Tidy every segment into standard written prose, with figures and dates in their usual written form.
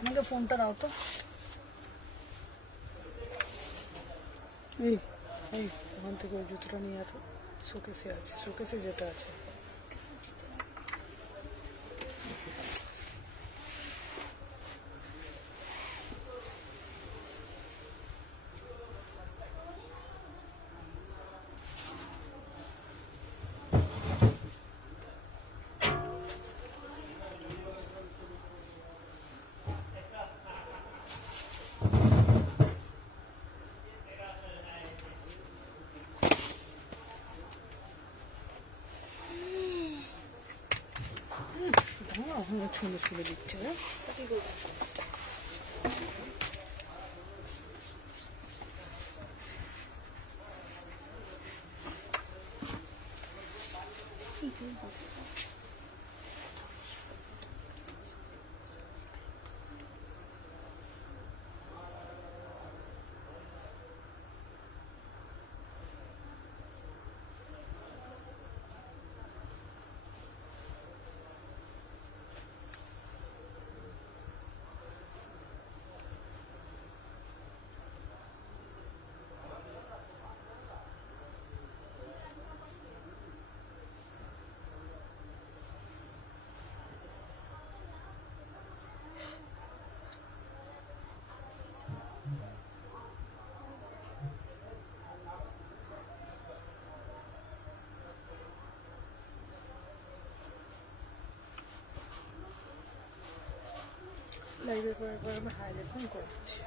আমাকে ফোনটা দাও তো। এই এই ওখান থেকে ওই জুতোটা নিয়ে এত শোকেসে আছে, শোকেসে যেটা আছে। ছুঁড়ে ছুঁড়ে দিচ্ছে। লাইভের পর একবার আমি হাইলাইট করে দিচ্ছি।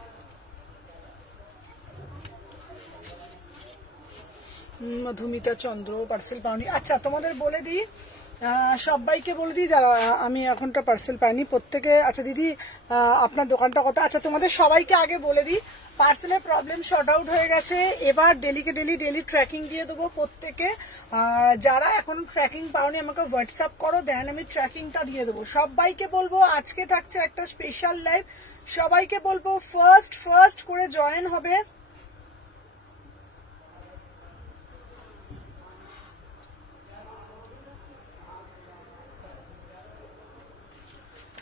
মধুমিতা চন্দ্র পার্সেল পাওনি। আচ্ছা তোমাদের বলে দিই, সবাইকে বলে দিই যারা আমি এখনটা পার্সেল পাইনি প্রত্যেকে। আচ্ছা দিদি আপনার দোকানটা কত? আচ্ছা তোমাদের সবাইকে আগে বলে দিই, পার্সেলের প্রবলেম শর্ট আউট হয়ে গেছে। এবার ডেলি ট্র্যাকিং দিয়ে দেবো প্রত্যেকে। যারা এখন ট্র্যাকিং পাওনি আমাকে হোয়াটসঅ্যাপ করো, দেন আমি ট্র্যাকিংটা দিয়ে দেবো। সবাইকে বলবো আজকে থাকছে একটা স্পেশাল লাইভ, সবাইকে বলবো ফার্স্ট করে জয়েন হবে।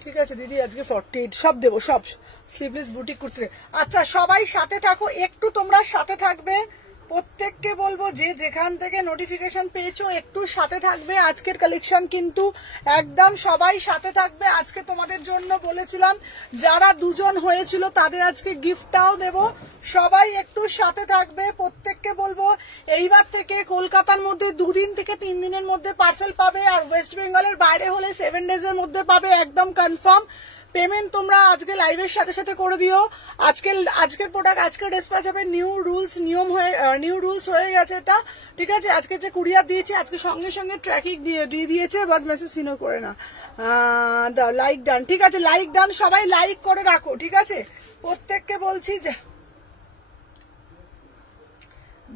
ঠিক আছে দিদি, আজকে 48 সব দেবো, সব স্লিভলেস বুটিক করতে। আচ্ছা সবাই সাথে থাকো, একটু তোমরা সাথে থাকবে। প্রত্যেককে বলবো যে যেখান থেকে নোটিফিকেশন পেয়েছো একটু সাথে থাকবে। আজকের কালেকশন কিন্তু একদম সবাই সাথে থাকবে। আজকে তোমাদের জন্য বলেছিলাম যারা দুজন হয়েছিল তাদের আজকে গিফটটাও দেব। সবাই একটু সাথে থাকবে, প্রত্যেককে বলবো। এইবার থেকে কলকাতার মধ্যে 2 দিন থেকে 3 দিনের মধ্যে পার্সেল পাবে, আর ওয়েস্ট বেঙ্গলের বাইরে হলে 7 ডেজের মধ্যে পাবে, একদম কনফার্ম। পেমেন্ট তোমরা আজকে লাইভের সাথে সাথে করে দিও। আজকের প্রোডাক্ট আজকে ডিসপ্যাচ হবে। নিউ রুলস হয়ে গেছে এটা, ঠিক আছে। আজকে যে কুরিয়ার দিয়েছে আজকে সঙ্গে সঙ্গে ট্র্যাকিং দিয়ে দিয়েছে, বাট মেসেজ সিনও করে না। লাইক ডান, ঠিক আছে, লাইক ডান, সবাই লাইক করে রাখো, ঠিক আছে। প্রত্যেককে বলছি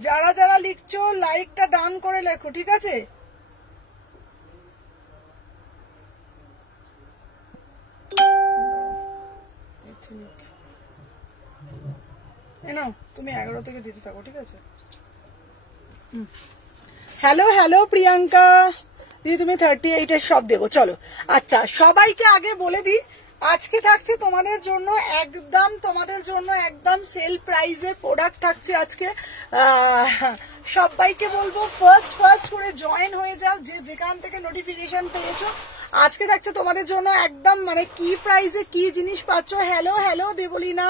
যারা যারা লিখছো লাইকটা ডান করে লেখো, ঠিক আছে। নাও তুমি 11 থেকে দিতে থাকো, ঠিক আছে। হ্যালো প্রিয়াঙ্কা দিদি, তুমি 38 সব দেবো, চলো। আচ্ছা সবাইকে আগে বলে দিই, আজকে থাকছে তোমাদের জন্য একদম সেল প্রাইজের প্রোডাক্ট থাকছে আজকে। সবাইকে বলবো ফার্স্ট করে জয়েন হয়ে যাও, যে যেখান থেকে নোটিফিকেশন পেয়েছো। আজকে থাকছে তোমাদের জন্য একদম মানে কি প্রাইসে কি জিনিস পাচ্ছ। Hello Debleena,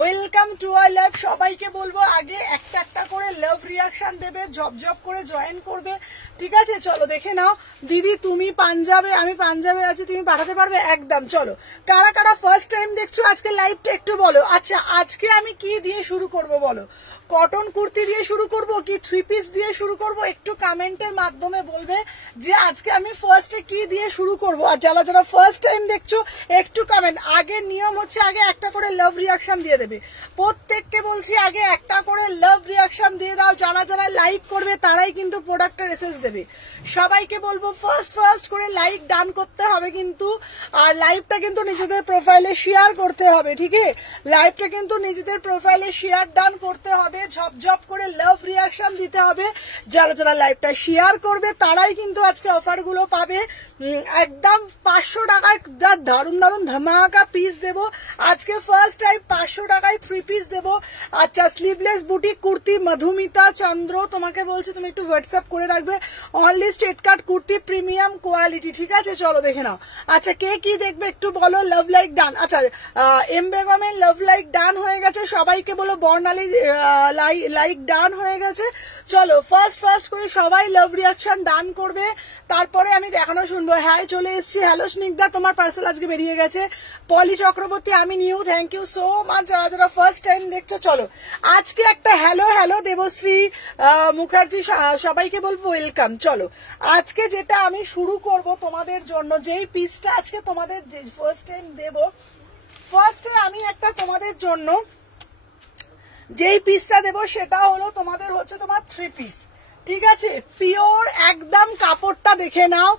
welcome to our live. সবাইকে বলবো আগে একটা করে লাভ রিয়াকশন দেবে, জব করে জয়েন করবে, ঠিক আছে। চলো দেখে নাও দিদি, তুমি পাঞ্জাবে, আমি পাঞ্জাবে আছি, তুমি পাঠাতে পারবে একদম। চলো কারা কারা ফার্স্ট টাইম দেখছো আজকে লাইভটা একটু বলো। আচ্ছা আজকে আমি কি দিয়ে শুরু করব বলো? কটন কুর্তি দিয়ে শুরু করব কি 3 পিস দিয়ে শুরু করব? একটু কমেন্টের মাধ্যমে বলবে যে আজকে আমি ফার্স্টে কি দিয়ে শুরু করব। আর যারা যারা ফার্স্ট টাইম দেখছো একটু কমেন্ট। আগে নিয়ম হচ্ছে আগে একটা করে লাভ রিয়াকশন দিয়ে দেবে। প্রত্যেককে বলছি আগে একটা করে লাভ রিয়াকশন দিয়ে দাও। যারা যারা লাইক করবে তারাই কিন্তু প্রোডাক্টের এসএস দেবে। সবাইকে বলবো ফার্স্ট করে লাইক ডান করতে হবে কিন্তু। আর লাইভটা কিন্তু নিজেদের প্রোফাইলে শেয়ার করতে হবে, ঠিক আছে। লাইভটা কিন্তু নিজেদের প্রোফাইলে শেয়ার ডান করতে হবে। ঝপঝপ করে লাভ রিয়াকশন দিতে হবে। যারা যারা লাইভটা শেয়ার করবে তারাই কিন্তু আজকে অফার গুলো পাবে। একদম 500 টাকায় দারুন দারুন ধামাকা পিস দেবো আজকে। ফার্স্ট টাইম 500 টাকায় 3 পিস দেবো। আচ্ছা, স্লিভলেস বুটিক কুর্তি মধুমিতা চন্দ্র, তোমাকে বলছি তুমি একটু হোয়াটসঅ্যাপ করে রাখবে। অনলি স্ট্রেট কাট কুর্তি প্রিমিয়াম কোয়ালিটি, ঠিক আছে? চলো দেখে নাও। আচ্ছা, কে কি দেখবে একটু বলো। Love like done. আচ্ছা, এম বেগমের লাভ লাইক ডান হয়ে গেছে, সবাইকে বলো। বর্ণালী লাইক ডান হয়ে গেছে। চলো ফার্স্ট করে সবাই লাভ রিয়াকশন ডান করবে, তারপরে আমি দেখানো শুনবো। হ্যাঁ, চলে এসেছি। হ্যালো স্নিগ্ধা, তোমার পার্সেল আজকে বেরিয়ে গেছে। পলি চক্রবর্তী, আমি new, thank you so much. যারা যারা ফার্স্ট টাইম দেখছো, চলো আজকে একটা হ্যালো দেবশ্রী মুখার্জি, সবাইকে বলবো ওয়েলকাম। চলো আজকে যেটা আমি শুরু করব তোমাদের জন্য, যেই পিসটা আজকে তোমাদের ফার্স্ট টাইম দেব, ফার্স্টে আমি একটা তোমাদের জন্য যেই পিসটা দেব সেটা হলো তোমাদের হচ্ছে তোমার 3 পিস, ঠিক আছে? পিওর একদম কাপড়টা দেখে নাও।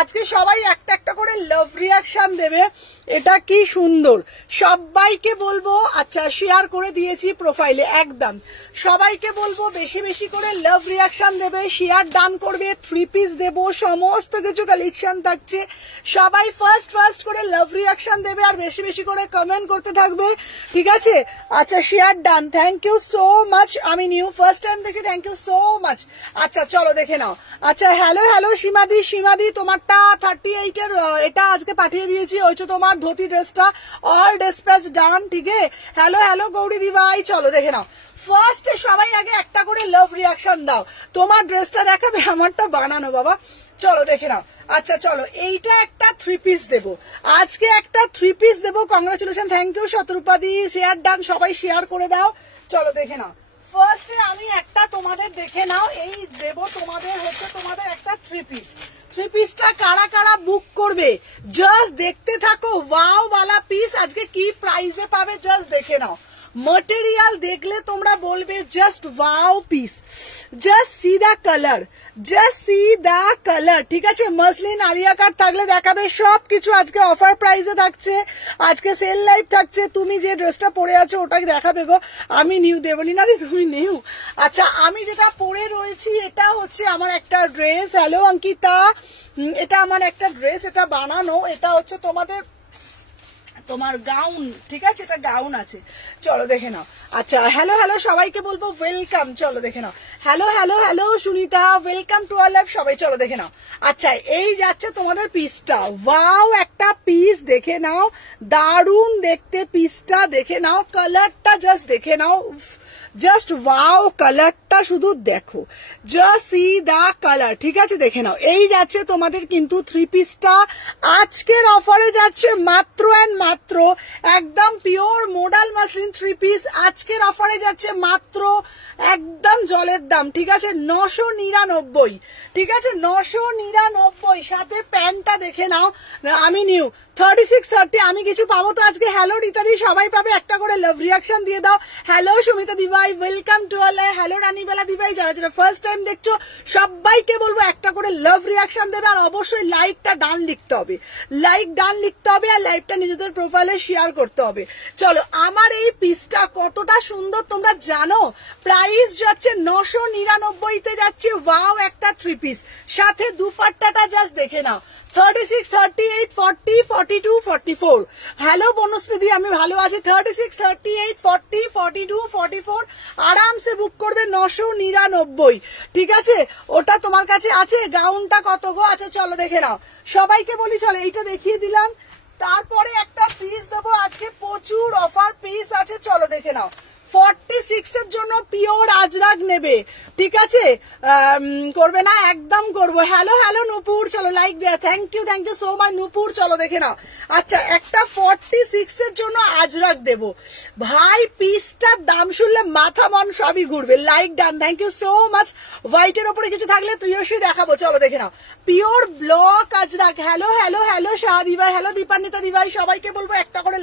আজকে সবাই একটা একটা করে লাভ রিয়াকশন দেবে। এটা কি সুন্দর, সবাইকে বলবো। আচ্ছা, শেয়ার করে দিয়েছি প্রোফাইলে, একদম সবাইকে বলবো বেশি বেশি করে লাভ রিয়াকশন দেবে, শেয়ার ডান করবে। 3 পিস দেবো, সমস্ত কিছু কালেকশন থাকছে। সবাই ফার্স্ট করে লাভ রিয়াকশন দেবে আর বেশি বেশি করে কমেন্ট করতে থাকবে, ঠিক আছে? আচ্ছা, share done, thank you so much. আমি নিউ ফার্স্ট টাইম দেখি, থ্যাংক ইউ সো মাচ। আচ্ছা, চলো দেখে নাও। আচ্ছা, হ্যালো সীমাদি, তোমারটা 38 এর এটা আজকে পাঠিয়ে দিয়েছি। হচ্ছে তোমার ধুতি ড্রেসটা, অল ডিসপ্যাচ ডান, ঠিক আছে? হ্যালো গৌরী দিভাই, চলো দেখে নাও। ফার্স্টে সবাই আগে একটা করে লাভ রিয়াকশন দাও। তোমার ড্রেসটা দেখাবে, আমারটা বানানো বাবা। চলো দেখে নাও। আচ্ছা, চলো এইটা একটা 3 পিস দেবো আজকে, একটা 3 পিস দেবো। কংগ্রাচুলেশন, থ্যাংক ইউ শতরূপাদি। শেয়ার ডান, সবাই শেয়ার করে দাও। চলো দেখে নাও। ফার্স্টে আমি একটা তোমাদের দেখে নাও, এই দেব তোমাদের হচ্ছে তোমাদের একটা 3 পিস। 3 পিসটা কারা কারা বুক করবে জাস্ট দেখতে থাকো। ওয়াও वाला পিস আজকে কি প্রাইসে পাবে জাস্ট দেখে নাও। মটেরিয়াল দেখলে তোমরা বলবে just wow piece, just see the colour, ঠিক আছে? মসলিন আলিয়া কাট থাকলে দেখাবে, সবকিছু আজকে অফার প্রাইসে থাকছে, আজকে সেল লাইভ থাকছে। তুমি যে ড্রেসটা পরে আছো ওটাকে দেখাবে গো। আমি নিউ, দেবলীনা দি তুমি নিউ। আচ্ছা, আমি যেটা পরে রয়েছি এটা হচ্ছে আমার একটা ড্রেস। হ্যালো অঙ্কিতা, এটা আমার একটা ড্রেস, এটা বানানো। এটা হচ্ছে তোমার গাউন, ঠিক আছে? এটা গাউন আছে। চলো দেখে নাও। আচ্ছা, হ্যালো সবাইকে বলবো ওয়েলকাম। চলো দেখে নাও। Hello Sunita, welcome to our live সবাই। চলো দেখে নাও। আচ্ছা, এই যাচ্ছে তোমাদের পিসটা। ওয়াও, একটা পিস দেখে নাও, দারুন দেখতে পিসটা দেখে নাও। কালারটা জাস্ট দেখে নাও, জাস্ট ওয়াও, কালারটা শুধু দেখো, জাস্ট সি দা কালার, ঠিক আছে? দেখে নাও। এই যাচ্ছে তোমাদের কিন্তু 3 পিসটা আজকের অফারে যাচ্ছে মাত্র এন্ড মাত্র একদম পিওর মোডাল মাসলিন 3 পিস আজকের অফারে যাচ্ছে মাত্র একদম জলের দাম, ঠিক আছে? 999, ঠিক আছে? 999। সাথে প্যান্টটা দেখে নাও। আমি নিউ 3630। আমি কিছু পাবো তো আজকে? হ্যালো রীতাদি, সবাই পাবে। একটা করে লাভ রিয়াকশন দিয়ে দাও। হ্যালো সুমিতা দিভাই, welcome to our live. Hello Ranibela দিভাই, যারা যারা ফার্স্ট টাইম দেখছো সবাইকে বলবো একটা করে লাভ রিয়াকশন দেবে আর অবশ্যই লাইকটা ডান লিখতে হবে, আর লাইভটা নিজেদের প্রোফাইলে শেয়ার করতে হবে। চলো, আমার এই পিসটা কতটা সুন্দর তোমরা জানো? প্রাইস যাচ্ছে 999 যাচ্ছে। ওয়াও, একটা 3 পিস, সাথে দুপাট্টাটা জাস্ট দেখে নাও। 36, 38, 40, 42, 44। হ্যালো বনশ্রীদি, আমি ভালো আছি। 36, 38, 40, 42, 44 আরামসে বুক করবে। 999, ঠিক আছে? ওটা তোমার কাছে আছে। গাউনটা কত গো? আচ্ছা, চলো দেখে নাও। সবাইকে বলি, চলো এইটা দেখিয়ে দিলাম, তারপরে একটা পিস দেবো আজকে। প্রচুর অফার পিস আছে, চলো দেখে নাও। 46 এর জন্য পিওর আজরাক নেবে, ঠিক আছে? করবে না? একদম করবো। হ্যালো নূপুর, চলো লাইক দেয়া, থ্যাংক ইউ সো মাচ নূপুর। চলো দেখে নাও। আচ্ছা, একটা 46 এর জন্য আজরাক দেবো ভাই। পিসটার দাম শুনলে মাথা মন সবই ঘুরবে। Like done, thank you so much. হোয়াইটের ওপরে কিছু থাকলে তুইও দেখাবো। চলো দেখে নাও। Pure block Ajrak. Hello Shahadi ভাই, হ্যালো দীপান্বিতা দিভাই, সবাইকে বলবো একটা করে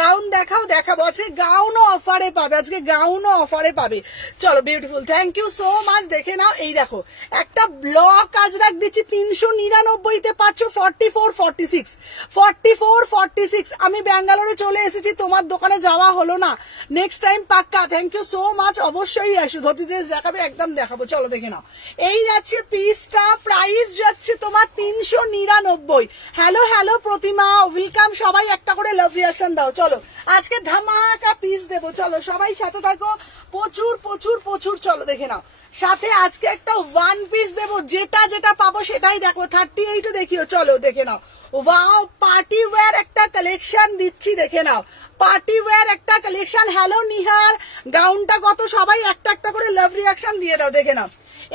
গাউন দেখাবো। আছে গাউনও অফারে পাবে। আজকে গাউনও অফারে পাবে। চলো beautiful, thank you so much. দেখে নাও, এই দেখো একটা ব্লক আজরাক দিচ্ছি 399-তে পাচ্ছ 44-46। আমি ব্যাঙ্গালোরে চলে এসেছি, তোমার দোকানে যাওয়া হলো না, নেক্সট টাইম পাক্কা। থ্যাংক ইউ সো মাচ, অবশ্যই আসো। ধুতি ড্রেস দেখাবে, একদম দেখাবো। চলো দেখে নাও, এই যাচ্ছে পিসটা, প্রাইস যাচ্ছে তোমার 399। হ্যালো হ্যালো প্রতিমা, ওয়েলকাম। সবাই একটা করে লাভ রিঅ্যাকশন দাও। চলো আজকে ধামাকা পিস দেবো, চলো সবাই সাথে থাকো। প্রচুর প্রচুর প্রচুর, চলো দেখে নাও। সাথে আজকে একটা ওয়ান পিস দেবো, যেটা যেটা পাবো সেটাই দেখো। 38 দেখিও, চলো দেখে নাও। ওয়াও, পার্টি ওয়্যার একটা কালেকশন দিচ্ছি, দেখে নাও। পার্টি ওয়্যার একটা কালেকশন। হ্যালো নিহার, গাউনটা কত? সবাই একটা একটা করে লাভ রিঅ্যাকশন দিয়ে দাও, দেখে নাও।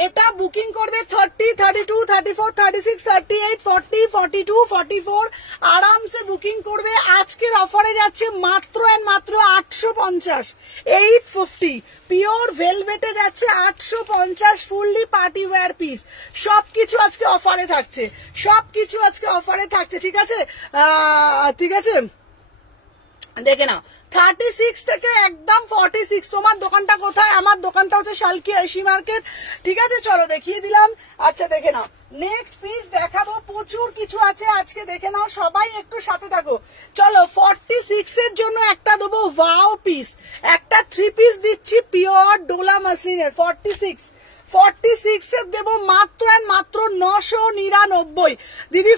এটা বুকিং করবে 30, 32, 34, 36, 38, 40, 42, 44 আরামসে বুকিং করবে। আজকের অফারে যাচ্ছে মাত্র এন্ড মাত্র 850, 850। পিওর ভেলভেটে যাচ্ছে 850, ফুললি পার্টি ওয়্যার পিস। সবকিছু আজকে অফারে থাকছে, সবকিছু আজকে অফারে থাকছে, ঠিক আছে? ঠিক আছে, দেখে নাও। 36 থেকে একদম 46। তোমার দোকানটা কোথায়? আমার দোকানটা হচ্ছে শালকি আইসি মার্কেট, ঠিক আছে? চলো দেখিয়ে দিলাম। আচ্ছা দেখে নাও, নেক্সট পিস দেখাবো, প্রচুর কিছু আছে আজকে, দেখে নাও। সবাই একটু সাথে থাকো। চলো 46 এর জন্য একটা দেবো ওয়াও পিস, একটা 3 পিস দিচ্ছি পিওর ডোলা মাসলিনের। 46 এর দেবো মাত্র এন্ড মাত্র 999। দিদি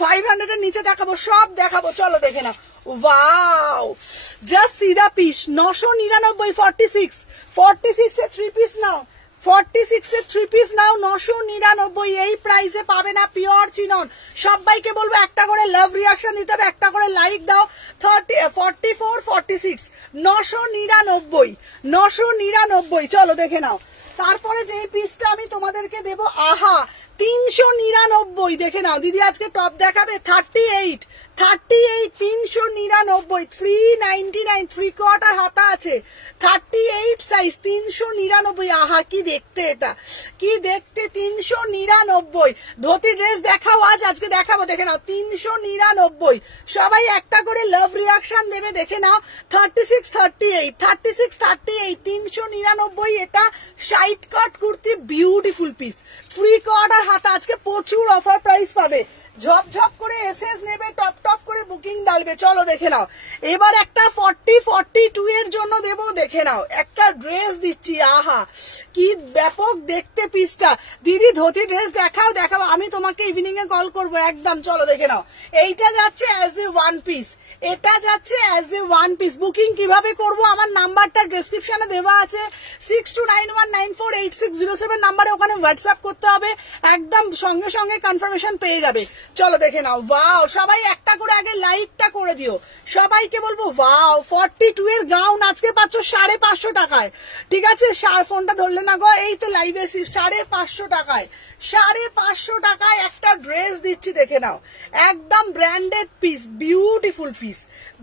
500 এর নিচে দেখাবো, সব দেখাবো, চলো দেখে নাও। Wow, just see the piece, 999। 46 এর 3 পিস নাও, 46 এর 3 পিস নাও, 999। এই প্রাইসে পাবে না পিওর চিনন। সবাইকে বলবো একটা করে লাভ রিঅ্যাকশন দিতে হবে, একটা করে লাইক দাও। 44, 46, 999। চলো দেখে নাও। তারপরে যে পিসটা আমি তোমাদেরকে দেবো, আহা 399, দেখে নাও। দিদি আজকে টপ দেখাবে 38, 399, 399, 3/4 হাতা আছে, 38 সাইজ, 399। আহা কি দেখতে, এটা কি দেখতে, 399। ধুতি ড্রেস দেখাও, আজকে দেখাবো, দেখে নাও। 399। সবাই একটা করে লাভ রিঅ্যাকশন দেবে, দেখে নাও। 36, 38, 399। এটা সাইড কাট কুর্তি, বিউটিফুল পিস, 3/4 হাতা। আজকে প্রচুর অফার প্রাইস পাবে। ঝপঝপ করে এসএস নেবে, টপ টপ করে বুকিং ডালবে। চলো দেখে নাও। এবার একটা 40, 42 এর জন্য দেবো, দেখে নাও। একটা ড্রেস দিচ্ছি, আহা কি ব্যাপক দেখতে পিসটা। দিদি ধুতি ড্রেস দেখাও, দেখাও, আমি তোমাকে ইভিনিং এ কল করবো একদম। চলো দেখে নাও। এইটা যাচ্ছে অ্যাজ এ ওয়ান পিস, এটা যাচ্ছে as a one piece. Booking কিভাবে করবো? আমার নাম্বারটা ডেসক্রিপশনে দেওয়া আছে, 6291948607 নাম্বারে, ওখানে হোয়াটসঅ্যাপ করতে হবে, একদম সঙ্গে সঙ্গে কনফার্মেশন পেয়ে যাবে। চলো দেখে নাও। ওয়াও, সবাই একটা করে আগে লাইকটা করে দিও। সবাইকে বলবো ওয়াও, 42 এর গাউন আজকে পাচ্ছ 550 টাকায়, ঠিক আছে? ফোনটা ধরলে না গো, এই তো লাইভে 550 টাকায়, 550 টাকায় একটা ড্রেস দিচ্ছি, দেখে নাও। একদম branded piece, beautiful piece,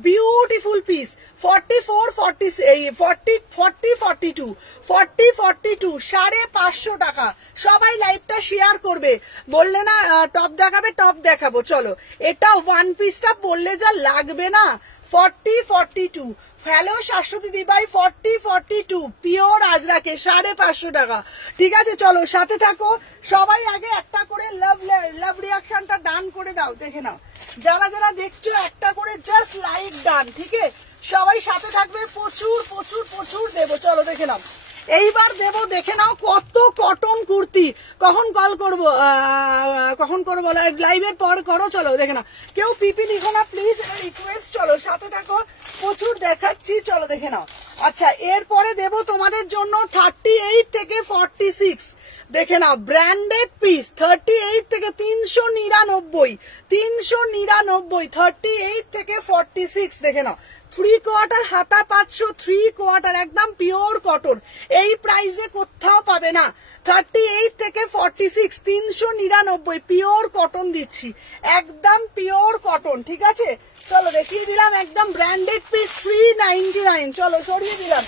beautiful piece. 44, 40, 42, 550 টাকা। সবাই লাইভটা শেয়ার করবে। বললে না টপ দেখাবে, টপ দেখাবো। চলো, এটা ওয়ান পিসটা বললে যা লাগবে না। 40, 42। হ্যালো শাশ্বতী দিবাই, 40, 42 পিওর আজরাকে 550 টাকা, ঠিক আছে? চলো সাথে থাকো। সবাই আগে একটা করে লাভ রিঅ্যাকশনটা ডান করে দাও, দেখে নাও। যারা যারা দেখছো একটা করে জাস্ট লাইক ডান, ঠিক আছে? সবাই সাথে থাকবে, প্রচুর প্রচুর প্রচুর দেবো। চলো দেখে নাও। এইবার দেবো, দেখে নাও কত কটন কুর্তি। কখন কল করবো, কখন করবো, লাইভের পর করো। চলো দেখে নাও। কেউ পিপি লিখো না প্লিজ, রিকোয়েস্ট। চলো সাথে থাকো, প্রচুর দেখাচ্ছি। চলো দেখে নাও। আচ্ছা, এরপরে দেবো তোমাদের জন্য 38 থেকে 46, দেখে নাও। ব্র্যান্ডেড পিস, 38 থেকে 399, 38 থেকে 46, দেখে নাও। 3/4 হাতা পাচ্ছ, 3/4 একদম পিওর কটন। এই প্রাইসে কোথাও পাবে না। 38 থেকে 46, 399 পিওর কটন দিচ্ছি, একদম পিওর কটন, ঠিক আছে? চলো দেখিয়ে দিলাম, একদম ব্র্যান্ডেড পিস, 399। চলো সরিয়ে দিলাম।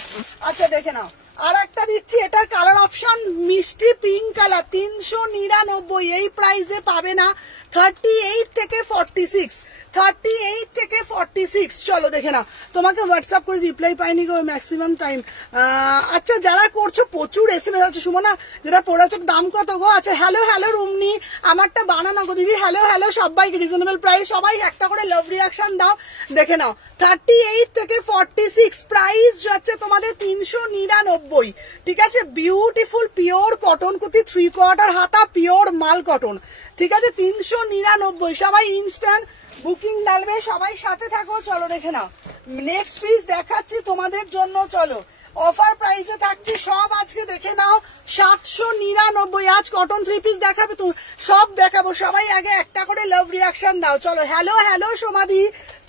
আচ্ছা দেখে নাও, আর একটা দিচ্ছি, এটার কালার অপশন মিষ্টি পিঙ্ক কালার, 399। এই প্রাইসে পাবে না। 38 থেকে 46, 38 থেকে 46। চলো দেখে না, তোমাকে হোয়াটসঅ্যাপ করে রিপ্লাই পাইনি গো ম্যাক্সিমাম টাইম। আচ্ছা যারা করছো প্রচুর এসএমএস আছে সুমনা, যেটা পড়েছো দাম কত গো? আচ্ছা হ্যালো হ্যালো রুমনি, আমারটা বানানো গো দিদি। হ্যালো হ্যালো সবাইকে, রিজনেবল প্রাইস, সবাই একটা করে লাভ রিয়াকশন দাও। দেখে নাও 38 থেকে 46 প্রাইস যাচ্ছে তোমাদের 399। ঠিক আছে, বিউটিফুল পিওর কটন কুর্তি, 3/4 হাতা পিওর মাল কটন। ঠিক আছে 399। সবাই ইনস্ট্যান্ট বুকিং ডালবে, সবাই সাথে থাকো। চলো দেখে নাও নেক্সট পিস দেখাচ্ছি তোমাদের জন্য। চলো অফার প্রাইসে থাকছে সব, আজকে দেখে নাও 799। আজ কটন 3 পিস দেখাবে তো, সব দেখাবো। সবাই আগে একটা করে লাভ রিয়াকশন দাও। চলো হ্যালো হ্যালো সমাধি।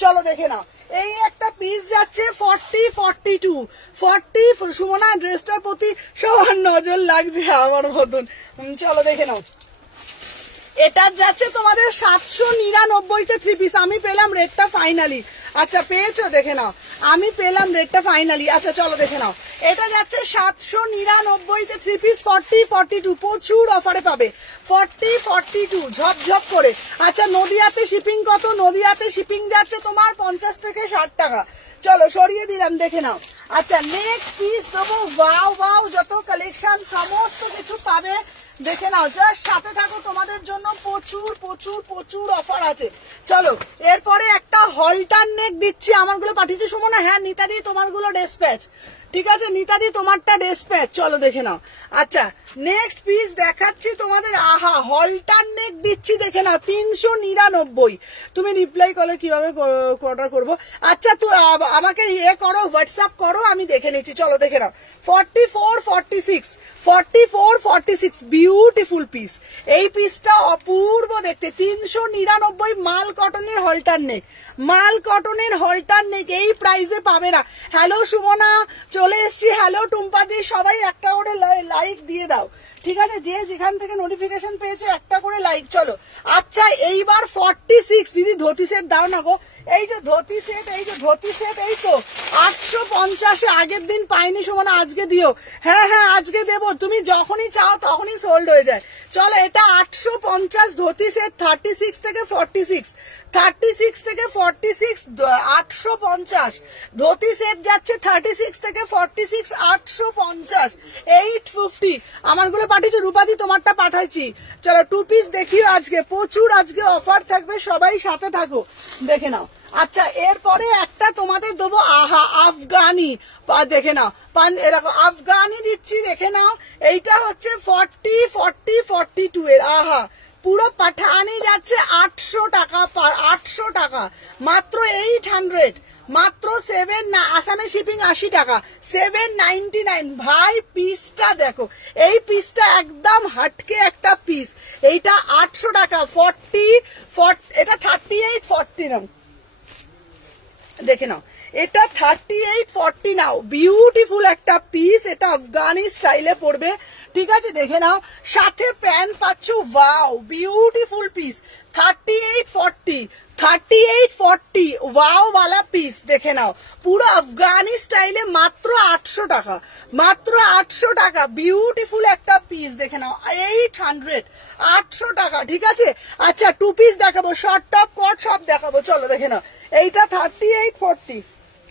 চলো দেখে নাও এই একটা পিস যাচ্ছে 40 সুমনা ড্রেসটার প্রতি সবার নজর লাগছে আমার মতন। চলো দেখে নাও এটা যাচ্ছে তোমাদের 799 3 পিস। আমি পেলাম রেটটা ফাইনালি। আচ্ছা পেয়েছো? দেখে নাও আমি পেলাম রেটটা ফাইনালি। আচ্ছা চলো দেখে নাও এটা যাচ্ছে 799 3 পিস 40-42। প্রচুর অফারে পাবে 40-42 ঝপঝপ করে। আচ্ছা নদিয়াতে শিপিং কত? নদিয়াতে শিপিং যাচ্ছে তোমার 50 থেকে 60 টাকা। চলো সরিয়ে দিলাম, দেখে নাও। আচ্ছা নেক্সট পিস দেবো। ওয়াও ওয়াও যত কালেকশন সমস্ত কিছু পাবে, দেখে নাও। জাস্ট সাথে থাকো, তোমাদের জন্য প্রচুর প্রচুর প্রচুর অফার আছে। চলো এরপরে একটা হলটার নেক দিচ্ছি। আমারগুলো পাঠিয়েছি সুমনা? হ্যাঁ নিতাদি তোমারগুলো ডেসপ্যাচ। ঠিক আছে নিতাদি তোমারটা ডেসপ্যাচ। চলো দেখে নাও। আচ্ছা নেক্সট পিস দেখাচ্ছি তোমাদের। আহা হলটার নেক দিচ্ছি, দেখে নাও 399। তুমি রিপ্লাই করলে কিভাবে অর্ডার করবো? আচ্ছা তো আমাকে ইয়ে করো, হোয়াটসঅ্যাপ করো, আমি দেখে নিচ্ছি। চলো দেখে নাও 44-46 বিউটিফুল পিস। এই পিসটা অপূর্ব দেখতে, 399 মাল কটনের হলটার নেক, মাল কটনের হলটার নেক। এই প্রাইসে পাবে না। হ্যালো সুমনা চলে এসছি। হ্যালো টুম্পাদি, সবাই একটা করে লাইক দিয়ে দাও। ঠিক আছে যে যেখান থেকে নোটিফিকেশন পেয়েছো একটা করে লাইক। চলো আচ্ছা এইবার 46 দিদি ধোতি সেট দাও না গো। এই যে ধোতি সেট, এই যে ধোতি সেট, এই তো 850। আগের দিন পাইনি সুমনা, আজকে দিও। হ্যাঁ হ্যাঁ আজকে দেবো, তুমি যখনই চাও তখনই সোল্ড হয়ে যায়। চলো এটা 850 ধোতি সেট 36 থেকে 46। 36 থেকে 46 850 ধোতি সেট যাচ্ছে 36 থেকে 46 850 850। আমারগুলো পাঠিয়েছি রূপাদি, তোমারটা পাঠাইছি। চলো 2 পিস দেখিও আজকে, প্রচুর আজকে অফার থাকবে, সবাই সাথে থাকো। দেখে নাও। আচ্ছা এরপরে একটা তোমাদের দেবো। আহা আফগানি, দেখে নাও এরকম আফগানি দিচ্ছি, দেখে নাও। এইটা হচ্ছে 40-42 এর। আহা পুরো পাঠানি যাচ্ছে 800 টাকা, 800 টাকা মাত্র 800, মাত্র 7 না। আসামে শিপিং 80 টাকা, 799। ভাই পিসটা দেখো, এই পিসটা একদম হাটকে একটা পিস। এইটা 800 টাকা 40, এটা 38-40 নাও। দেখে নাও এটা 38-40 নাও। বিউটিফুল একটা পিস, এটা আফগানি স্টাইলে পড়বে। ঠিক আছে দেখে নাও, সাথে প্যান্ট পাচ্ছ। ওয়াও বিউটিফুল পিস 38-40 ওয়াও वाला পিস। দেখে নাও পুরো আফগানি স্টাইলে, মাত্র 800 টাকা, মাত্র 800 টাকা। বিউটিফুল একটা পিস, দেখে নাও 800 টাকা। ঠিক আছে আচ্ছা 2 পিস দেখাবো, শর্ট টপ কোট সব দেখাবো। চলো দেখে নাও এইটা 38-40।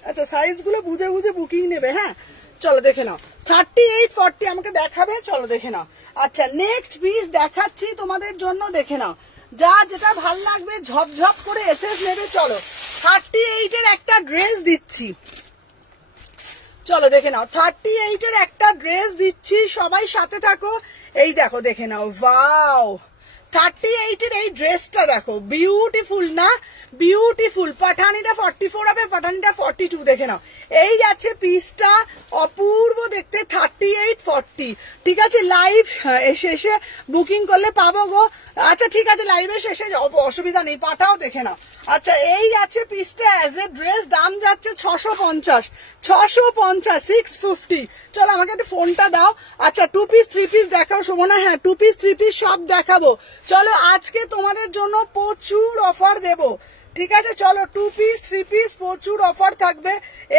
আচ্ছা সাইজ গুলো বুঝে বুঝে বুকিং নেবে। হ্যাঁ চলো দেখে নাও 38-40 আমাকে দেখাবে। চলো দেখে নাও। আচ্ছা নেক্সট পিস দেখাচ্ছি তোমাদের জন্য, দেখে নাও। যা যেটা ভাল লাগবে ঝপঝপ করে এসএস নেবে। চলো 38 এর একটা ড্রেস দিচ্ছি। চলো দেখে নাও 38 এর একটা ড্রেস দিচ্ছি, সবাই সাথে থাকো। এই দেখো দেখে নাও, ওয়াও 38 এর এই ড্রেসটা দেখো, বিউটিফুল না? বিউটিফুল। পাঠানিটা 44 হবে, পাঠানিটা 42। দেখে নাও এই যাচ্ছে পিসটা, অপূর্ব দেখতে 38-40। ঠিক আছে লাইভ শেষে বুকিং করলে পাবো গো। আচ্ছা ঠিক আছে লাইভের শেষে অসুবিধা নেই, পাঠাও। দেখে নাও আচ্ছা এই যাচ্ছে পিসটা অ্যাজ এ ড্রেস, দাম যাচ্ছে 650 650 চলো আমাকে একটু ফোনটা দাও। আচ্ছা 2 পিস 3 পিস দেখাও সুমনা? হ্যাঁ 2 পিস 3 পিস সব দেখাবো। চলো আজকে তোমাদের জন্য প্রচুর অফার দেবো। ঠিক আছে চলো 2 পিস 3 পিস প্রচুর অফার থাকবে,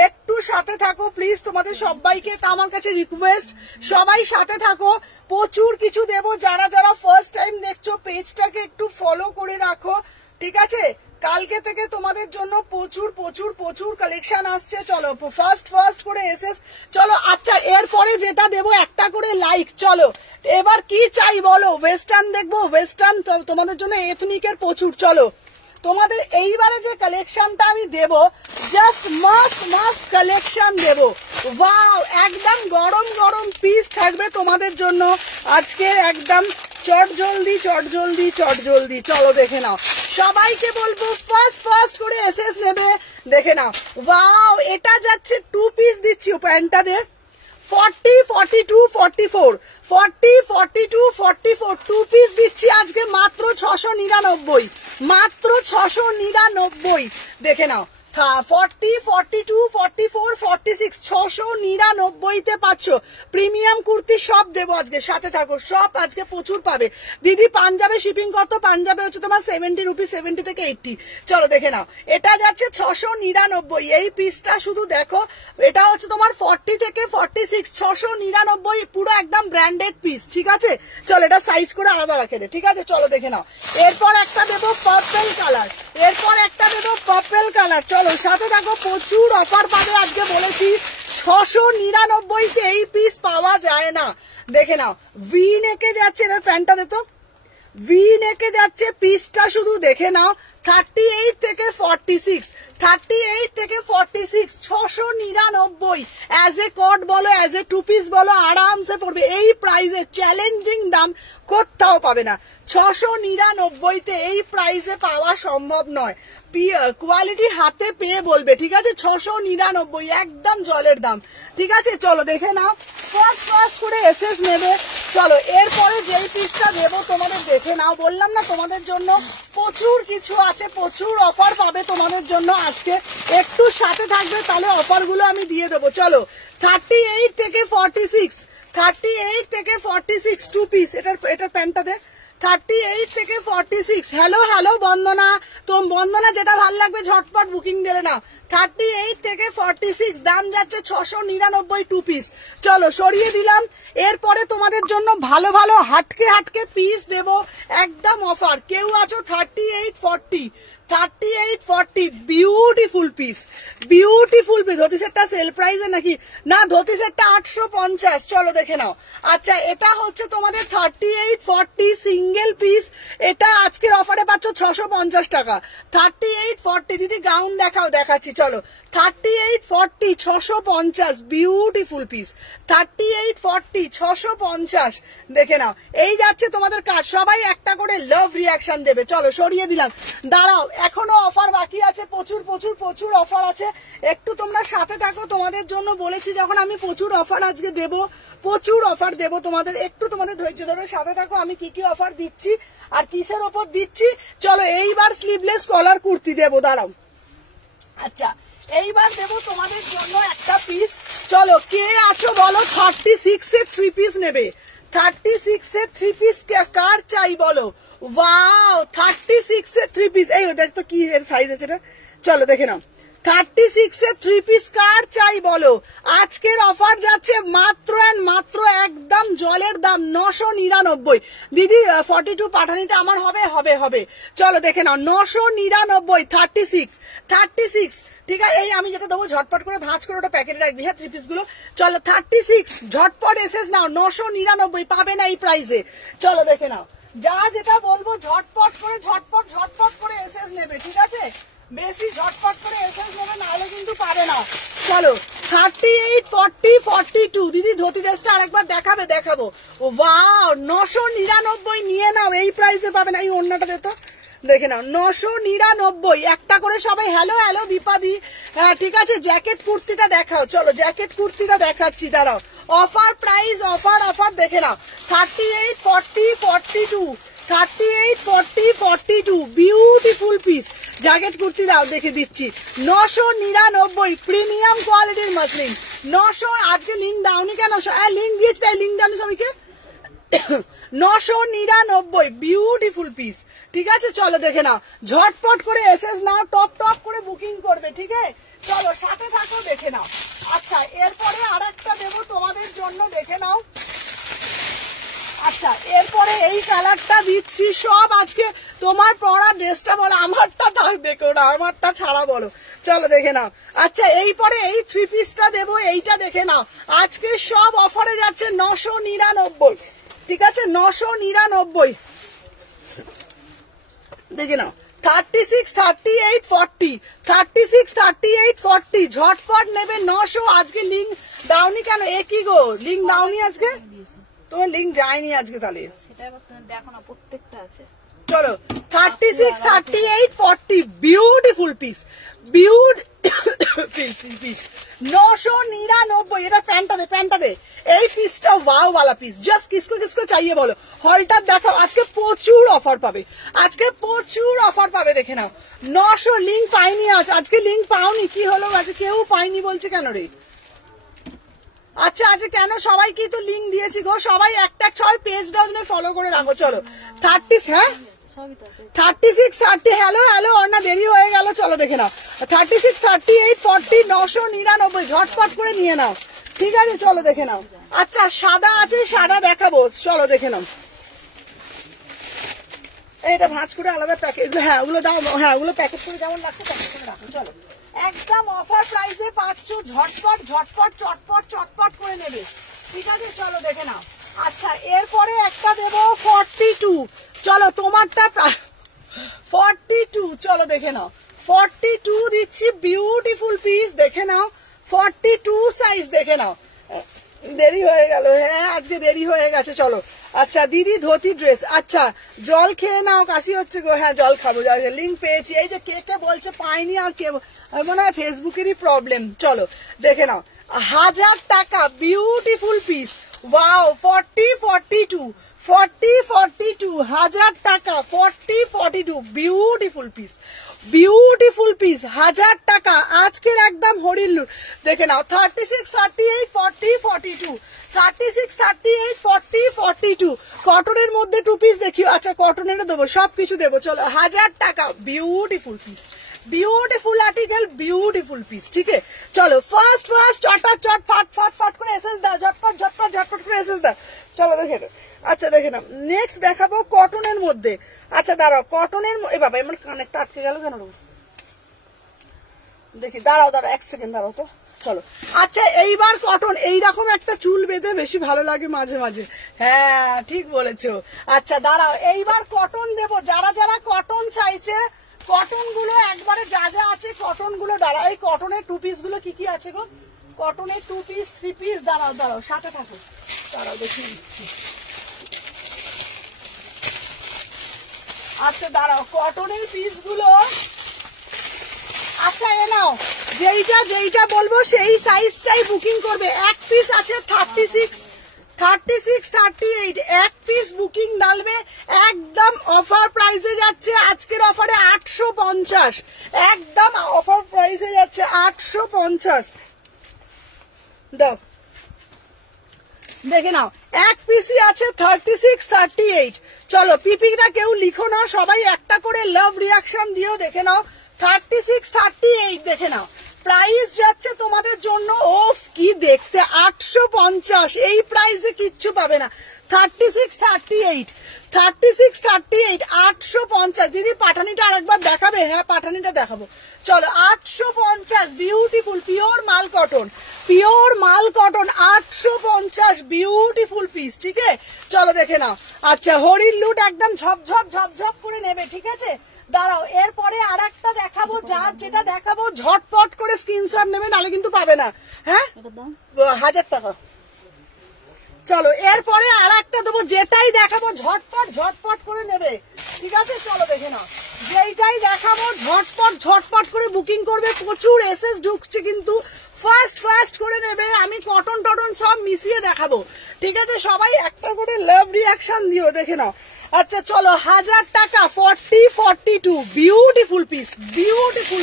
একটু সাথে থাকো প্লিজ। তোমাদের সবাইকে এটা আমার কাছে রিকোয়েস্ট, সবাই সাথে থাকো, প্রচুর কিছু দেবো। যারা যারা ফার্স্ট টাইম দেখছো পেজটাকে একটু ফলো করে রাখো। ঠিক আছে কালকে থেকে তোমাদের জন্য প্রচুর প্রচুর প্রচুর কালেকশন আসছে। চলো ফার্স্ট করে এসএস। চলো আচ্ছা এরপরে যেটা দেবো একটা করে লাইক। চলো এবার কি চাই বলো? ওয়েস্টার্ন দেখবো, ওয়েস্টার্ন তোমাদের জন্য এথনিকের প্রচুর। চলো তোমাদের এইবারে যে কালেকশনটা আমি দেব জাস্ট মাস্ট কালেকশন দেব। ওয়াও, একদম গরম গরম পিস থাকবে তোমাদের জন্য আজকে, একদম চট জলদি। চলো দেখে নাও, সবাইকে বলবো ফার্স্ট করে এসএস নেবে। দেখে নাও, ওয়াও এটা যাচ্ছে 2 পিস দিচ্ছি প্যান্টটা দে 40, 42, 44, 40, 42, 44 2 পিস দিচ্ছি আজকে মাত্র 699, মাত্র 699। দেখে নাও 40, 42, 44, 46 699 পাচ্ছ। প্রিমিয়াম কুর্তি সব দেবো আজকে, সাথে থাকো, সব আজকে প্রচুর পাবে। দিদি পাঞ্জাবে শিপিং কত? পাঞ্জাবে হচ্ছে তোমার 70 রুপি, 70 থেকে 80। চলো দেখে নাও, এটা যাচ্ছে 699। এই পিসটা শুধু দেখো, এটা হচ্ছে তোমার 40 থেকে 46 699, পুরো একদম ব্র্যান্ডেড পিস। ঠিক আছে, চলো এটা সাইজ করে আলাদা রাখে দে। ঠিক আছে, চলো দেখে নাও। এরপর একটা দেবো পার্পল কালার, চলো সাথে থাকো, প্রচুর অফার পাবে আজকে বলেছি। 699 এই পিস পাওয়া যায় না। দেখে নাও, ভি নেকে যাচ্ছে, এর প্যান্টটা দে তো, ভি নেকে যাচ্ছে পিসটা শুধু দেখে নাও। 38 থেকে 46, 38 থেকে 46 699। অ্যাজ এ কট বলো, অ্যাজ এ 2 পিস বলো, আরামসে পড়বে। এই প্রাইসে চ্যালেঞ্জিং দাম কোথাও পাবে না। 699 এই প্রাইসে পাওয়া সম্ভব নয়। কোয়ালিটি হাতে পেয়ে বলবে। ঠিক আছে, 699 একদম জলের দাম। ঠিক আছে, চলো দেখে নাও, ফার্স্ট করে এসএস নেবে। চলো এরপরে যেই পিসটা দেবো তোমাদের দেখে নাও। বললাম না তোমাদের জন্য প্রচুর কিছু আছে, প্রচুর অফার পাবে তোমাদের জন্য আজকে, একটু সাথে থাকবে তাহলে অফারগুলো আমি দিয়ে দেবো। চলো 38 থেকে 46, 38 থেকে 46 2 পিস। এটার প্যান্টটা দে 38 থেকে 46। হ্যালো বন্দনা, বন্দনা যেটা ভালো লাগবে ঝটপট বুকিং দিলে না। 38 থেকে 46 দাম যাচ্ছে 699 2 পিস। চলো সরিয়ে দিলাম। এরপরে তোমাদের জন্য ভালো ভালো হাটকে পিস দেব, একদম অফার। কেউ আছো 38, 40 বিউটিফুল পিস। ধোতি সেটটা সেল প্রাইসে নাকি? না, ধোতি সেটটা 850। চলো দেখে নাও। আচ্ছা এটা হচ্ছে তোমাদের 38, 40 সিঙ্গেল পিস। এটা আজকের অফারে পাচ্ছ 650 টাকা। 38, 40 দিদি গাউন দেখাও, দেখাচ্ছি। চলো 38, 40 650 বিউটিফুল পিস। 38, 40 650 দেখে নাও। এই যাচ্ছে তোমাদের কাজ। সবাই একটা করে লাভ রিয়াকশন দেবে। চলো সরিয়ে দিলাম, দাঁড়াও এখনো অফার বাকি আছে, প্রচুর অফার আছে। একটু তোমরা সাথে থাকো, তোমাদের জন্য বলেছি যখন আমি প্রচুর অফার আজকে দেবো, প্রচুর অফার দেবো তোমাদের। একটু তোমাদের ধৈর্য ধরে সাথে থাকো, আমি কি কি অফার দিচ্ছি আর কিসের ওপর দিচ্ছি। চলো এইবার স্লিভলেস কলার কুর্তি দেবো, দাঁড়াও। আচ্ছা এইবার দেবো তোমাদের জন্য একটা পিস। চলো কে আছো বলো 36 এর 3 পিস নেবে? 36 এর 3 পিস কার চাই বলো? ওয়াও 36 এর 3 পিস। এই দেখ তো কি এর সাইজ আছে এটা। চলো দেখে নাও, 36 এর 3 পিস কার চাই বলো? আজকের অফার যাচ্ছে মাত্র একদম জলের দাম 999। দিদি 42 পাঠানিটা আমার হবে। চলো দেখে নাও, 999 36। ঠিক আছে, এই আমি যেটা দেবো ঝটপট করে ভাঁজ করে ওটা প্যাকেটে রাখবি। হ্যাঁ 3 পিস গুলো। চলো 36 ঝটপট এসেস নাও, 999 পাবে না এই প্রাইসে। চলো দেখে নাও, যা যেটা বলবো ঝটপট করে এসএস নেবে। ঠিক আছে, বেশি ঝটপট করে এসএস নেবে, নাহলে কিন্তু পাবে না। চলো 38, 40, 42 দিদি ধুতি ড্রেসটা আরেকবার দেখাবো। ওয়াও 999 নিয়ে নাও, এই প্রাইসে পাবে না। এই ওড়নাটা দে তো, দেখে নাও 999। একটা করে সবাই হ্যালো দীপাদি। হ্যাঁ ঠিক আছে, জ্যাকেট কুর্তিটা দেখাও। চলো জ্যাকেট কুর্তিটা দেখাচ্ছি, দাঁড়াও। অফার প্রাইস, অফার দেখে নাও। 38, 40, 42 38, 40, 42 বিউটিফুল পিস। জ্যাকেট কুর্তি দাও, দেখে দিচ্ছি। 999 প্রিমিয়াম কোয়ালিটির মাসলিন। 900। আজকে লিঙ্ক দাওনি কেন? লিঙ্ক দিয়েছি তাই লিঙ্ক দাওনি সবাইকে। 999 বিউটিফুল পিস। ঠিক আছে, চলো দেখে নাও, ঝটপট করে এসএস নাও, টপ করে বুকিং করবে। ঠিক আছে, চলো সাথে থাকো, দেখে নাও। আচ্ছা এরপরে আরেকটা দেবো তোমাদের জন্য, দেখে নাও। আচ্ছা এরপরে এই কালারটা দিচ্ছি সব আজকে তোমার পরা ড্রেসটা বলো, আমারটা থাক দেখো না, আমারটা ছাড়া বলো, চলো দেখে নাও। আচ্ছা এই পরে এই 3 পিসটা দেবো, এইটা দেখে নাও, আজকে সব অফারে যাচ্ছে 999, ঠিক আছে 999 দেখে নাও। 36, 38, 40, 36, 38, 40 ঝটপট নেবে 900। আজকে লিঙ্ক দাওনি কেন? একই গো, লিঙ্ক দাওনি আজকে? তোমার লিঙ্ক যায়নি আজকে, তাহলে দেখো না প্রত্যেকটা আছে। চলো 36, 38, 40 বিউটিফুল পিস, বিউটিফুল পিস 999। এটা প্যান্টটা দে এই পিসটা ওয়াও वाला পিস। জাস্ট কিসকো চাইয়ে বলো, হলটা দেখো, আজকে প্রচুর অফার পাবে, আজকে প্রচুর অফার পাবে, দেখে নাও 900। লিঙ্ক পাইনি আজকে লিঙ্ক পাওনি, কি হলো আজকে কেউ পাইনি বলছে কেন রে? আচ্ছা আজকে কেন সবাই কি তো লিঙ্ক দিয়েছি গো, সবাই একটা সবাই পেজটাও জন্য ফলো করে রাখো। চলো 30, হ্যাঁ 36, 30, হ্যালো অর্ণা দেরি হয়ে গেল, চলো দেখে নাও 36, 38, 40 999 ঝটপট করে নিয়ে নাও, ঠিক আছে চলো দেখে নাও। আচ্ছা সাদা আছে, সাদা দেখাবো, চলো দেখে নাও। এটা ভাঁজ করে আলাদা প্যাকেট, হ্যাঁ ওগুলো দাও, হ্যাঁ ওগুলো প্যাকেট করে যেমন রাখো প্যাকেট করে রাখো। চলো একদম অফার প্রাইসে পাচ্ছ, ঝটপট চটপট করে নেবে, ঠিক আছে চলো দেখে নাও। আচ্ছা এরপরে একটা দেবো 42, চলো তোমারটা 42, চলো দেখে নাও 42 দিচ্ছি, বিউটিফুল পিস দেখে নাও, 42 সাইজ দেখে নাও। দেরি হয়ে গেল, হ্যাঁ আজকে দেরি হয়ে গেছে, চলো। আচ্ছা দিদি ধুতি ড্রেস, আচ্ছা জল খেয়ে নাও, কাশি হচ্ছে গো, হ্যাঁ জল খাবো, লিঙ্ক পেয়েছি। এই যে কে বলছে পাইনি, আর কে মনে হয় ফেসবুকেরই প্রবলেম। চলো দেখে নাও 1000 টাকা বিউটিফুল পিস, ওয়াও 40, 42 1000 টাকা 40, 42 বিউটিফুল পিস, 1000 টাকা আজকের একদম হরিল্লুর, দেখে নাও 36, 38, 40, 42 36, 38, 40, 42 কটনের মধ্যে 2 পিস দেখিও। আচ্ছা কটনেরও দেবো, সবকিছু দেবো, চলো 1000 টাকা beautiful piece, beautiful article, beautiful piece, ঠিক আছে চলো। ফার্স্ট চট ফাট করে এসএস দাও, ঝটপট করে এসএস দাও, চলো দেখে নাও। আচ্ছা দেখে নাও নেক্সট দেখাবো কটনের মধ্যে। আচ্ছা দাঁড়াও কটনের, এ বাবা এমন কানেক্টটা আটকে গেল কেন, দেখি দাঁড়াও 1 সেকেন্ড দাঁড়াও তো, চলো। আচ্ছা এইবার কটন, এইরকম একটা চুল বেঁধে বেশি ভালো লাগে মাঝে মাঝে, হ্যাঁ ঠিক বলেছো। আচ্ছা দাঁড়াও এইবার কটন দেবো, যারা কটন চাইছে কটন গুলো একবারে যা আছে কটন গুলো, দাঁড়াও এই কটনের 2 পিস গুলো কি আছে গো, কটনের 2 পিস 3 পিস, দাঁড়াও সাথে থাকো, দাঁড়াও দেখিয়ে দিচ্ছি। আচ্ছা দাঁড়াও কটনের পিস গুলো, আচ্ছা এ নাও যেইটা বলবো সেই সাইজটাই বুকিং করবে। এক পিস আছে 36, 38, এক পিস বুকিং ডালবে, একদম অফার প্রাইসে যাচ্ছে, আজকের অফারে 850, একদম অফার প্রাইসে যাচ্ছে 850, দাও দেখে নাও। এক পিসি আছে 36, 38, চলো পিপিটা কেউ লিখো না, সবাই একটা করে লাভ রিয়াকশন দিও, দেখে নাও 36, 38 দেখে নাও। প্রাইস যাচ্ছে তোমাদের জন্য, ওফ কি দেখতে, 850, এই প্রাইসে কিচ্ছু পাবে না। 36, 38 850। দিদি পাঠানিটা আরেকবার দেখাবে? হ্যাঁ পাঠানিটা দেখাবো, চলো 850 বিউটিফুল পিওর মাল কটন, 850 বিউটিফুল পিস, ঠিক আছে চলো দেখে নাও। আচ্ছা হরির লুট একদম ঝপঝপ করে নেবে, ঠিক আছে দাঁড়াও। এরপরে আর একটা দেখাবো, যেটা দেখাবো ঝটপট করে স্ক্রিনশট নেবে, নাহলে কিন্তু পাবে না, হ্যাঁ 1000 টাকা। চলো এরপরে আর একটা দেবো, যেটাই দেখাবো ঝটপট করে নেবে, ঠিক আছে চলো দেখে নাও। যেইটাই দেখাবো ঝটপট করে বুকিং করবে, প্রচুর এসএস ঢুকছে কিন্তু ফাস্ট করে নেবে। আমি কটন সব মিশিয়ে দেখাবো, ঠিক আছে সবাই একটা করে লাভ রিয়াকশন দিও, দেখে নাও। আচ্ছা চলো 1000 টাকা 40, 42 বিউটিফুল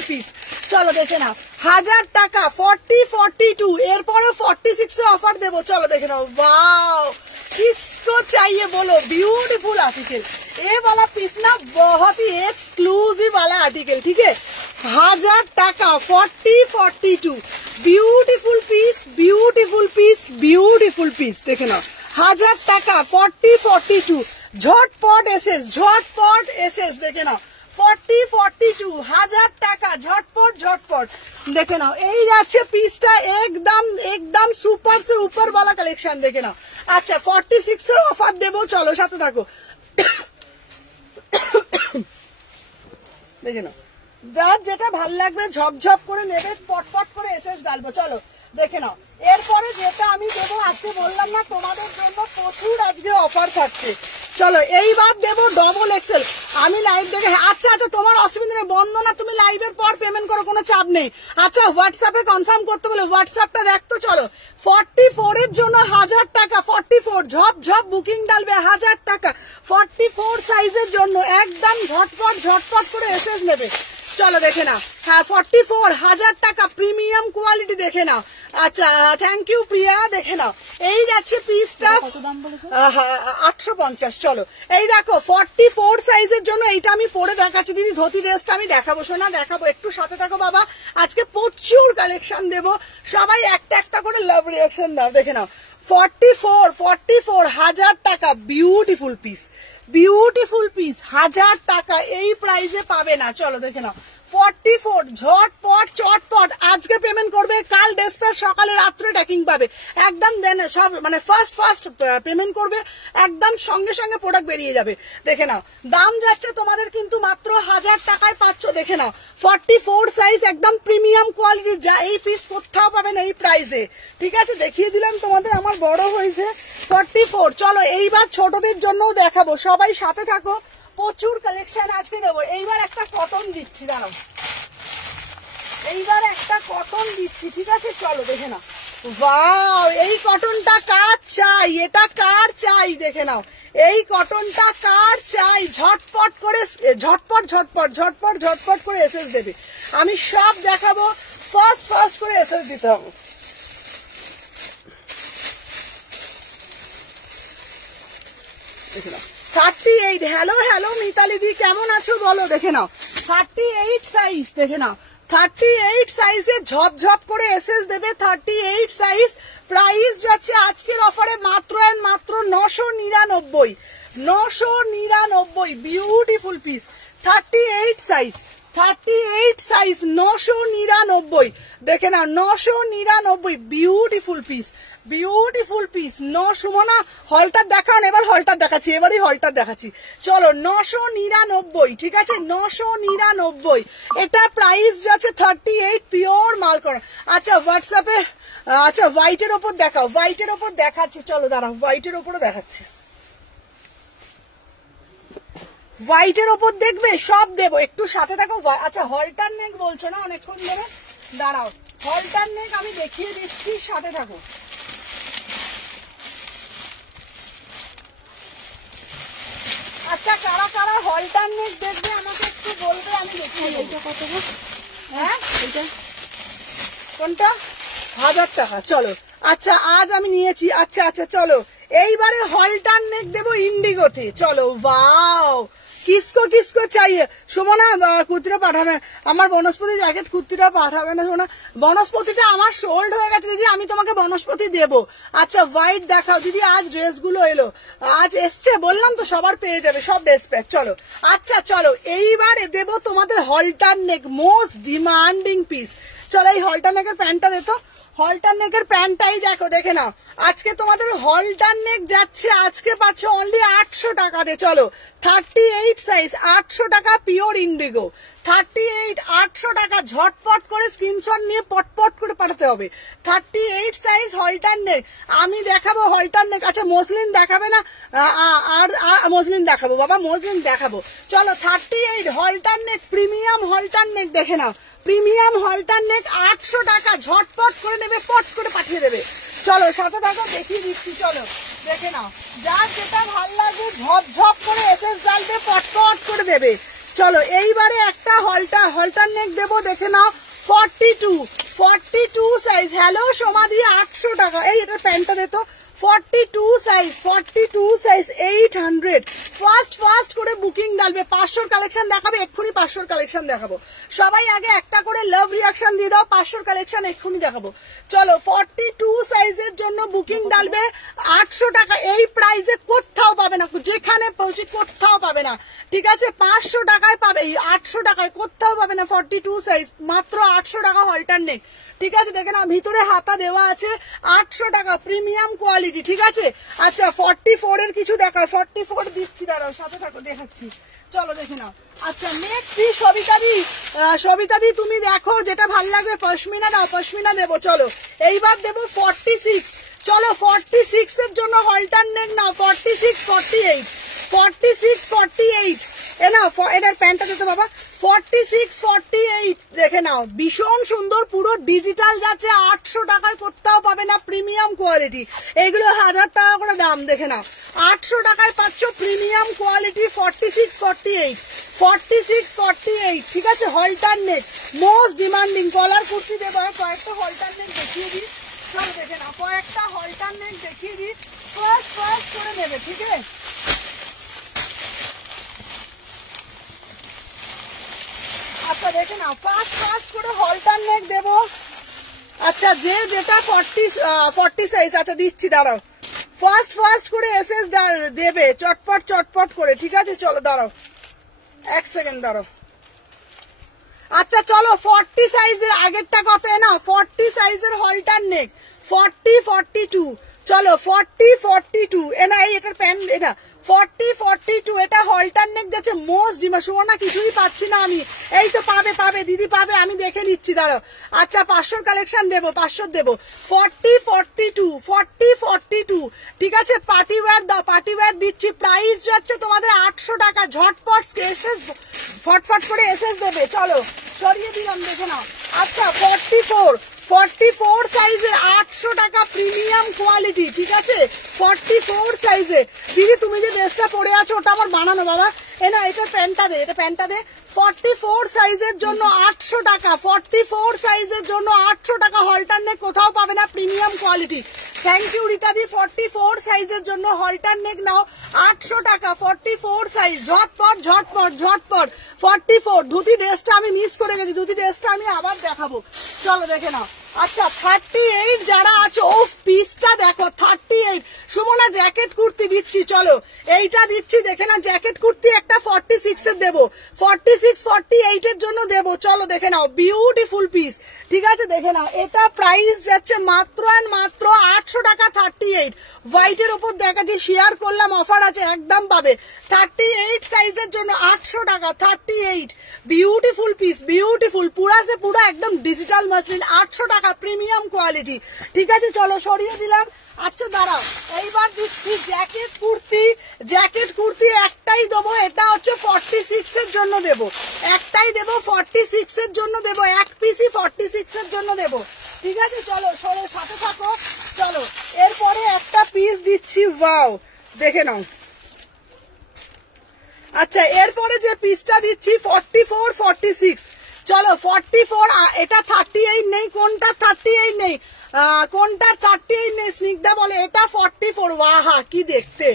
পিস, চলো দেখে নাও 1000 টাকা 40, 42। এরপরে 46 এ অফার দেবো, চলো দেখে নাও। वाओ किसको चाहिए बोलो, ब्यूटीफुल आर्टिकल, ये वाला पीस ना बहुत ही एक्सक्लूसिव वाला आर्टिकल, ठीक है 1000 টাকা 40, 42 বিউটিফুল পিস, দেখে নাও 1000 টাকা 40-42 ঝটপট এসএস দেখে নাও 40-42 1000 টাকা ঝটপট দেখে নাও। এই যাচ্ছে পিসটা একদম সুপার সে উপর वाला কালেকশন দেখে নাও। আচ্ছা 46 এর অফার দেবো, চলো সাথে থাকো। দেখে নাও যার যেটা ভাল লাগবে ঝপঝপ করে নেবে, পটপট করে এসএস ডালবো। চলো দেখে নাও। এরপরে যেটা আমি দেবো, আজকে বললাম না তোমাদের জন্য প্রচুর আজকে অফার থাকছে। চলো এইবার দেবো ডবল এক্সেল। আমি লাইভ দেখে আচ্ছা তোমার অসুবিধা নেই, বন্দনা তুমি লাইভের পর পেমেন্ট করো, কোনো চাপ নেই। আচ্ছা হোয়াটসঅ্যাপে কনফার্ম করতে বলে হোয়াটসঅ্যাপটা দেখতো। চলো 44 এর জন্য 1000 টাকা 44 ঝপ বুকিং ডালবে 1000 টাকা 44 সাইজের জন্য একদম ঝটপট করে এসএস নেবে। চলো দেখে নাও। হ্যাঁ 44 1000 টাকা প্রিমিয়াম কোয়ালিটি দেখে নাও। আচ্ছা থ্যাংক ইউ প্রিয়া। দেখে নাও এই যাচ্ছে পিসটা 850। চলো এই দেখো 44 সাইজের জন্য এইটা আমি পরে দেখাচ্ছি। দিদি ধুতি ড্রেসটা আমি দেখাবো, শোনা দেখাবো, একটু সাথে থাকো বাবা। আজকে প্রচুর কালেকশন দেবো, সবাই একটা করে লাভ রিঅ্যাকশন দাও। দেখে নাও 44 1000 টাকা বিউটিফুল পিস 1000 টাকা এই প্রাইসে পাবে না। চলো দেখে নাও 44 চটপট আজকে পেমেন্ট করবে, কাল ডেসপ্যাচ সকালে রাত্রে ট্যাকিং পাবে। একদম দেন সব মানে ফার্স্ট পেমেন্ট করবে, একদম সঙ্গে প্রোডাক্ট বেরিয়ে যাবে। দেখে নাও দাম যাচ্ছে তোমাদের কিন্তু মাত্র 1000 টাকায় পাচ্ছ। দেখে নাও 44 সাইজ একদম প্রিমিয়াম কোয়ালিটি, যা এই পিস কোথাও পাবেন এই প্রাইসে। ঠিক আছে দেখিয়ে দিলাম তোমাদের, আমার বড় হয়েছে 44। চলো এইবার ছোটদের জন্যও দেখাবো, সবাই সাথে থাকো, প্রচুর কালেকশন আজকে দেবো। এইবার একটা কটন দিচ্ছি, দাঁড়াও এইবার একটা কটন দিচ্ছি। ঠিক আছে চলো দেখে নাও। ওয়াও এই কটনটা কার চাই, এটা কার চাই দেখে নাও। এই কটনটা কার চাই, ঝটপট করে এসএস দেবে। আমি সব দেখাবো, ফার্স্ট করে এসএস দিতে হবে। দেখে নাও 38। হ্যালো মিতালি দি কেমন আছো বলো। দেখে নাও 38 সাইজ দেখে নাও 38 সাইজে ঝপঝপ করে এসএস দেবে। 38 সাইজ প্রাইস যাচ্ছে আজকের অফারে মাত্র 999 বিউটিফুল পিস 38 সাইজ 999 দেখে নাও 999 বিউটিফুল পিস 900 না হলটার দেখান, এবার হলটার দেখাচ্ছি, চলো 999। ঠিক আছে 999 এটা প্রাইস যাচ্ছে 38 পিওর মাল করা। আচ্ছা হোয়াটসঅ্যাপে আচ্ছা হোয়াইটের ওপর দেখাও, হোয়াইটের ওপর দেখাচ্ছি। চলো দাঁড়াও হোয়াইটের ওপরও দেখাচ্ছে, হোয়াইটের ওপর দেখবে সব দেবো, একটু সাথে থাকো। আচ্ছা হলটার নেক বলছো না অনেকক্ষণ ধরে, দাঁড়াও হলটার নেক আমি দেখিয়ে দিচ্ছি, সাথে থাকো। আচ্ছা কারা হলটার নেক দেখবে আমাকে একটু বলবে, আমি দেখিয়ে দেবো। কত? হ্যাঁ এইটা কোনটা 1000 টাকা। চলো আচ্ছা আজ আমি নিয়েছি। আচ্ছা চলো এইবারে হলটার নেক দেবো ইন্ডিগোতে। চলো ওয়াও কিসকো চাইয়ে সুমনা কুর্তিটা পাঠাবে, আমার বনস্পতি জ্যাকেট কুর্তিটা পাঠাবে না সোনা, বনস্পতিটা আমার সোল্ড হয়ে গেছে দিদি, আমি তোমাকে বনস্পতি দেবো। আচ্ছা হোয়াইট দেখাও দিদি, আজ ড্রেসগুলো এলো, আজ এসছে বললাম তো, সবার পেয়ে যাবে সব ড্রেস প্যাক। চলো আচ্ছা চলো এইবারে দেবো তোমাদের হলটার নেক, মোস্ট ডিমান্ডিং পিস। চলো এই হলটার নেকের প্যান্টটা দে তো, হলটার নেকের প্যান্টটাই দেখো, দেখে নাও আজকে তোমাদের হলটার নেক যাচ্ছে, আজকে পাচ্ছ অনলি 800 টাকাতে। চলো 38 সাইজ 800 টাকা পিওর ইন্ডিগো 38 800 টাকা, ঝটপট করে স্ক্রিনশট নিয়ে পটপট করে পাঠাতে হবে। 38 সাইজ হলটার নেক আমি দেখাবো, হলটার নেক। আচ্ছা মসলিন দেখাবে না? আর মসলিন দেখাবো বাবা, মসলিন দেখাবো। চলো 38 হলটার নেক, প্রিমিয়াম হলটার নেক দেখে নাও, প্রিমিয়াম হলটার নেক 800 টাকা, ঝটপট করে নেবে, পট করে পাঠিয়ে দেবে। চলো সাথে থাকো দেখিয়ে দিচ্ছি। চলো দেখে নাও, যার যেটা ভাল লাগবে ঝপঝপ করে এসএস ডালবে, পটপট করে দেবে। চলো এইবারে একটা হলটার নেক দেবো, দেখে নাও 42 সাইজ। হ্যালো সোমাদি 800 টাকা। এই এটা প্যান্টটা দে তো, 42 সাইজ 800 ফাস্ট করে বুকিং ডালবে। 500 কালেকশন দেখাবে, এক্ষুনি 500 কালেকশন দেখাবো। সবাই আগে একটা করে লাভ রিয়াকশন দিয়ে দাও, 500 কালেকশন এক্ষুনি দেখাবো। চলো 42 সাইজের জন্য বুকিং ডালবে 800 টাকা। এই প্রাইসে কোথাও পাবে না, যেখানে পৌঁছে কোথাও পাবে না, ঠিক আছে? 500 টাকায় পাবে, 800 টাকায় কোথাও পাবে না। 42 সাইজ মাত্র 800 টাকা হলটার নেক, ঠিক আছে? দেখে না, ভিতরে হাতা দেওয়া আছে, 800 টাকা, প্রিমিয়াম কোয়ালিটি, ঠিক আছে? আচ্ছা 44 এর কিছু দেখা, 44 দিচ্ছি, দাঁড়াও সাথে থাকো দেখাচ্ছি। চলো দেখে নাও। আচ্ছা নেক্সট পিস সবিতাদি তুমি দেখো যেটা ভালো লাগবে। পশমিনা দাও, পশমিনা দেবো। চলো এইবার দেবো 46। চলো 46 এর জন্য হলটার নেক নাও, 46 48 এ নাও। এটার প্যান্টটা দিতে বাবা, 46 48 দেখে নাও, ভীষণ সুন্দর, পুরো ডিজিটাল যাচ্ছে। 800 টাকার কোথাও পাবে না, প্রিমিয়াম কোয়ালিটি। এইগুলো 1000 টাকা করে দাম, দেখে নাও 800 টাকায় পাচ্ছ প্রিমিয়াম কোয়ালিটি। 46 48 ঠিক আছে? হলটার নেক মোস্ট ডিমান্ডিং। কলার কুর্তি দেবো, কয়েকটা হলটার নেক দেখিয়ে দিই। চলো দেখে নাও, কয়েকটা হলটার নেক দেখিয়ে দিই, ফার্স্ট করে নেবে, ঠিক আছে? আচ্ছা দেখে নাও, ফার্স্ট করে হলটার নেক দেবো। আচ্ছা যে যেটা 40 সাইজ, আচ্ছা দিচ্ছি, দাঁড়াও। ফার্স্ট করে এসএস দেবে, চটপট করে, ঠিক আছে? চলো দাঁড়াও 1 সেকেন্ড, দাঁড়াও। আচ্ছা চলো 40 সাইজের আগেরটা কত না, 40 সাইজের হলটার নেক 42। চলো 42 এনা, এই এটার প্যান্ট, এটা 42 এটা হলটার নেক যাচ্ছে মোস্ট ডিমান্ড। সুবর্ণা কিছুই পাচ্ছি না আমি, এই তো পাবে দিদি পাবে, আমি দেখে নিচ্ছি, দাঁড়াও। আচ্ছা 500 কালেকশন দেবো, 500 দেবো। 42 ঠিক আছে? পার্টি ওয়্যার দাও, পার্টি ওয়্যার দিচ্ছি। প্রাইস যাচ্ছে তোমাদের 800 টাকা। ঝটপট ফটফট করে এসএস দেবে। চলো সরিয়ে দিলাম, দেখে নাও। আচ্ছা 44 সাইজের 800 টাকা, প্রিমিয়াম কোয়ালিটি, ঠিক আছে? 44 সাইজে। দিদি তুমি যে ড্রেসটা পরে আছো ওটা আমার বানানো বাবা, না এটা প্যান্টটা দে, এটা প্যান্টটা দে। 44 সাইজের জন্য 800 টাকা, 44 সাইজের জন্য 800 টাকা হলটার নেক, কোথাও পাবে না, প্রিমিয়াম কোয়ালিটি। থ্যাংক ইউ রিতাদি। 44 সাইজের জন্য হলটার নেক নাও 800 টাকা, 44 সাইজ। ঝটপট 44। ধুতি ড্রেসটা আমি মিস করে গেছি, ধুতি ড্রেসটা আমি আবার দেখাবো, চলো দেখে নাও। আচ্ছা 38 যারা আছো, ও পিসটা দেখো 38। সুমনা জ্যাকেট কুর্তি দিচ্ছি, চলো এইটা দিচ্ছি, দেখে না। জ্যাকেট কুর্তি একটা 46 এর দেবো, 46-48 এর জন্য দেবো। চলো দেখে নাও, বিউটিফুল পিস, ঠিক আছে? দেখে নাও, এটা প্রাইস যাচ্ছে মাত্র 800 টাকা। 38 হোয়াইটের উপর দেখা যে শেয়ার করলাম, অফার আছে, একদম পাবে। 38 সাইজের জন্য 800 টাকা, 38 বিউটিফুল পিস, বিউটিফুল, পুরা একদম ডিজিটাল মাসলিন, 800 টাকা, প্রিমিয়াম কোয়ালিটি, ঠিক আছে? চলো সরিয়ে দিলাম। আচ্ছা দাঁড়াও, এইবার দিচ্ছি জ্যাকেট কুর্তি একটাই দেবো, এটা হচ্ছে 46 এর জন্য দেবো, একটাই দেবো, 46 এর জন্য দেবো, এক পিসই 46 এর জন্য দেবো, ঠিক আছে? চলো সাথে থাকো। চলো এরপরে একটা পিস দিচ্ছি, ওয়াও দেখে নাও। আচ্ছা এরপরে যে পিসটা দিচ্ছি 44-46। চলো 44, এটা 38 নেই, কোনটা 38 নেই, কোনটা 38 নেই, স্নিগ্ধা বলে এটা 44। ওয়াহা কি দেখতে,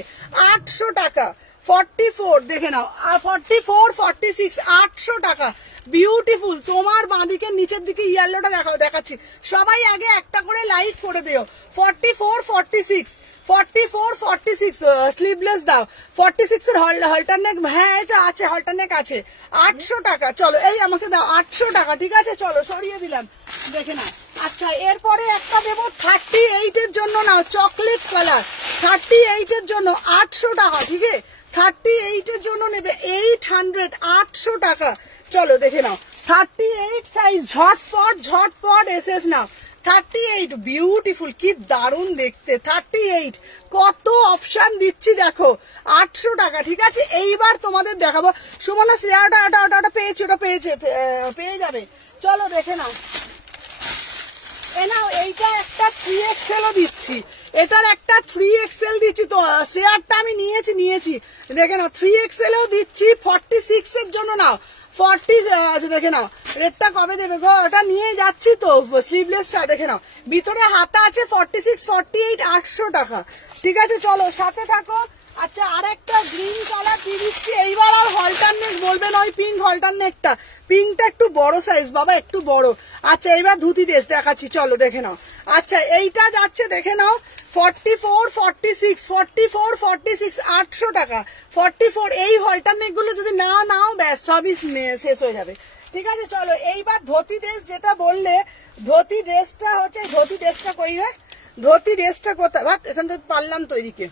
800 টাকা 44, দেখে নাও। 44-46 800 টাকা, বিউটিফুল। তোমার বাঁদিকের নিচের দিকে ইয়েলোটা দেখাচ্ছি, সবাই আগে একটা করে লাইক করে দিও। 44-46 স্লিভলেস দাও। 46 এর হলটার নেক, হ্যাঁ এটা আছে, হলটার নেক আছে, 800 টাকা। চলো এই আমাকে দাও 800 টাকা, ঠিক আছে? চলো সরিয়ে দিলাম, দেখে নাও। আচ্ছা এরপরে একটা দেবো 38 এর জন্য, নাও চকলেট কালার, 38 এর জন্য 800 টাকা, ঠিক আছে? 38 এর জন্য নেবে 800, 800 টাকা। চলো দেখে নাও, 38 সাইজ, ঝটপট এসএস নাও। 38 বিউটিফুল, কি দারুণ দেখতে। 38 কত অপশন দিচ্ছি দেখো, 800 টাকা, ঠিক আছে? এইবার তোমাদের দেখাবো, সুমনা ওটা পেয়েছে, পেয়ে যাবে। চলো দেখে নাও, নাও এইটা একটা 3XL দিচ্ছি, এটার একটা 3XL দিচ্ছি, তো শেয়ারটা আমি নিয়েছি, দেখে নাও 3XL দিচ্ছি। 46 এর জন্য নাও, 40 আচ্ছা দেখে নাও রেটটা কবে দেবে গো, ওটা নিয়ে যাচ্ছি তো স্লিভলেসটা দেখে নাও, ভিতরে হাতা আছে 46 48 800 টাকা। ঠিক আছে চলো সাথে থাকো। আচ্ছা আর একটা গ্রিন কালার দিয়ে দিচ্ছি, এইবার আর হলটার নেক বলবে না, ওই পিঙ্ক হলটার নেকটা, পিঙ্কটা একটু বড় সাইজ বাবা, একটু বড়। আচ্ছা এইবার ধুতি ড্রেস দেখাচ্ছি, চলো দেখে নাও। আচ্ছা এইটা যাচ্ছে দেখে নাও 44 46 44 46 800 টাকা 44। এই হলটার নেক গুলো যদি না নাও ব্যাস সবই শেষ হয়ে যাবে। ঠিক আছে চলো এইবার ধুতি ড্রেস যেটা বললে, ধুতি ড্রেসটা হচ্ছে, ধুতি ড্রেসটা কই রে, ধুতি ড্রেসটা কোথায়, বাট এখান থেকে পারলাম তো এদিকে।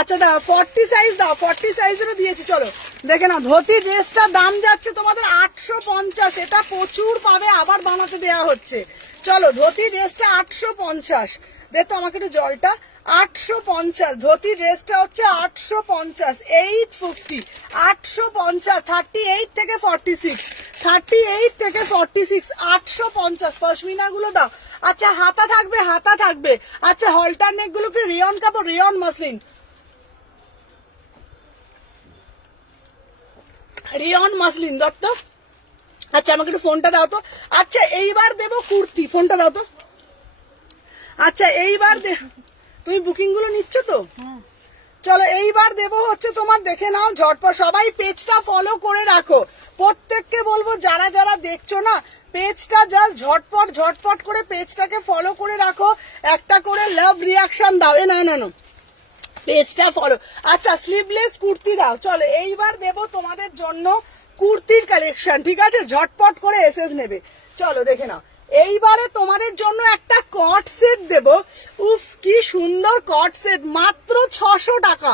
আচ্ছা দাও 40 সাইজ দাও, 40 সাইজেরও দিয়েছি। চলো দেখে নাও ধুতি ড্রেসটার দাম যাচ্ছে তোমাদের 850, এটা প্রচুর পাবে, আবার বানাতে দেওয়া হচ্ছে। চলো ধুতি ড্রেসটা 850, দেখো আমাকে একটু জলটা, 850 ধুতি ড্রেসটা হচ্ছে 850, 850 850, 38 থেকে 46 38 থেকে 46 850 পশমিনা গুলো দাও। আচ্ছা হাতা থাকবে, হাতা থাকবে। আচ্ছা হলটার নেক গুলো কি রেয়ন কাপড়, রেয়ন মসলিন, রিয়ন মাসলিন দত্ত। আচ্ছা আমাকে একটু ফোনটা দাও তো। আচ্ছা এইবার দেবো কুর্তি, ফোনটা দাও তো। আচ্ছা এইবার তুমি বুকিং গুলো নিচ্ছ তো, চলো এইবার দেবো হচ্ছে তোমার দেখে নাও ঝটপট, সবাই পেজটা ফলো করে রাখো, প্রত্যেককে বলবো যারা যারা দেখছো না পেজটা জাস্ট ঝটপট ঝটপট করে পেজটাকে ফলো করে রাখো, একটা করে লাভ রিয়াকশন দাও। এ না না না পেজটা ফলো। আচ্ছা স্লিভলেস কুর্তি দাও। চলো এইবার দেবো তোমাদের জন্য কুর্তির কালেকশন, ঠিক আছে ঝটপট করে এসএস নেবে। চলো দেখে নাও এইবারে তোমাদের জন্য একটা কট সেট দেবো, উফ কি সুন্দর কট সেট, মাত্র 600 টাকা,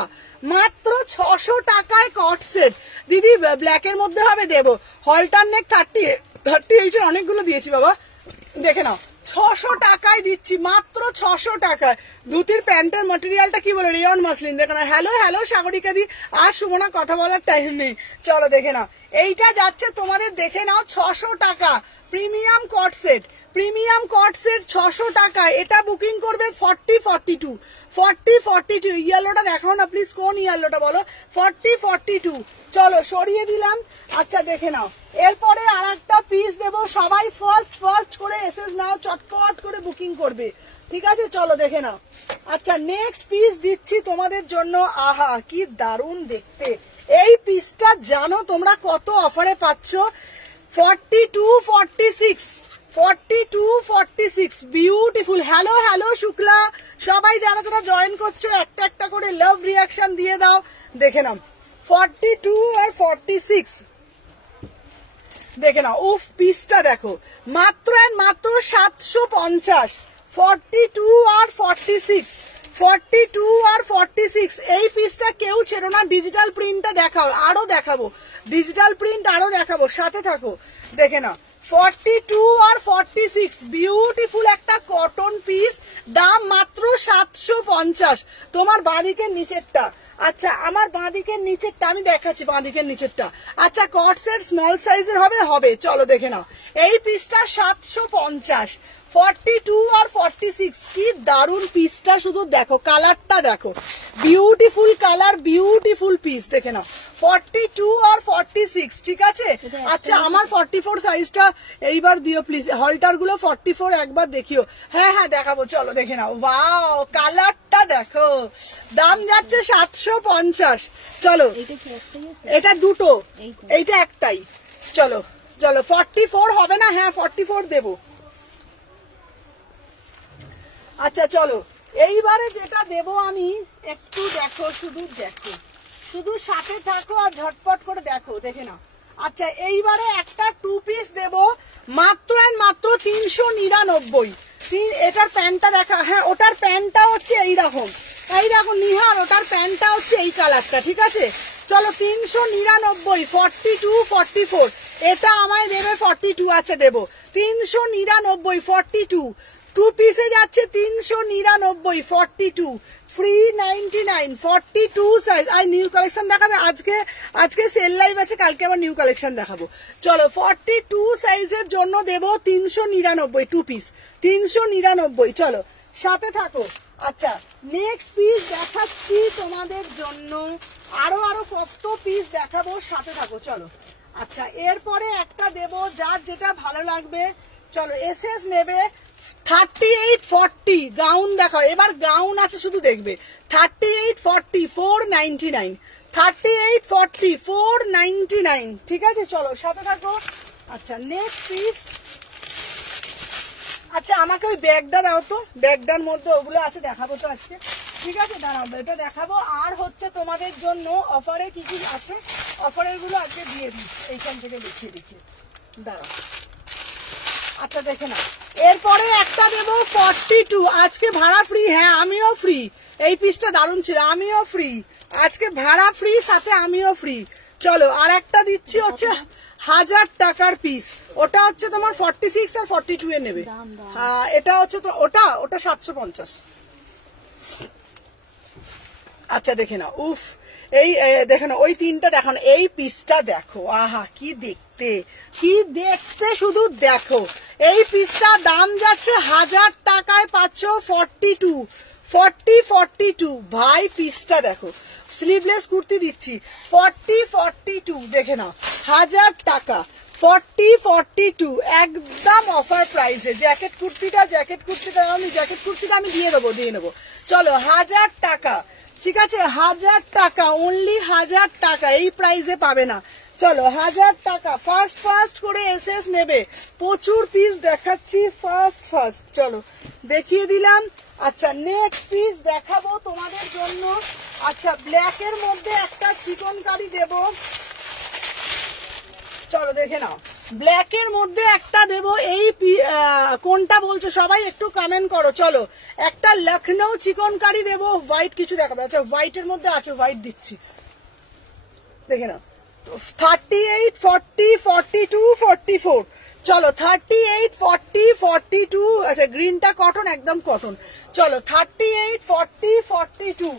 মাত্র 600 টাকায় কট সেট। দিদি ব্ল্যাকের মধ্যে হবে দেবো, হলটার নেক 30 অনেকগুলো দিয়েছি বাবা, দেখে নাও 600 টাকায় দিচ্ছি, মাত্র 600 টাকায়। ধুতির প্যান্টের ম্যাটেরিয়ালটা কি বলে, রিয়ন মাসলিন। দেখে না, হ্যালো হ্যালো সাগরিকা দি, আর সুমনা কথা বলার টাইম নেই। চলো দেখে নাও এইটা যাচ্ছে তোমাদের দেখে নাও 600 টাকা, প্রিমিয়াম কট সেট, প্রিমিয়াম কট সেট 600 টাকায়। এটা বুকিং করবে 40 42 40 42। ইয়েলোটা দেখাও না প্লিজ, কোন ইয়েলোটা বলো, 40 42। চলো সরিয়ে দিলাম। আচ্ছা দেখে নাও এরপরে আর একটা পিস দেবো, সবাই ফার্স্ট করে এসএস নাও, চটপট করে বুকিং করবে, ঠিক আছে চলো দেখে নাও। আচ্ছা নেক্সট পিস দিচ্ছি তোমাদের জন্য, আহা কি দারুণ দেখতে এই পিসটা, জানো তোমরা কত অফারে পাচ্ছ, 42 46 42 46 বিউটিফুল। হ্যালো হ্যালো শুক্লা, সবাই যারা যারা জয়েন করছো একটা একটা করে লাভ রিয়াকশন দিয়ে দাও। দেখে নাও 42 আর 46 দেখে নাও, উফ পিসটা দেখো, মাত্র মাত্র 750, 42 আর 46 42 আর 46। এই পিসটা কেউ ছেড়ো না, ডিজিটাল প্রিন্টটা দেখাও, আরো দেখাবো ডিজিটাল প্রিন্ট, আরো দেখাবো, সাথে থাকো। দেখে নাও 42 আর 46 বিউটিফুল একটা কটন পিস, দাম মাত্র 750। তোমার বাঁদিকের নিচেরটা, আচ্ছা আমার বাঁদিকের নিচেরটা আমি দেখাচ্ছি, বাঁদিকের নিচেরটা। আচ্ছা কট সেট স্মল সাইজের হবে, হবে চলো দেখে নাও এই পিসটা 750, 42 আর 46 কি দারুন পিসটা, শুধু দেখো কালারটা দেখো, বিউটিফুল কালার, বিউটিফুল পিস। দেখে নাও 42 আর 46, ঠিক আছে। আচ্ছা আমার 44 সাইজটা এইবার দিও প্লিজ, হলটার গুলো 44 একবার দেখিও। হ্যাঁ হ্যাঁ দেখাবো, চলো দেখে নাও, ওয়াও কালারটা দেখো, দাম যাচ্ছে 750। চলো এটা দুটো, এইটা একটাই। চলো চলো 44 হবে না, হ্যাঁ 44 দেবো। আচ্ছা চলো এইবারে যেটা দেবো আমি, একটু দেখো, শুধু দেখো, শুধু সাথে থাকো আর ঝটপট করে দেখো, দেখে নাও। আচ্ছা এইবারে একটা 2 পিস দেবো, মাত্র মাত্র 399। এটার প্যান্টটা দেখা, হ্যাঁ ওটার প্যান্টটা হচ্ছে এইরকম, এইরকম নিহার, ওটার প্যান্টটা হচ্ছে এই কালারটা, ঠিক আছে। চলো 399, 42 44, এটা আমায় দেবে 42। আচ্ছা দেবো 399, 42 2 পিসে যাচ্ছে 399, 42 399, 42 সাইজ। আর নিউ কালেকশন দেখাবে আজকে, আজকে সেল লাইভ আছে, কালকে আবার নিউ কালেকশন দেখাবো। চলো 42 সাইজের জন্য দেবো 399, 2 পিস 399। চলো সাথে থাকো। আচ্ছা নেক্সট পিস দেখাচ্ছি তোমাদের জন্য, আরো আরো কত পিস দেখাবো, সাথে থাকো। চলো আচ্ছা এরপরে একটা দেব, যার যেটা ভালো লাগবে। চলো এসএস নেবে 3840 গাউন দেখাও, এবার গাউন আছে শুধু দেখবে। 3840 499, 3840 499, ঠিক আছে চলো সাথে থাকো। আচ্ছা নেক্সট পিস। আচ্ছা আমাকে ওই ব্যাগটা দাও তো, ব্যাগটার মধ্যে ওগুলো আছে দেখাবো তো আজকে, ঠিক আছে দাঁড়াও এটা দেখাবো। আর হচ্ছে তোমাদের জন্য অফারে কি কি আছে, অফারের গুলো আজকে দিয়ে দিই, এইখান থেকে দেখিয়ে দিচ্ছি দাঁড়াও। আচ্ছা দেখে না, এরপরে একটা দেবো 42, আজকে ভাড়া ফ্রি। হ্যাঁ আমিও ফ্রি, এই পিসটা দারুণ ছিল, আমিও ফ্রি আজকে, ভাড়া ফ্রি সাথে আমিও ফ্রি। চলো আর একটা দিচ্ছি হচ্ছে 1000 টাকার পিস, ওটা হচ্ছে তোমার 46 আর 42 এ নেবে। হ্যাঁ এটা হচ্ছে তো ওটা 750। আচ্ছা দেখে না, উফ এই দেখে না, ওই তিনটা দেখো না, এই পিসটা দেখো, আহা কি দেখতে, কি দেখতে শুধু দেখো। এই পিসটা দাম যাচ্ছে 1000 টাকায় পাচ্ছ 42 ভাই, পিসটা দেখো। স্লিভলেস কুর্তি দিচ্ছি 40-42, দেখে নাও 1000 টাকা 40-42 একদম অফার প্রাইসে। জ্যাকেট কুর্তিটা আমি দিয়ে দেবো। চলো 1000 টাকা, ঠিক আছে 1000 টাকা, অনলি 1000 টাকা, এই প্রাইসে পাবে না। চলো 1000 টাকা, ফার্স্ট করে এসএস নেবে, প্রচুর পিস দেখাচ্ছি, ফার্স্ট চলো দেখিয়ে দিলাম। আচ্ছা নেক্সট পিস দেখাবো তোমাদের জন্য। আচ্ছা ব্ল্যাকের মধ্যে একটা চিকনকারি দেব, চলো দেখে নাও, ব্ল্যাকের মধ্যে একটা দেব। এই কোনটা বলছো সবাই একটু কমেন্ট করো। চলো একটা লখনৌ চিকনকারি দেব, হোয়াইট কিছু দেখাবে। আচ্ছা হোয়াইটের মধ্যে আছে, হোয়াইট দিচ্ছি দেখে নাও। 38-40-42-44, চলো 38-40-42। আচ্ছা গ্রিনটা কটন, একদম কটন। চলো 38-40-42,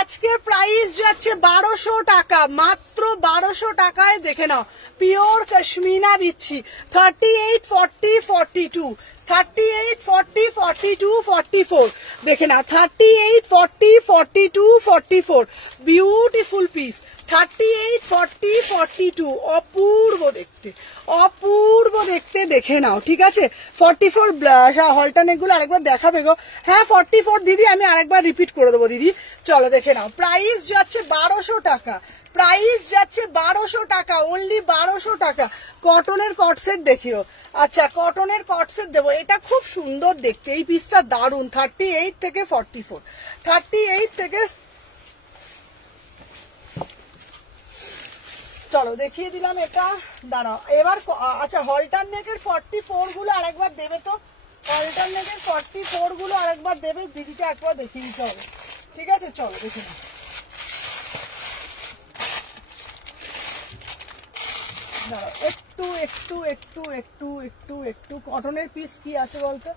আজকে প্রাইস যাচ্ছে 1200 টাকা, মাত্র 1200 টাকায় দেখে নাও, পিওর কাশ্মীনা দিচ্ছি। 38-40-42, 38-40-42-44, দেখে নাও 38-40-42-44, বিউটিফুল পিস। 38-40-42, অপূর্ব দেখতে, দেখে নাও, ঠিক আছে। 44 হলটানেক গুলো আরেকবার দেখাবে গো। হ্যাঁ 44 দিদি, আমি আরেকবার রিপিট করে দেবো দিদি। চলো দেখে নাও, প্রাইস যাচ্ছে 1200 টাকা, অনলি 1200 টাকা। কটনের কটসেট দেখিও। আচ্ছা কটনের কটসেট দেবো, এটা খুব সুন্দর দেখতে, এই পিসটা দারুন। 38 থেকে 44, 38 থেকে, চলো দেখিয়ে দিলাম এটা, দাঁড়াও এবার। আচ্ছা হলটার নেকের 44 গুলো আরেকবার দেবে তো, হলটার নেকের 44 গুলো আরেকবার দেবে, দিদিকে একবার দেখিয়ে দিতে হবে, ঠিক আছে চলো দেখে নাও। দাঁড়াও একটু কটনের পিস কি আছে বলতো,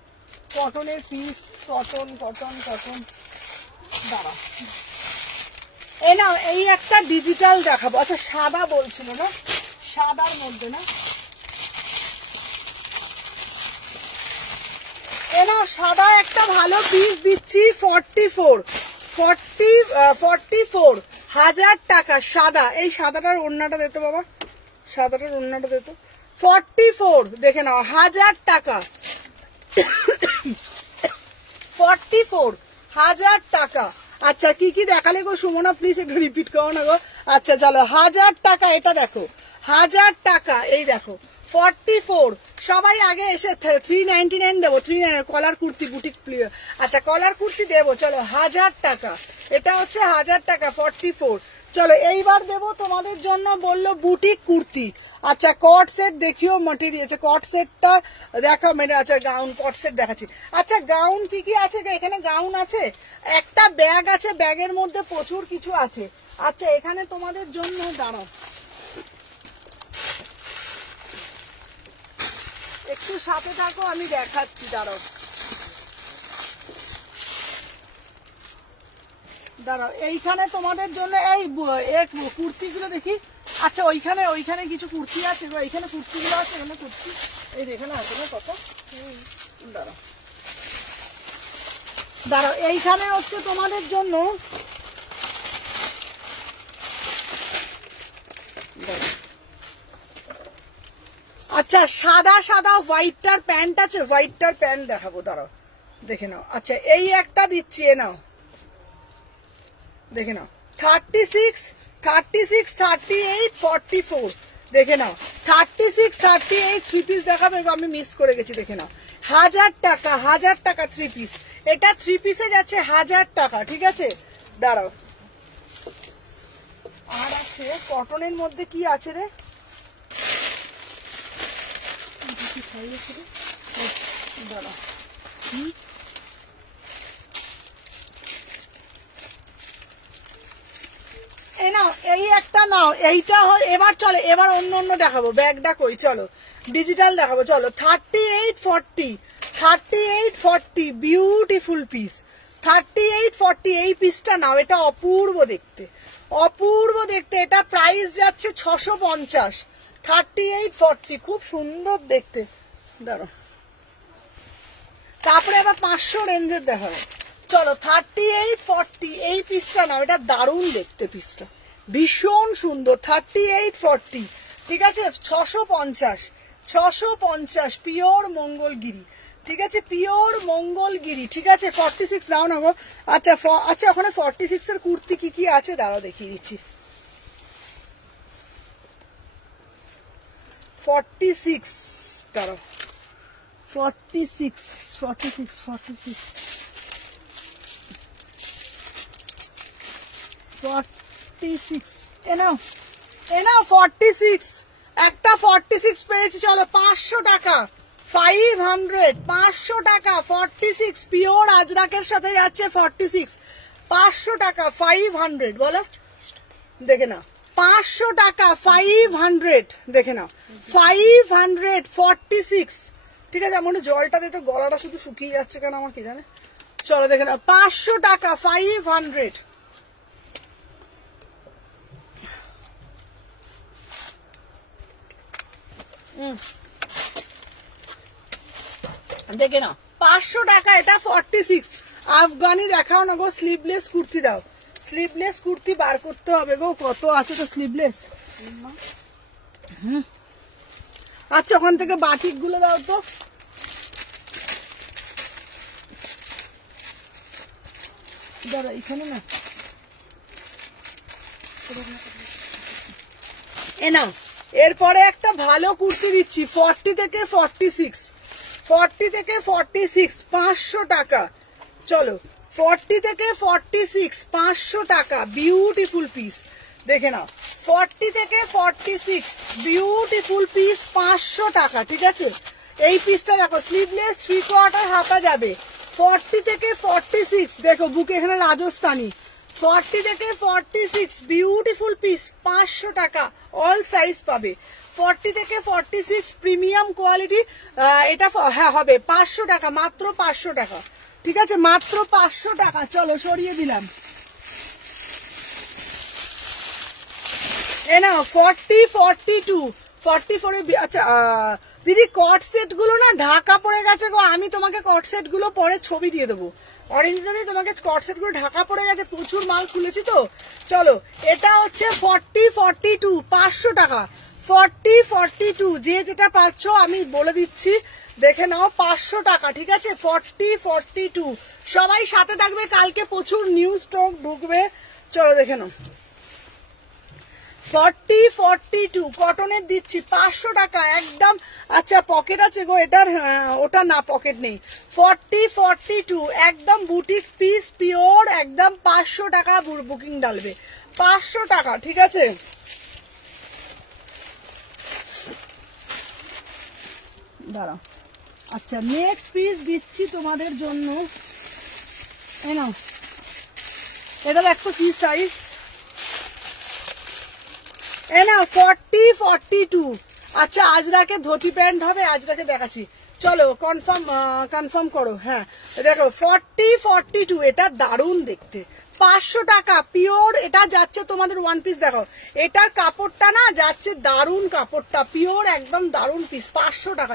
কটনের পিস, কটন, দাঁড়াও এই না, এই একটা ডিজিটাল দেখাবো। আচ্ছা সাদা বলছিল না, সাদার মধ্যে না, এ না সাদা একটা ভালো পিস দিচ্ছি 44 1000 টাকা সাদা। এই সাদাটার ওড়নাটা দিত বাবা, সাদাটার ওড়নাটা দিত। 44 দেখে নাও, 1000 টাকা, 44 1000 টাকা। আচ্ছা কি কি দেখালে গো সুমনা, প্লিজ একটু রিপিট করো না গো। আচ্ছা চলো 1000 টাকা, এটা দেখো 1000 টাকা, এই দেখো 44। সবাই আগে এসে 399 দেবো, 3 কলার কুর্তি বুটিক। আচ্ছা কলার কুর্তি দেবো, চলো 1000 টাকা, এটা হচ্ছে 1000 টাকা 44। চলো এইবার দেবো তোমাদের জন্য, বললো বুটিক কুর্তি। আচ্ছা কট সেট দেখিও, মেটেরিয়াল। আচ্ছা কট সেটটা দেখা, আচ্ছা গাউন কট সেট দেখাচ্ছি। আচ্ছা গাউন কি কি আছে, এখানে গাউন আছে, একটা ব্যাগ আছে, ব্যাগের মধ্যে প্রচুর কিছু আছে। আচ্ছা এখানে তোমাদের জন্য, দাঁড়াও একটু সাথে থাকো, আমি দেখাচ্ছি, দাঁড়াও এইখানে তোমাদের জন্য এই কুর্তিগুলো দেখি। আচ্ছা ওইখানে কিছু কুর্তি আছে, এইখানে কুর্তিগুলো আছে, এখানে কুর্তি, এই এখানে আছে না কত, দাঁড়াও এইখানে হচ্ছে তোমাদের জন্য, আচ্ছা সাদা সাদা হোয়াইটটার প্যান্ট আছে, হোয়াইটটার প্যান্ট দেখাবো, দাঁড়াও দেখে নাও। আচ্ছা এই একটা দিচ্ছি, এ নাও দেখে নাও, 36, 36, 38, 44, দেখে নাও 36, 38 থ্রি পিস দেখাবো, আমি মিস করে গেছি, দেখে নাও 1000 টাকা, 1000 টাকা থ্রি পিস, এটা থ্রি পিসে যাচ্ছে 1000 টাকা, ঠিক আছে। দাঁড়াও আর আছে কটনের মধ্যে কি আছে রে, দাঁড়াও নাও এই একটা নাও, এইটা এবার চলো, এবার অন্য অন্য দেখাবো, ব্যাগটা কই, চলো ডিজিটাল দেখাবো, চলো 38, 40, 38, 40 বিউটিফুল পিস, 38, 40 এই পিসটা নাও, এটা অপূর্ব দেখতে, অপূর্ব দেখতে, এটা প্রাইস যাচ্ছে 650, 38, 40 খুব সুন্দর দেখতে। দাঁড়াও তারপরে আবার 500 রেঞ্জের দেখাবো, চলো 38, 40 এই পিসটা নাও, এটা দারুণ দেখতে, পিসটা ভীষণ সুন্দর, 38, 40 ঠিক আছে, 650, 650 পিওর মঙ্গলগিরি, ঠিক আছে পিওর মঙ্গলগিরি, ঠিক আছে 46 দাও না গো। আচ্ছা আচ্ছা ওখানে 46 এর কুর্তি কি কি আছে দাঁড়াও দেখিয়ে দিচ্ছি, 46 দাঁড়াও 46, 46, 46, 46 এ নাও 46, একটা 46 পেয়েছি, চলো 500 টাকা, 500, 500 টাকা 46 পিওর আজরাকের সাথে যাচ্ছে 46, 500 টাকা 500, বলো দেখে নাও 500 টাকা 500, দেখে নাও 500, 46, ঠিক আছে। আমার জলটা দিয়ে তো গলাটা শুধু শুকিয়ে যাচ্ছে কেন আমার কি জানে, চলো দেখে নাও 500 টাকা 500, দেখে নাও 500 টাকা, এটা 46, আফগানি দেখাও না গো, স্লিভলেস কুর্তি দাও, স্লিভলেস কুর্তি বার করতে হবে গো, কত আছে তো স্লিভলেস। আচ্ছা ওখান থেকে বাটিক গুলো দাও তো, দাঁড়া এখানে না, এ নাও এরপরে একটা ভালো কুর্তি দিচ্ছি, 40 থেকে 46, 40 থেকে 46 500 টাকা, চলো 40 থেকে 46 500 টাকা বিউটিফুল পিস, দেখে নাও 40 থেকে 46 বিউটিফুল পিস 500 টাকা, ঠিক আছে। এই পিসটা দেখো স্লিভলেস 3/4 হাতা যাবে, 40 থেকে 46 দেখো বুকে এখানে রাজস্থানি, 40 থেকে 46 বিউটিফুল পিস 500 টাকা, অল সাইজ পাবে, 40 থেকে 46 প্রিমিয়াম কোয়ালিটি, এটা হ্যাঁ হবে 500 টাকা, মাত্র 500 টাকা, ঠিক আছে মাত্র 500 টাকা, চলো সরিয়ে দিলাম। এ নাও 40, 42, 44, আচ্ছা দিদি কট সেট গুলো না ঢাকা পড়ে গেছে গো, আমি তোমাকে কট সেট গুলো পরে ছবি দিয়ে দেবো, অরেঞ্জ দিদি তোমাকে কট সেট গুলো ঢাকা পড়ে গেছে, প্রচুর মাল খুলেছি তো, চলো এটা হচ্ছে 40, 42 500 টাকা, 40, 42 যে যেটা পাচ্ছ আমি বলে দিচ্ছি, দেখে নাও 500 টাকা, ঠিক আছে 40, 42 সবাই সাথে থাকবে, কালকে প্রচুর নিউ স্টক ঢুকবে, চলো দেখে নাও 40, 42 কটনের দিচ্ছি 500 টাকা একদম। আচ্ছা পকেট আছে গো এটার, ওটা না পকেট নেই, 40, 42 একদম বুটিক পিস পিওর, একদম 500 টাকা বুকিং ডালবে, 500 টাকা, ঠিক আছে। দাঁড়াও আচ্ছা নেক্সট পিস দিচ্ছি তোমাদের জন্য, এই নাও এটা দেখো কি সাইজ, এ না 40, 42 আচ্ছা আজরাকে ধুতি প্যান্ট হবে, আজরাকে দেখাচ্ছি, চলো কনফার্ম করো, হ্যাঁ দেখো 40, 42 এটা দারুণ দেখতে, 500 টাকা পিওর, এটা যাচ্ছে তোমাদের ওয়ান পিস, দেখো এটার কাপড়টা না যাচ্ছে দারুণ, কাপড়টা পিওর একদম দারুণ পিস, 500 টাকা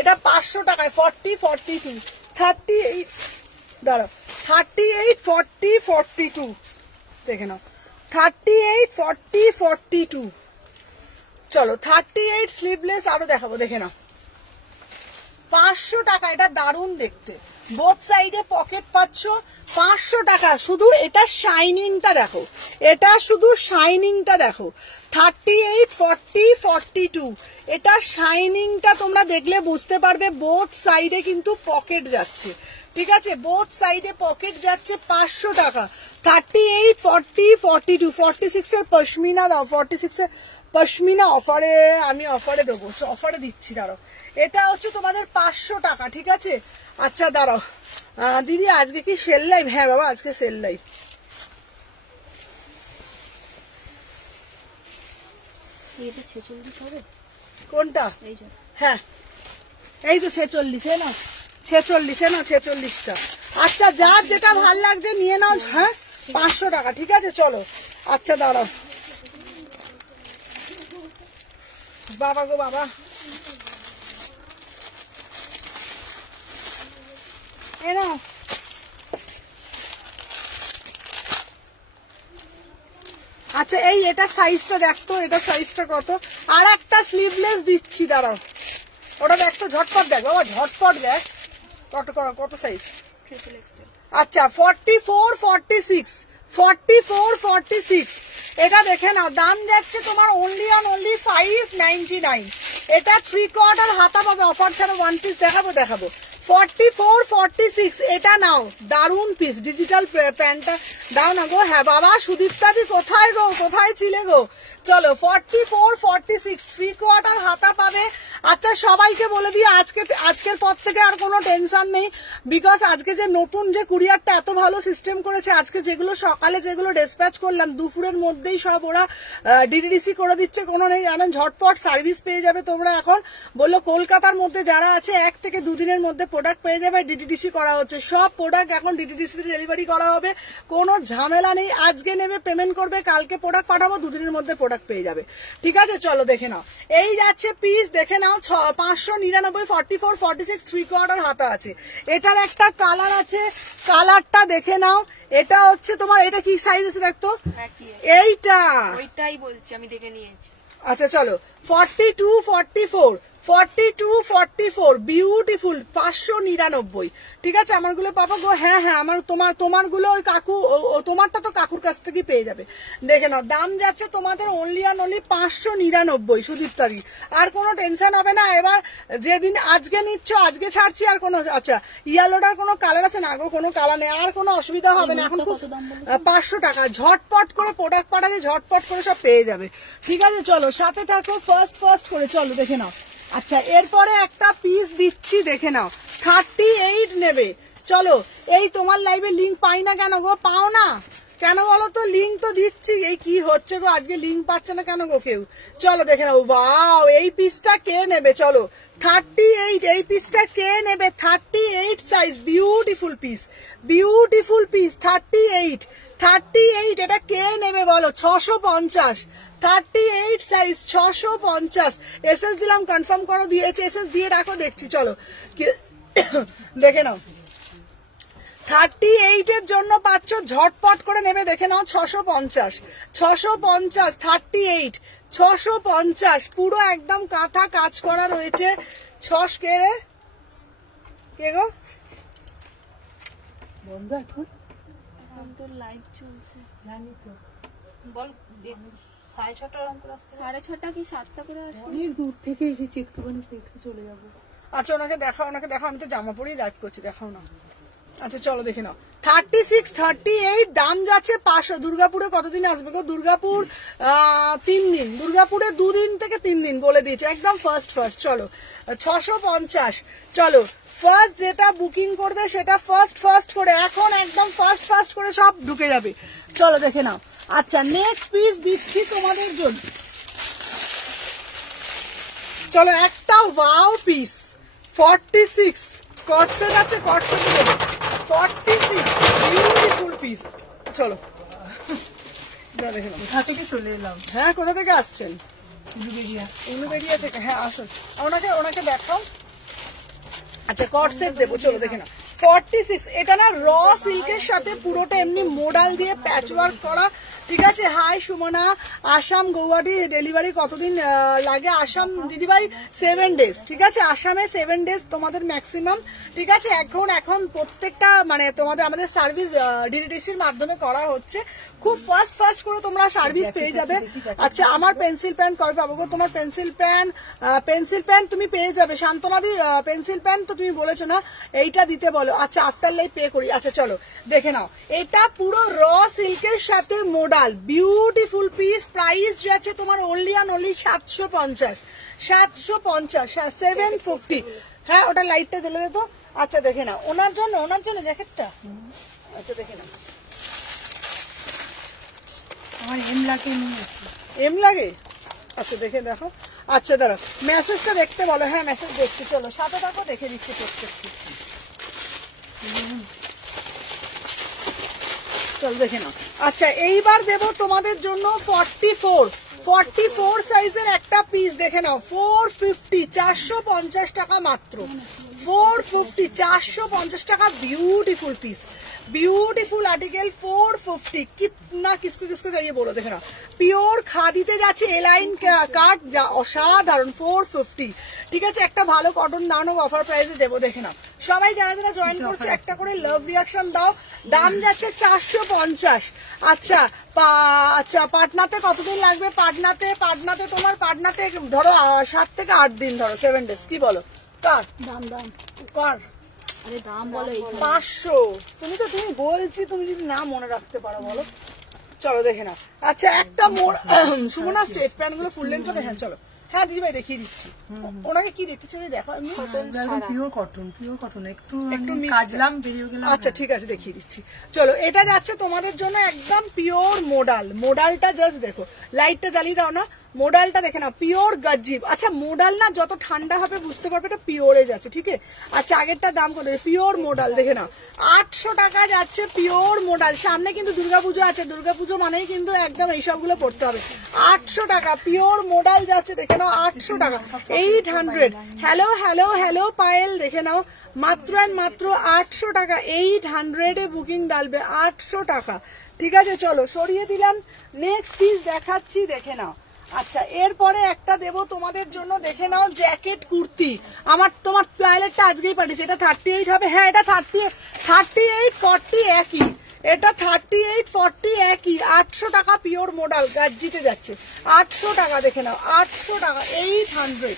এটা 500 টাকায়, 40, 42 38, দাঁড়াও 38, 40, 42 দেখে নাও 38, 40, 42 চলো 38 স্লিভলেস আরো দেখাবো, দেখে নাও 500 টাকা। এটা দারুণ দেখতে, বোথ সাইডে পকেট পাচ্ছ, 500 টাকা। শুধু এটা শাইনিংটা দেখো, এটা শুধু শাইনিংটা দেখো। 38, 40, 42 এটা শাইনিংটা তোমরা দেখলে বুঝতে পারবে। বোথ সাইডে কিন্তু পকেট যাচ্ছে, ঠিক আছে, বোথ সাইডে পকেট যাচ্ছে। 500 টাকা। 38, 40, 42, 46 এর পশমিনা দাও, 46 এর পশমিনা অফারে, আমি অফারে দেবো, অফারে দিচ্ছি, দাঁড়াও। এটা হচ্ছে তোমাদের 500 টাকা, ঠিক আছে। আচ্ছা দাঁড়াও দিদি, আজকে কি সেল লাইভ? হ্যাঁ বাবা, আজকে সেল লাইভ। এটা 46 হবে কোনটা? এই যে, হ্যাঁ এই তো 46 না, 46 না, 46টা। আচ্ছা যার যেটা ভাল লাগছে নিয়ে নাও। হ্যাঁ 500 টাকা, ঠিক আছে চলো। আচ্ছা দাঁড়াও, বাবা গো বাবা, এ নাও। আচ্ছা এই এটা সাইজটা দেখতো, এটা সাইজটা কত? আর একটা স্লিভলেস দিচ্ছি, দাঁড়াও, ওটা দেখতো, ঝটপট দেখ বাবা, ঝটপট দেখ কত সাইজ। Triple Excel. আচ্ছা 44, 46, 44, 46 এটা দেখে নাও। দাম যাচ্ছে তোমার অনলি 599। এটা 3/4 হাতা পাবে, অফার ছাড়া ওয়ান পিস দেখাবো। 44, 46 এটা নাও, দারুন পিস। ডিজিটাল প্যান্টটা দাও না গো। হ্যাঁ বাবা, সুদীপ্তাদি কোথায় গো, কোথায় ছিলে গো? চলো 44, 46 3/4 হাতা পাবে। আচ্ছা সবাইকে বলে দিই, আজকের পর থেকে আর কোনো টেনশন নেই, বিকজ আজকে যে নতুন যে কুরিয়ারটা এত ভালো সিস্টেম করেছে, আজকে যেগুলো সকালে যেগুলো ডিসপ্যাচ করলাম দুপুরের মধ্যেই সব ওরা ডিটিডিসি করে দিচ্ছে, কোনো নেই জানেন, ঝটপট সার্ভিস পেয়ে যাবে তোমরা। এখন বললো কলকাতার মধ্যে যারা আছে 1 থেকে 2 দিনের মধ্যে প্রোডাক্ট পেয়ে যাবে। ডিটিডিসি করা হচ্ছে, সব প্রোডাক্ট এখন ডিটিডিসি ডেলিভারি করা হবে, কোনো ঝামেলা নেই। আজকে নেবে, পেমেন্ট করবে, কালকে প্রোডাক্ট পাঠাবো, 2 দিনের মধ্যে প্রোডাক্ট পেয়ে যাবে, ঠিক আছে। চলো দেখে নাও, এই যাচ্ছে পিস, দেখে নাও 599, 44, 46 3/4 হাতা আছে। এটার একটা কালার আছে, কালারটা দেখে নাও। এটা হচ্ছে তোমার, এটা কি সাইজ আছে দেখতো, এইটা ওইটাই বলছি, আমি দেখে নিয়েছি। আচ্ছা চলো 42, 44, 42, 44 বিউটিফুল, 599, ঠিক আছে। আমারগুলো পাবো গো। হ্যাঁ হ্যাঁ, আমার তোমারগুলো ওই কাকু, তোমারটা তো কাকুর কাছ থেকে পেয়ে যাবে। দেখে নাও, দাম যাচ্ছে তোমাদের অনলি 599 সুদীপ্তারি। আর কোনো টেনশন হবে না। এবার যেদিন আজকে নিচ্ছ আজকে ছাড়ছি, আর কোনো, আচ্ছা ইয়েলোটার কোনো কালার আছে না গো? কোনো কালার নেই, আর কোনো অসুবিধা হবে না। এখন 500 টাকা, ঝটপট করে প্রোডাক্ট পাঠাবে, ঝটপট করে সব পেয়ে যাবে, ঠিক আছে। চলো সাথে থাকো, ফার্স্ট করে চলো দেখে নাও। আচ্ছা এরপরে একটা পিস দিচ্ছি, দেখে নাও। 38 নেবে, চলো। এই তোমার লাইভে লিঙ্ক পাই না কেন গো? পাও না কেন বলো তো? লিঙ্ক তো দিচ্ছি, এই কি হচ্ছে গো, আজকে লিঙ্ক পাচ্ছে না কেন গো কেউ? চলো দেখে নাও। ওয়াও, এই পিসটা কে নেবে? চলো 38, এই পিসটা কে নেবে? 38 size, beautiful piece, beautiful piece. 38, এটা কে নেবে বলো? 650, 38 সাইজ, 650। এসএস দিলাম, কনফার্ম করো, দিয়েছে এসএস দিয়ে রাখো, দেখছি। চলো দেখে নাও, 38 এর জন্য পাচ্ছ, ঝটপট করে নেবে, দেখে নাও। 650, 38, 650 পুরো একদম কাঁথা কাজ করা রয়েছে। কে গো বন্ধ? এখন তো লাইভ চলছে, জানি তো, বল 6:30 কি 7টা করে আসবে? অনেক দূর থেকে এসেছি, একটুখানি দেখে চলে যাবো। আচ্ছা ওনাকে দেখাও, আমি তো জামা পরেই লাইভ করছি, দেখাও না। আচ্ছা চলো দেখে নাও। 36, 38 দাম যাচ্ছে 500। দুর্গাপুরে কতদিন আসবে গো? দুর্গাপুর 3 দিন, দুর্গাপুরে 2 দিন থেকে 3 দিন বলে দিয়েছে, একদম ফার্স্ট। চলো 650। চলো ফার্স্ট যেটা বুকিং করবে সেটা ফার্স্ট করে, এখন একদম ফার্স্ট করে সব ঢুকে যাবে। চলো দেখে নাও। আচ্ছা নেক্সট পিস দিচ্ছি তোমাদের জন্য, চলো একটা ওয়াও পিস। 46 কটসেট আছে, কটসেট 46 বিউটিফুল পিস। চলো দেখে নাও। কোথা থেকে চলে এলাম? হ্যাঁ কোথা থেকে আসছেন? উলুবেড়িয়া থেকে। হ্যাঁ আসুন, ওনাকে দেখাও। আচ্ছা কটসেট দেবো, চলো দেখে নাও। 46 এটা না র সিল্কের সাথে পুরোটা এমনি মোডাল দিয়ে প্যাচ ওয়ার্ক করা, ঠিক আছে। হাই সুমনা, আসাম গৌহাটি ডেলিভারি কতদিন লাগে? আসাম দিদিভাই 7 ডেজ, ঠিক আছে। আসামে 7 ডেজ তোমাদের ম্যাক্সিমাম, ঠিক আছে। এখন প্রত্যেকটা মানে তোমাদের আমাদের সার্ভিস ডিটিডিসির মাধ্যমে করা হচ্ছে। খুব ফাস্ট করে তোমরা সার্ভিস পেয়ে যাবে। আচ্ছা, আমার পেন্সিল প্যান কবে পাবো গো? তোমার পেন্সিল প্যান তুমি পেয়ে যাবে। শান্তনাদি পেন্সিল প্যান তো তুমি বলেছো না, এইটা দিতে বলো। আচ্ছা, আফটার লাইফ পে করি। আচ্ছা চলো দেখে নাও, এটা পুরো র সিল্কের সাথে মোডাল, বিউটিফুল পিস। প্রাইস যাচ্ছে তোমার অনলি 750, 750, 750। হ্যাঁ, ওটা লাইটটা জ্বেলে দে তো। আচ্ছা দেখে নাও, ওনার জন্য জ্যাকেটটা। আচ্ছা দেখে নাও, আমার এম লাগে। আচ্ছা দেখে দেখো। আচ্ছা দাঁড়াও, মেসেজটা দেখতে বলো। হ্যাঁ মেসেজ দেখছি, চলো সাথে থাকো, দেখে দিচ্ছি প্রত্যেকটি। চল দেখে নাও। আচ্ছা, এইবার দেবো তোমাদের জন্য 44 সাইজের একটা পিস। দেখে নাও, 450, 450 টাকা মাত্র। 450, 450 টাকা। Beautiful piece, beautiful article. 450 कितना किसको चाहिए बोलो। देखे ना, পিওর খাদিতে যাচ্ছে, এলাইন কাট, যা অসাধারণ। 450, ঠিক আছে। একটা ভালো কটন দানো অফার প্রাইসে দেবো। দেখে নাও, সবাই যারা জয়েন করছে একটা করে লাভ রিয়াকশন দাও। দাম যাচ্ছে 450। আচ্ছা আচ্ছা, পাটনাতে কতদিন লাগবে? পাটনাতে তোমার পাটনাতে ধরো 7 থেকে 8 দিন, ধরো 7 ডেজ। কি বলো? কার দাম কার আরে দাম বলো। 500। তুমি বলছি, তুমি যদি না মনে রাখতে পারো বলো। চলো দেখে নাও। আচ্ছা, একটা সুমনা স্টেট প্যান্ট গুলো ফুল লেন্থ হবে। হ্যাঁ চলো, হ্যাঁ দিদি ভাই দেখিয়ে দিচ্ছি। ওনাকে কি দেখতে চাই দেখো। পিওর কটন একটু কাজলাম বেরিয়ে গেলাম। আচ্ছা ঠিক আছে, দেখিয়ে দিচ্ছি। চলো, এটা যাচ্ছে তোমাদের জন্য একদম পিওর মোডালটা জাস্ট দেখো, লাইটটা জ্বালিয়ে দাও না। মোডালটা দেখে না, পিওর গজ্জিব। আচ্ছা, মোডাল না যত ঠান্ডা হবে বুঝতে পারবে এটা পিওরে যাচ্ছে, ঠিক আছে। আচ্ছা, আগেরটার দাম কত? পিওর মোডাল দেখে না, 800 টাকা যাচ্ছে পিওর মোডাল। সামনে কিন্তু দুর্গাপুজো আছে, দুর্গাপুজো মানেই কিন্তু একদম এইসবগুলো পড়তে হবে। 800 টাকা পিওর মোডাল যাচ্ছে, দেখে নাও 800 টাকা। 800। হ্যালো পায়েল, দেখে নাও মাত্র 800 টাকা। 800 বুকিং ডালবে, 800 টাকা, ঠিক আছে। চলো সরিয়ে দিলাম, নেক্সট পিস দেখাচ্ছি, দেখে নাও। আচ্ছা, এরপরে একটা দেবো তোমাদের জন্য, দেখে নাও জ্যাকেট কুর্তি। তোমার টয়লেটটা আজকেই পাঠিয়েছে। এটা 38 হবে। হ্যাঁ, এটা 38, 40 একই। এটা 38, 40 একই। 800 টাকা পিওর মোডাল, গাজ্জিতে যাচ্ছে 800 টাকা। দেখে নাও 800 টাকা, 800,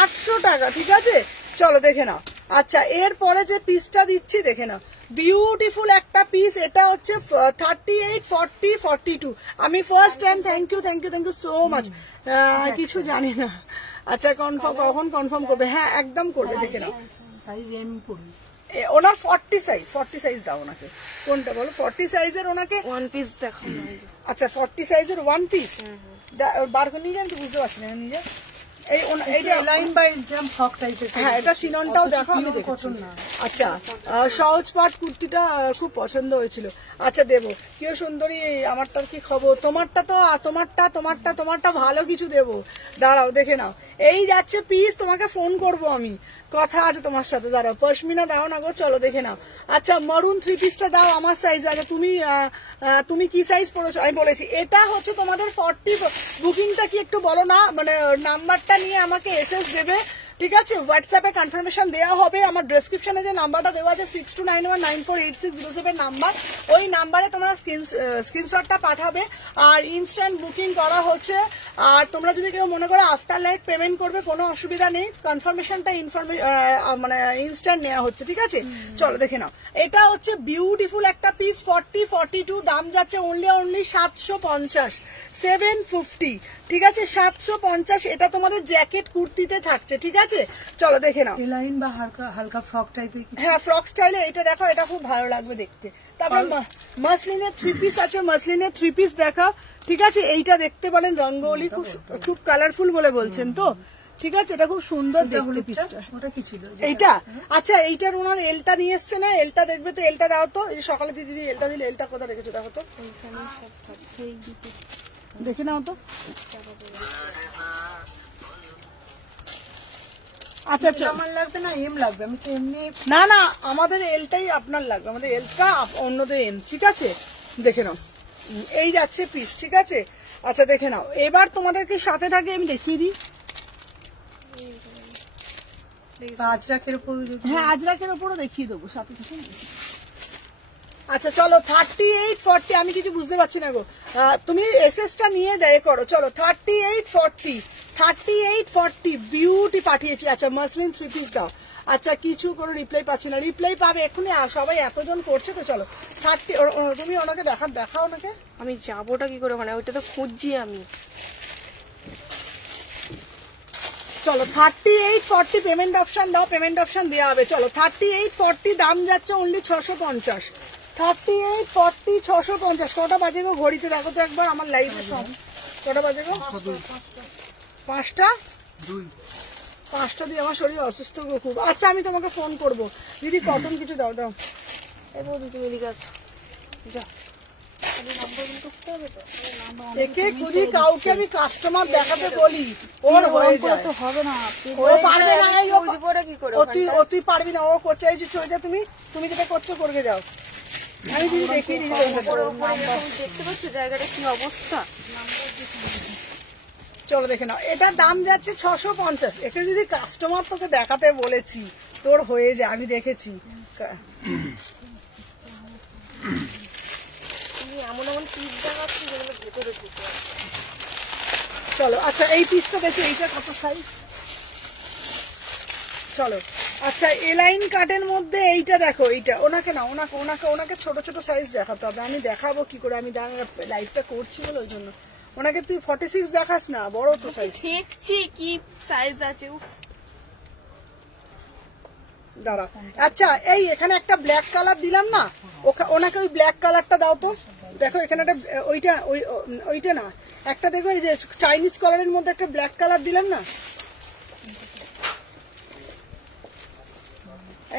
800 টাকা, ঠিক আছে। চলো দেখে নাও। আচ্ছা, এরপরে যে পিসটা দিচ্ছি দেখে নাও, বিউটিফুল একটা পিস। এটা হচ্ছে 38, 40, 42। আমি first time, thank you so much. কিছু জানি না। আচ্ছা, কখন কনফার্ম করবে? হ্যাঁ একদম করবে, দেখে নাও। ওনার 40 সাইজ দাও ওনাকে। কোনটা বলো? 40 সাইজের ওনাকে ওয়ান পিস দেখো। আচ্ছা, 40 সাইজের ওয়ান পিস বার করে নিয়ে যান, তো বুঝতে পারছি না নিজে। হ্যাঁ, এটা চিননটাও দেখো, আমি দেখেছি। আচ্ছা, সহজ পাট কুর্তিটা খুব পছন্দ হয়েছিল। আচ্ছা দেবো। কেউ সুন্দরী, আমারটার কি খবর? তোমারটা ভালো কিছু দেবো, দাঁড়াও দেখে নাও। এই যাচ্ছে পিস, তোমাকে ফোন করব আমি, কথা আছে তোমার সাথে, দাঁড়াও। পশমিনা দাও না গো, চলো দেখে নাও। আচ্ছা, মারুন 3 পিসটা দাও আমার সাইজ। আচ্ছা, তুমি কি সাইজ পড়েছো? আমি বলেছি এটা হচ্ছে তোমাদের 40। বুকিংটা কি একটু বলো না, মানে নাম্বারটা নিয়ে আমাকে এসএস দেবে, ঠিক আছে। হোয়াটসঅ্যাপে কনফার্মেশন দেওয়া হবে। আমার ডেসক্রিপশনে যে নাম্বারটা দেওয়া আছে 6291948607 নাম্বার, ওই নাম্বারে তোমরা স্ক্রিনশটটা পাঠাবে। আর ইনস্ট্যান্ট বুকিং করা হচ্ছে। আর তোমরা যদি কেউ মনে করো আফটার লাইট পেমেন্ট করবে, কোনো অসুবিধা নেই। কনফার্মেশনটা মানে ইনস্ট্যান্ট নেওয়া হচ্ছে, ঠিক আছে। চলো দেখে নাও। এটা হচ্ছে বিউটিফুল একটা পিস, 40, 42। দাম যাচ্ছে অনলি 750, 750, ঠিক আছে। 750। এটা তোমাদের জ্যাকেট কুর্তিতে থাকছে, ঠিক আছে। চলো দেখে নাও। লাইন বা হালকা ফ্রক টাইপের। হ্যাঁ, ফ্রক স্টাইলে এটা দেখো, এটা খুব ভালো লাগবে দেখতে। তারপর মাসলিনের 3 পিস আছে, মাসলিনের 3 পিস দেখা, ঠিক আছে। এইটা দেখতে পারেন, রঙ্গোলি খুব কালারফুল বলে বলছেন তো, ঠিক আছে। এটা খুব সুন্দর দেখতে পিসটা। ওটা কি ছিল এইটা? আচ্ছা, এইটার ওনার এলটা নিয়ে এসছে না, এলটা দেখবে তো, এলটা দাও তো। এই সকালে দিদি এলটা দিলে, এলটা কোথায় রেখেছো দেখো তো, দেখে নাও তো। আচ্ছা আচ্ছা, আমার লাগবে না, এম লাগবে। আমি তো এমনি না আমাদের এলটাই আপনার লাগবে, আমাদের এলটা অন্যদের এম, ঠিক আছে। দেখে নাও। এই যাচ্ছে পিস, ঠিক আছে। আচ্ছা দেখে নাও, এবার তোমাদেরকে সাথে থাকে আমি দেখিয়ে দিই। আজরাকের উপর, হ্যাঁ আজরাকের উপরও দেখিয়ে দেবো সাথে থেকে। আচ্ছা চলো 38-40, আমি কিছু বুঝতে পারছি না গো, তুমি এসএসটা নিয়ে দেয় করো। চলো 38-40 বিউটি পাঠিয়েছি। আচ্ছা মাসলিন 3 পিস দাও। আচ্ছা কিছু কোনো রিপ্লাই পাচ্ছি না, রিপ্লাই পাবে এক্ষুনি, সবাই এতজন করছে তো। চলো 30, তুমি ওনাকে দেখাও ওনাকে। আমি যাবোটা কি করে ওখানে, ওইটা তো খুঁজছি আমি। চলো 38-40 পেমেন্ট অপশন দাও, পেমেন্ট অপশন দেওয়া হবে। চলো 38-40 দাম যাচ্ছে অনলি 650। 38-40 650। কটা বাজে গো ঘড়িতে দেখো তো একবার, আমার লাইভে সব কটা বাজে গো? 5টা 5টা দিয়ে আমার শরীর অসুস্থ গো খুব। আচ্ছা আমি তোমাকে ফোন করবো দিদি, কটন কিছু দাও। এই বৌদি তুমি এদিকে আসো, যা। একে খুদি কাউকে আমি কাস্টমার দেখাতে বলি, ওর হয়ে যায়। তো হবে না, ও পারবে না, কি করে তুই পারবি না, ও করছে। এই যে চলে যা, তুমি যেটা করছো করবে যাও। আমি দিদি দেখিয়ে দিই দেখতে পাচ্ছ জায়গাটা কি অবস্থা। চলো দেখে নাও, এটার দাম যাচ্ছে 650। এটা যদি কাস্টমার তোকে দেখাতে বলেছি তোর হয়ে যায়, আমি দেখেছি। এমন এমন পিস দেখাচ্ছি যেগুলো ভেতরে ঢুকে। চলো আচ্ছা এই পিসটা দেখো, এইটা কত সাইজ। চলো আচ্ছা এলাইন কাটের মধ্যে এইটা দেখো, এইটা ওনাকে না, ওনাকে ছোট ছোট সাইজ দেখাতে হবে। আমি দেখাবো কি করে, আমি লাইভটা করছি বলে ওই জন্য। ওনাকে তুই 46 দেখাস না, বড় তো সাইজ। দেখছি কি সাইজ আছে। দাঁড়া, আচ্ছা এই এখানে একটা ব্ল্যাক কালার দিলাম না, ওনাকে ওই ব্ল্যাক কালারটা দাও তো। দেখো এখানে একটা ওইটা না, একটা দেখো এই যে চাইনিজ কালারের মধ্যে একটা ব্ল্যাক কালার দিলাম না,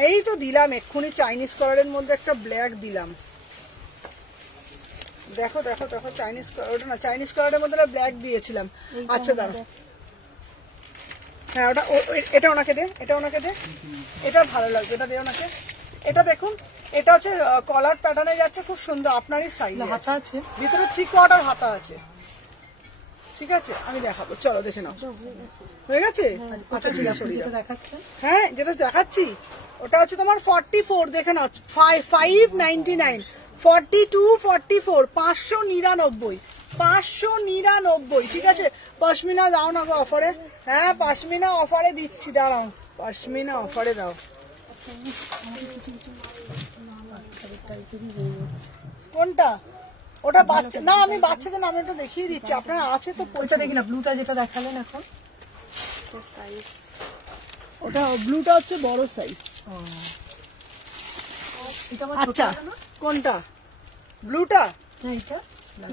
এই তো দিলাম এক্ষুনি চাইনিজ কালারের মধ্যে একটা ব্ল্যাক দিলাম। দেখো দেখো দেখো চাইনিজ ওটা না, চাইনিজ কালারের মধ্যে ব্ল্যাক দিয়েছিলাম। আচ্ছা দাঁড়া, হ্যাঁ ওটা এটা ওনাকে দে, এটা ভালো লাগছে, এটা দে ওনাকে। এটা দেখুন, এটা হচ্ছে কলার প্যাটার্নে যাচ্ছে, খুব সুন্দর, আপনারই সাইজ। হাতা আছে ভিতরে 3/4 হাতা আছে, ঠিক আছে আমি দেখাবো। চলো দেখে নাও, হয়ে গেছে। আচ্ছা ঠিক আছে, দেখাচ্ছে। হ্যাঁ যেটা দেখাচ্ছি ওটা হচ্ছে তোমার 44, দেখে নাও 599, 42, 44, 599, 599, ঠিক আছে। পশমিনা দাও না গো অফারে, হ্যাঁ পশমিনা অফারে দিচ্ছি, দাঁড়াও পশমিনা অফারে দাও। কোনটা? ওটা বাচ্চা না, আমি বাচ্চাদের নামে ওটা দেখিয়ে দিচ্ছি, আপনার আছে তো। ওইটা দেখি না, ব্লুটা যেটা দেখালেন এখন, সাইজ ওটা ব্লুটা হচ্ছে বড় সাইজ। আচ্ছা কোনটা? ব্লুটা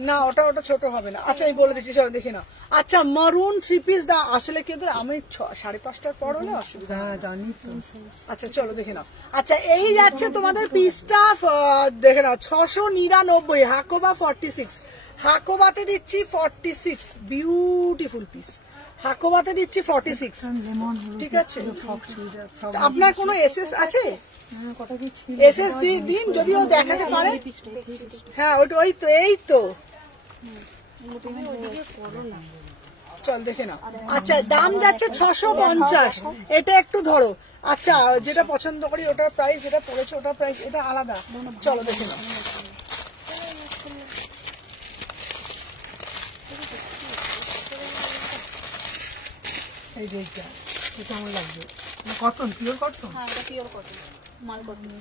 না, ওটা ছোট হবে না। আচ্ছা আমি বলে দিচ্ছি, চলো দেখে নাও। আচ্ছা মারুন 3 পিস দা, আসলে কিন্তু আমি 5:30টার পর হলে অসুবিধা জানি। আচ্ছা চলো দেখে নাও। আচ্ছা এই যাচ্ছে তোমাদের পিসটা, দেখে নাও 699, হাকোবা 46, হাকোবাতে দিচ্ছি 46, বিউটিফুল পিস, হাকোবাতে দিচ্ছি 46, ঠিক আছে। আপনার কোনো এসএস আছে? এসএস দিন যদি ও দেখাতে পারে। হ্যাঁ ওই তো, এই তো চল দেখে নাও। আচ্ছা দাম যাচ্ছে 650, এটা একটু ধরো। আচ্ছা যেটা পছন্দ করি ওটার প্রাইস, যেটা পড়েছে ওটার প্রাইস, এটা আলাদা। চলো দেখে নাও। এই যে এটা আমার লাগবে, কটন, পিওর কটন। হ্যাঁ এটা পিওর কটন, মাল কটন।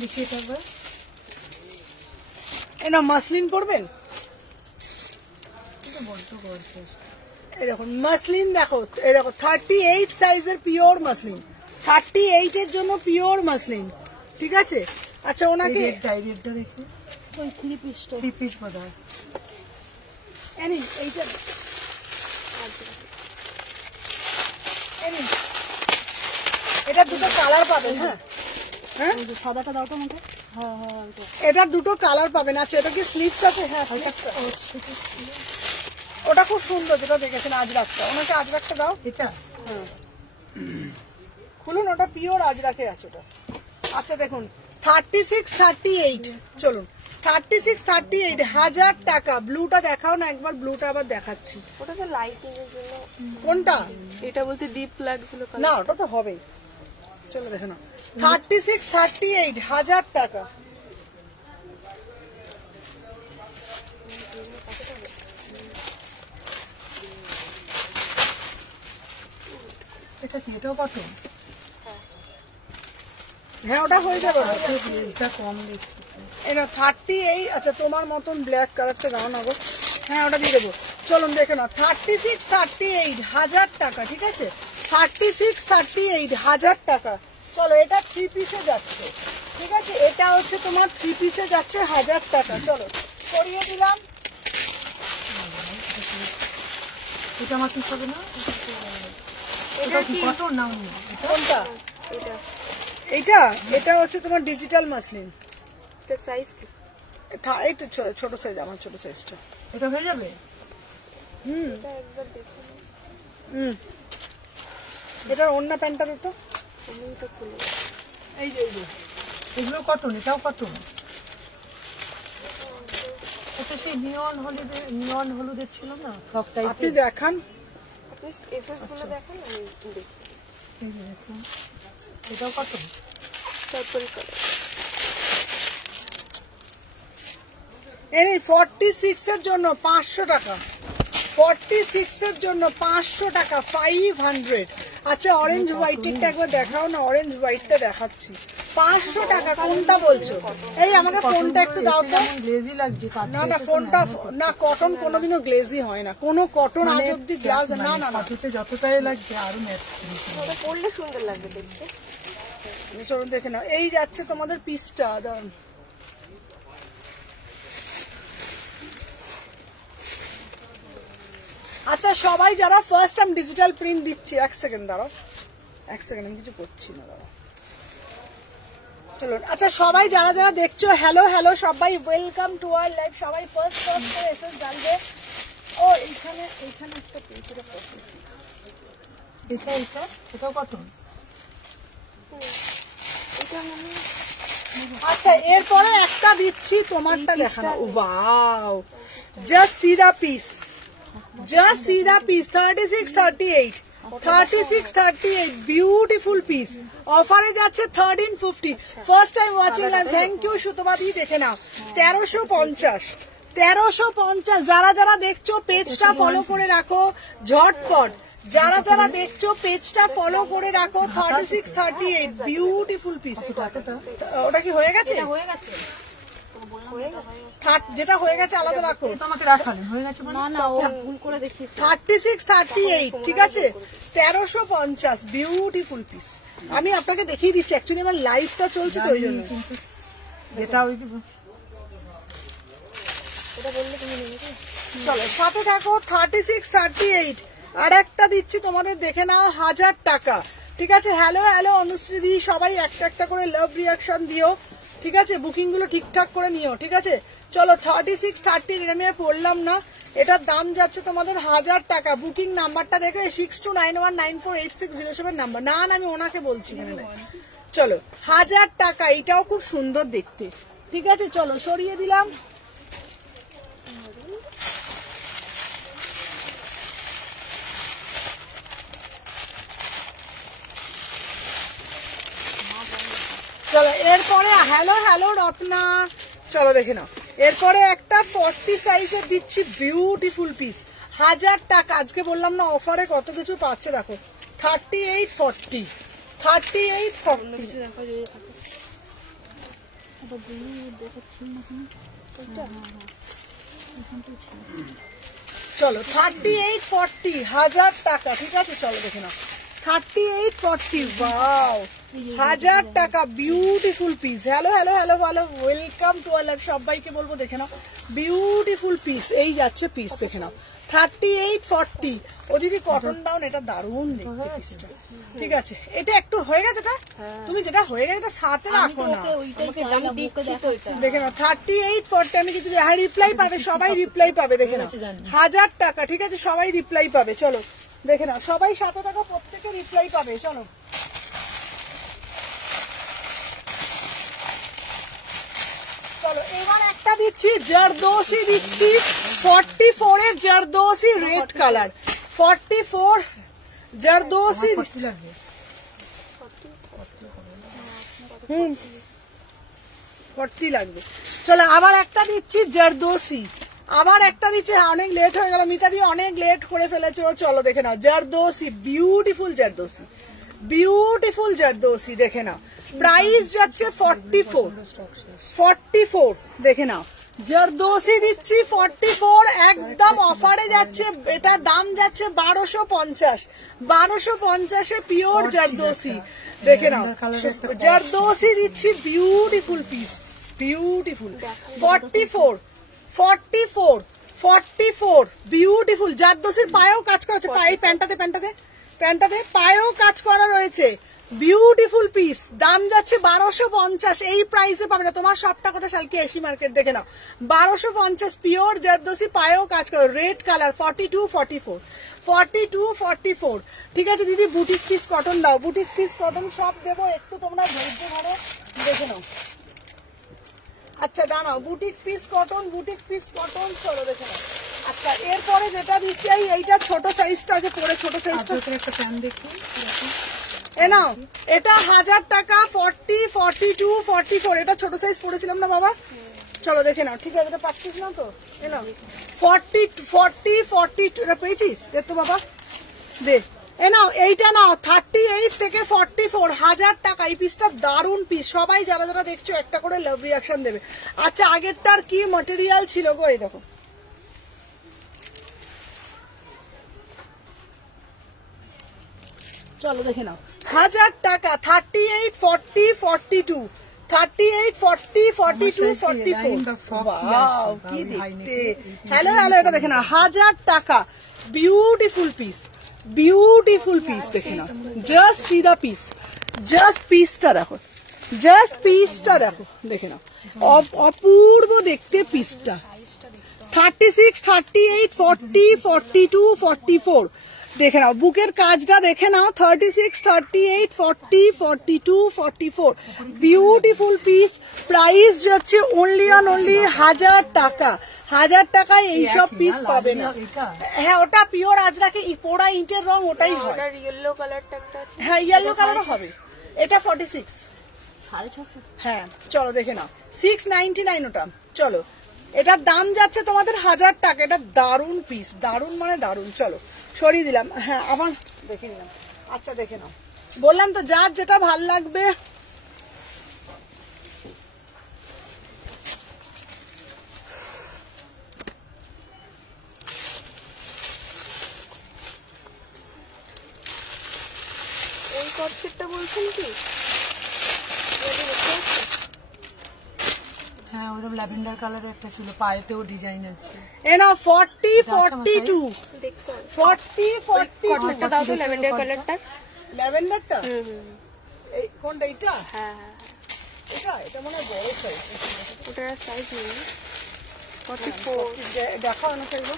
দেখি এটা একবার, এটা মাসলিন পরবেন, এরকম মাসলিন দেখো, এরকম 38 সাইজের পিওর মাসলিন, 38 এর জন্য পিওর মাসলিন, ঠিক আছে। আচ্ছা ওনাকে ডাইরেক্টটা দেখি, ওই 3 পিসটা, 3 পিস বোধহয়। এইটা এটা দুটো কালার পাবেন। হ্যাঁ হ্যাঁ সাদাটা দাও তো আমাকে। হ্যাঁ এটা দুটো কালার পাবেন। আচ্ছা এটা কি স্লিভস আছে? হ্যাঁ ওটা খুব সুন্দর, যেটা দেখেছেন আজরাকটা, ওনাকে আজরাকটা দাও। এটা হ্যাঁ খুলুন, ওটা পিওর আজরাকে আছে ওটা। আচ্ছা দেখুন 36 38 চলুন 36 38 1000 টাকা। ব্লুটা দেখাও না একবার, ব্লুটা আবার দেখাচ্ছি। ওটা তো লাইটিং এর জন্য। কোনটা? এটা বলছে ডিপ লাগছিল। না ওটা তো হবেই। চলো দেখো না 36 38 1000 টাকা। এটা কি? এটাও কটন? হ্যাঁ ওটা হয়ে যাবে। গ্লেজটা কম দিচ্ছি। এটা 38। আচ্ছা তোমার মতন ব্ল্যাক কালারটা দাও না গো। হ্যাঁ ওটা দিয়ে দেবো। চলুন দেখে না 36 38 1000 টাকা। ঠিক আছে 36 38 1000 টাকা। চলো এটা 3 পিসে যাচ্ছে। ঠিক আছে এটা হচ্ছে তোমার 3 পিসে যাচ্ছে 1000 টাকা। চলো করিয়ে দিলাম। এটা আমার কি হবে না? এটা কি কটন না অন্য? কোনটা? এটা এটা এটা হচ্ছে তোমার ডিজিটাল মাসলিন। এটা সাইজ কি? এই তো ছোট সাইজ, আমার ছোট সাইজটা। এটা হয়ে যাবে? এটা একবার দেখো। এটার অন্য প্যান্টটা তো তুমি তো খুলে। এই যে এগুলো কটন, এটাও কটন। এটা সেই নিয়ন হলুদের ছিল না ফ্রক আপনি টাইপের? দেখান। আপনি এসএস গুলো দেখেন আমি দেখি। এই যে দেখুন, এটাও কটন। Purple colour. এই 46 এর জন্য 500 টাকা। 46 এর জন্য 500 টাকা 500। আচ্ছা অরেঞ্জ হোয়াইটেরটা একবার দেখাও না। অরেঞ্জ হোয়াইটটা দেখাচ্ছি 500 টাকা। কোনটা বলছো? এই আমাকে ফোনটা একটু দাও তো। গ্লেজি লাগছে না না ফোনটা না, কটন কোনোদিনও গ্লেজি হয় না। কোনো কটন আজ অব্দি গ্লাস না না না। কাঠুতে যতটাই লাগছে আরো ম্যাট। ওটা পরলে সুন্দর লাগবে দেখতে। চলুন দেখে নাও। এই যাচ্ছে তোমাদের পিসটা। দাঁড়ান আচ্ছা সবাই যারা ফার্স্ট টাইম ডিজিটাল প্রিন্ট দিচ্ছি, এক সেকেন্ড দাঁড়াও, এক সেকেন্ড আমি কিছু করছি না, দাঁড়াও। চলুন আচ্ছা সবাই যারা যারা দেখছো, হ্যালো হ্যালো সবাই, ওয়েলকাম টু আওয়ার লাইভ। সবাই ফার্স্ট ফার্স্ট করে এসএস জানবে। ও এইখানে একটা পেজ, এটাও কটন। এটা মানে আচ্ছা এরপরে একটা দিচ্ছি, তোমারটা দেখানো। Wow, just see the piece, just see the piece. 36 38 36 38 beautiful piece. অফারে যাচ্ছে 1350। First time watching live, thank you সুতোবাদি। দেখে নাও 1350 1350। যারা যারা দেখছো পেজটা ফলো করে রাখো ঝটপট। যারা যারা দেখছো পেজটা ফলো করে রাখো। 36 38 বিউটিফুল পিস। ওটা কি হয়ে গেছে? হয়ে গেছে। যেটা হয়ে গেছে আলাদা রাখো। তোমাকে রাখালেন হয়ে গেছে না না ও ভুল করে দেখিয়েছে। 36 38 ঠিক আছে 1350 বিউটিফুল পিস। আমি আপনাকে দেখিয়ে দিচ্ছি, অ্যাকচুয়ালি আমার লাইভটা চলছে তো ওই জন্য। যেটা ওই এটা বললে তুমি নেবে কি? চলো সাথে থাকো। 36 38 আর একটা দিচ্ছি তোমাদের, দেখে নাও 1000 টাকা। ঠিক আছে হ্যালো হ্যালো অনুশ্রীদি, সবাই একটা একটা করে লাভ রিয়াকশন দিও। ঠিক আছে বুকিং গুলো ঠিকঠাক করে নিও। ঠিক আছে চলো 36 30 এটা আমি আর পড়লাম না। এটার দাম যাচ্ছে তোমাদের 1000 টাকা। বুকিং নাম্বারটা দেখে 6291948607 নাম্বার। না না আমি ওনাকে বলছি এখানে। চলো 1000 টাকা, এটাও খুব সুন্দর দেখতে। ঠিক আছে চলো সরিয়ে দিলাম। চলো এরপরে হ্যালো হ্যালো রত্না, চলো দেখে নাও। এরপরে একটা 40 সাইজের দিচ্ছি বিউটিফুল পিস, 1000 টাকা। আজকে বললাম না অফারে কত কিছু পাচ্ছে, দেখো 38 40 38 40। চলো 38 40 1000 টাকা। ঠিক আছে চলো দেখে নাও 38 40। ওয়াও 1000 টাকা beautiful piece. Hello hello hello hello, welcome to our live. সবাইকে বলবো দেখে নাও বিউটিফুল পিস। এই যাচ্ছে পিস দেখে নাও 38 40। ও দিদি কটন ডাউন, এটা দারুণ দেখতে পিসটা। ঠিক আছে এটা একটু হয়ে গেছে, এটা তুমি যেটা হয়ে গেছে এটা সাথে রাখো না। দেখে নাও 38 40। আমি কিছু রিপ্লাই পাবে, সবাই রিপ্লাই পাবে। দেখে নাও 1000 টাকা। ঠিক আছে সবাই রিপ্লাই পাবে। চলো দেখে নাও সবাই সাথে থাকো, প্রত্যেকে রিপ্লাই পাবে। চলো দিচ্ছি জারদোসি দিচ্ছি 44 এর জারদোসি রেড কালার 44 জারদোসি কত লাগবে? 40 লাগবে। চলো আবার একটা দিচ্ছি জারদোসি, আবার একটা দিচ্ছি। অনেক লেট হয়ে গেল মিতাদি, অনেক লেট করে ফেলেছো। চলো দেখে নাও জারদোসি, বিউটিফুল জারদোসি, বিউটিফুল জারদোসি দেখে নাও। প্রাইস যাচ্ছে 44 দেখে নাও। জারদোসি দিচ্ছি 44, একদম অফারে যাচ্ছে। এটা দাম যাচ্ছে 1250 এ পিওর জারদোসি দেখে নাও। জারদোসি দিচ্ছি, বিউটিফুল পিস, বিউটিফুল 44 বিউটিফুল জারদোসির পায়েও কাজ করা আছে। পায়ে প্যান্টাতে পায়েও কাজ করা রয়েছে। বিউটিফুল পিস, দাম যাচ্ছে 1250। এই প্রাইসে পাবে না তোমার সবটা কথা শালকি এসি মার্কেট দেখে নাও। 1250 পিওর জারদোসি, পায়েও কাজ করা, রেড কালার 42-44 ঠিক আছে দিদি। বুটিক পিস কটন দাও, বুটিক পিস কটন সব দেবো, একটু তোমরা ধৈর্য ধরো দেখে নাও। আচ্ছা দাঁড়াও, বুটিক পিস কটন চলো দেখে নাও। আচ্ছা এরপরে যেটা দিচ্ছি এইটা ছোট সাইজটা যে পরে ছোট সাইজটা একটা প্যান্ট দেখুন, এ নাও, এটা 1000 টাকা 40, 42, 44 এটা ছোট সাইজ পড়েছিলাম না বাবা। চলো দেখে নাও, ঠিক আছে এটা পাচ্ছিস না তো, এ নাও 40, 42 এটা পেয়েছিস দেখ তো বাবা, দে এ নাও। এইটা নাও 38 থেকে 44, 1000 টাকা। এই পিসটা দারুন পিস, সবাই যারা যারা দেখছো একটা করে লাভ রিয়াকশন দেবে। আচ্ছা আগেরটার কি ম্যাটেরিয়াল ছিল গো, এই দেখো চলো দেখে নাও। 1000 টাকা 38, 40, 42, 38, 40, 42, 44 ওয়াও কি দেখতে। হ্যালো এটা দেখে নাও, 1000 টাকা। বিউটিফুল পিস, বিউটিফুল পিস দেখে নাও। Just see the piece, just পিসটা দেখো, জাস্ট পিসটা দেখো দেখে নাও, অপূর্ব দেখতে পিসটা। 36, 38, 40, 42, 44 দেখে নাও। বুকের কাজটা দেখে নাও, 36, 38, 40, 42, 44 বিউটিফুল পিস। প্রাইস যাচ্ছে অনলি 1000 টাকা। 1000 টাকায় এইসব পিস পাবে না। হ্যাঁ ওটা পিওর আজরাকে পোড়া ইটের রং, ওটাই হয়। ইয়েলো কালারটা একটা আছে, হ্যাঁ ইয়েলো কালার হবে। এটা 46 650। হ্যাঁ চলো দেখে নাও, 699 ওটা। চলো এটার দাম যাচ্ছে তোমাদের 1000 টাকা। এটা দারুন পিস, দারুন মানে দারুন। চলো সরিয়ে দিলাম, হ্যাঁ আবার দেখে নিলাম। আচ্ছা দেখে নাও, বললাম তো যার যেটা ভাল লাগবে। ওই কটসেটটা বলছেন কি? হ্যাঁ ওরকম ল্যাভেন্ডার কালারের একটা ছিল, পায়েতেও ডিজাইন আছে। এ না 40, 42 দেখতে হবে। 40, 42 কটসেটটা দাও তো, ল্যাভেন্ডার কালারটা। ল্যাভেন্ডারটা হুম। এই কোনটা, এটা হ্যাঁ এটা মনে হয় বড় সাইজ। ওটার সাইজ নেই। 44 দেখাও না সেগুলো।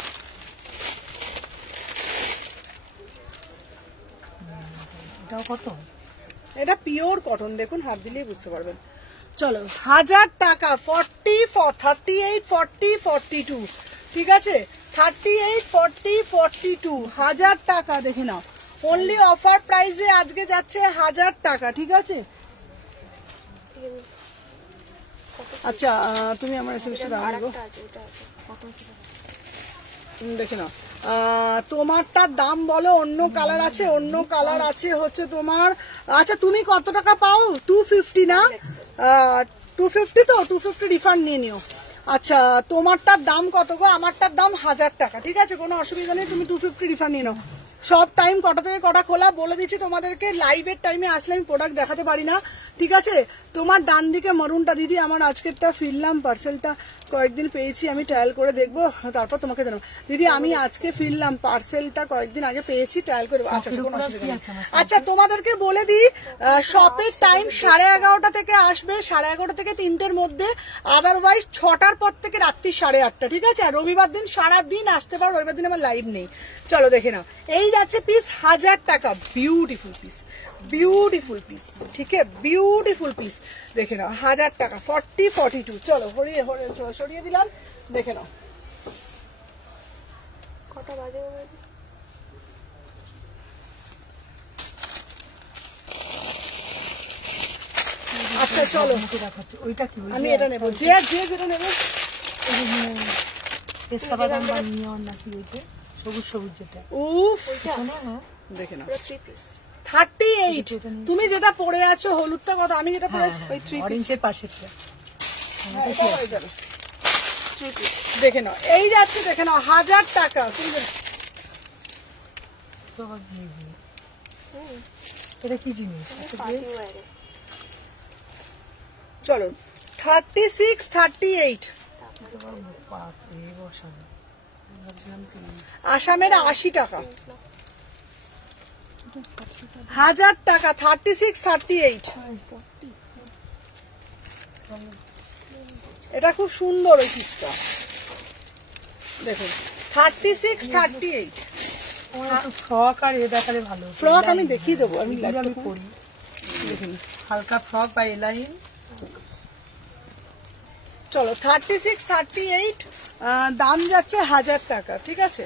এটাও কত? এটা পিওর কটন, দেখুন হাত দিলেই বুঝতে পারবেন। চলো 1000 টাকা 40, 38, 40, 42 ঠিক আছে। 38, 40, 42 1000 টাকা দেখে নাও। অনলি অফার প্রাইসে আজকে যাচ্ছে 1000 টাকা, ঠিক আছে। আচ্ছা তুমি আমার এসএমএসটা দাও গো, আছে, ওটা আছে। দেখে নাও। তোমারটার দাম বলো, অন্য কালার আছে, অন্য কালার আছে হচ্ছে তোমার। আচ্ছা তুমি কত টাকা পাও? 250 না? 250 তো 250 রিফান্ড নিয়ে নিও। আচ্ছা তোমারটার দাম কত গো? আমারটার দাম 1000 টাকা, ঠিক আছে কোনো অসুবিধা নেই, তুমি 250 রিফান্ড নিয়ে নাও। সব টাইম কটা থেকে কটা খোলা বলে দিচ্ছি তোমাদেরকে, লাইভের টাইমে আসলে আমি প্রোডাক্ট দেখাতে পারি না, ঠিক আছে। তোমার ডান দিকে মরুনটা দিদি, আমার আজকেরটা ফিরলাম, পার্সেলটা কয়েকদিন পেয়েছি, আমি ট্রায়াল করে দেখবো তারপর তোমাকে জানাবো। দিদি আমি আজকে ফিরলাম, পার্সেলটা কয়েকদিন আগে পেয়েছি, ট্রায়াল করে দেবো। আচ্ছা কোনো অসুবিধা নেই। আচ্ছা তোমাদেরকে বলে দিই, শপের টাইম 11:30 থেকে আসবে, 11:30 থেকে 3টের মধ্যে, আদারওয়াইজ 6টার পর থেকে রাত্রি 8:30, ঠিক আছে? আর রবিবার দিন সারাদিন আসতে পারো, রবিবার দিন আমার লাইভ নেই। চলো দেখে নাও, এই যাচ্ছে পিস 1000 টাকা, বিউটিফুল পিস, বিউটিফুল পিস, ঠিক আছে, বিউটিফুল পিস, দেখে নাও 1000 টাকা, 40, 42। চলো সরিয়ে দিলাম, দেখে নাও। কটা বাজে? আচ্ছা চলো, ওইটা কি? আমি এটা নেবো, যে যেটা নেবো। পেস্তা বাদাম বা নিয়ন নাকি ওইটা সবুজ সবুজ যেটা? উফ, দেখে নাও 38। তুমি যেটা পরে আছো হলুদটা কত? আমি যেটা পরে আছি ওই 3 অরেঞ্জের পাশেরটা। এটা হয়ে যাবে। দেখে নাও, এই যাচ্ছে, দেখে নাও 1000 টাকা। এটা কি জিনিস? চলো 36, 38। আসামের 80 টাকা, 1000 টাকা, 36, 38। এটা খুব সুন্দর ওই পিসটা, দেখুন 36, 38। ফ্রক আর এ দেখালে ভালো। ফ্রক আমি দেখিয়ে দেবো, আমি করি, দেখুন হালকা ফ্রক বা এলাইন। চলো 36, 38, দাম যাচ্ছে 1000 টাকা, ঠিক আছে?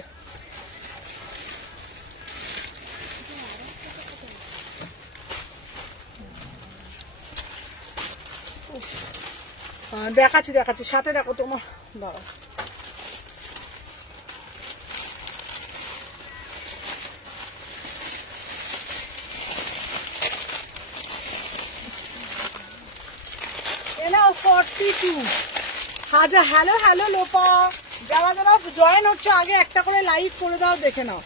দেখাচ্ছি সাথে দেখো তোমার দাঁড়া। এনাও 42 হাজার। হ্যালো লোপা, যারা যারা জয়েন হচ্ছে আগে একটা করে লাইক করে দাও, দেখে নাও।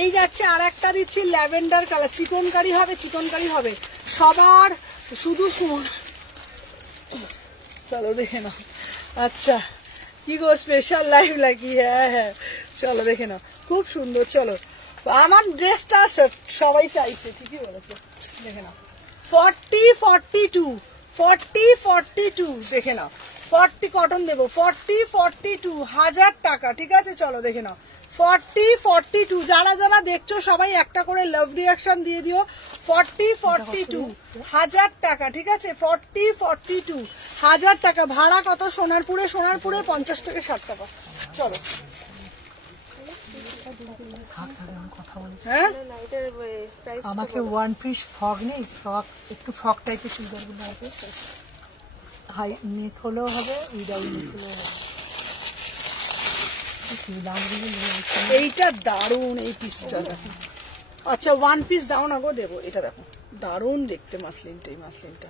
এই যাচ্ছে আর একটা দিচ্ছি ল্যাভেন্ডার কালার, চিকনকারি হবে সবার, শুধু চলো দেখে নাও। আচ্ছা কি গো, স্পেশাল লাইভ লাগি? হ্যাঁ চলো দেখে নাও, খুব সুন্দর। চলো, আমার ড্রেসটা সবাই চাইছে, ঠিকই বলেছে, দেখে নাও 40, 42, 40, 42, দেখে নাও 40 কটন দেবো, 40, 42, 1000 টাকা, ঠিক আছে? চলো দেখে নাও 40, 42। যারা যারা দেখছো সবাই একটা করে লাভ রিয়াকশন দিয়ে দিও। 40, 42, 1000 টাকা, ঠিক আছে? 40, 42, 1000 টাকা। ভাড়া কত? সোনারপুরে 50 থেকে 60 টাকা। চলো, হ্যাঁ আমাকে ওয়ান পিস ফ্রক নেই, ফ্রক একটু ফ্রক টাইপের চুড়িদার গুলো আছে, হাই নেক হলেও হবে, উইদাউট নেক হলেও হবে। এইটা দারুন, এই পিসটা দেখো। আচ্ছা ওয়ান পিস দাও না গো, দেবো। এটা দেখো দারুন দেখতে মাসলিনটা, এই মাসলিনটা,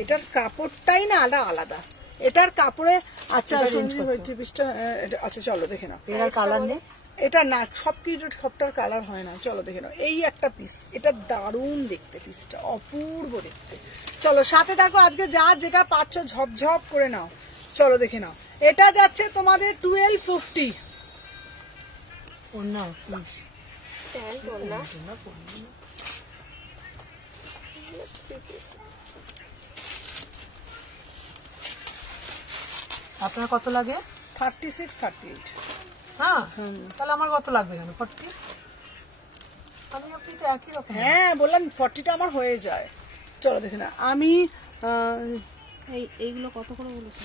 এটার কাপড়টাই না আলাদা, এটার কাপড়ে। আচ্ছা পিসটা, আচ্ছা চলো দেখে নাও। এর কালার নেই, এটা না, সবটার কালার হয় না। চলো দেখে নাও, এই একটা পিস, এটা দারুন দেখতে, পিসটা অপূর্ব দেখতে। চলো সাথে থাকো, আজকে যা যেটা পাচ্ছ ঝপঝপ করে নাও। চলো দেখে নাও, এটা যাচ্ছে তোমাদের 1250। আপনার কত লাগে? 36, 38। হ্যাঁ, তাহলে আমার কত লাগবে? 40। আমি আপনি তো একই রকম। হ্যাঁ বললাম 40টা আমার হয়ে যায়। চলো দেখে না, আমি এইগুলো কত করে বলেছে?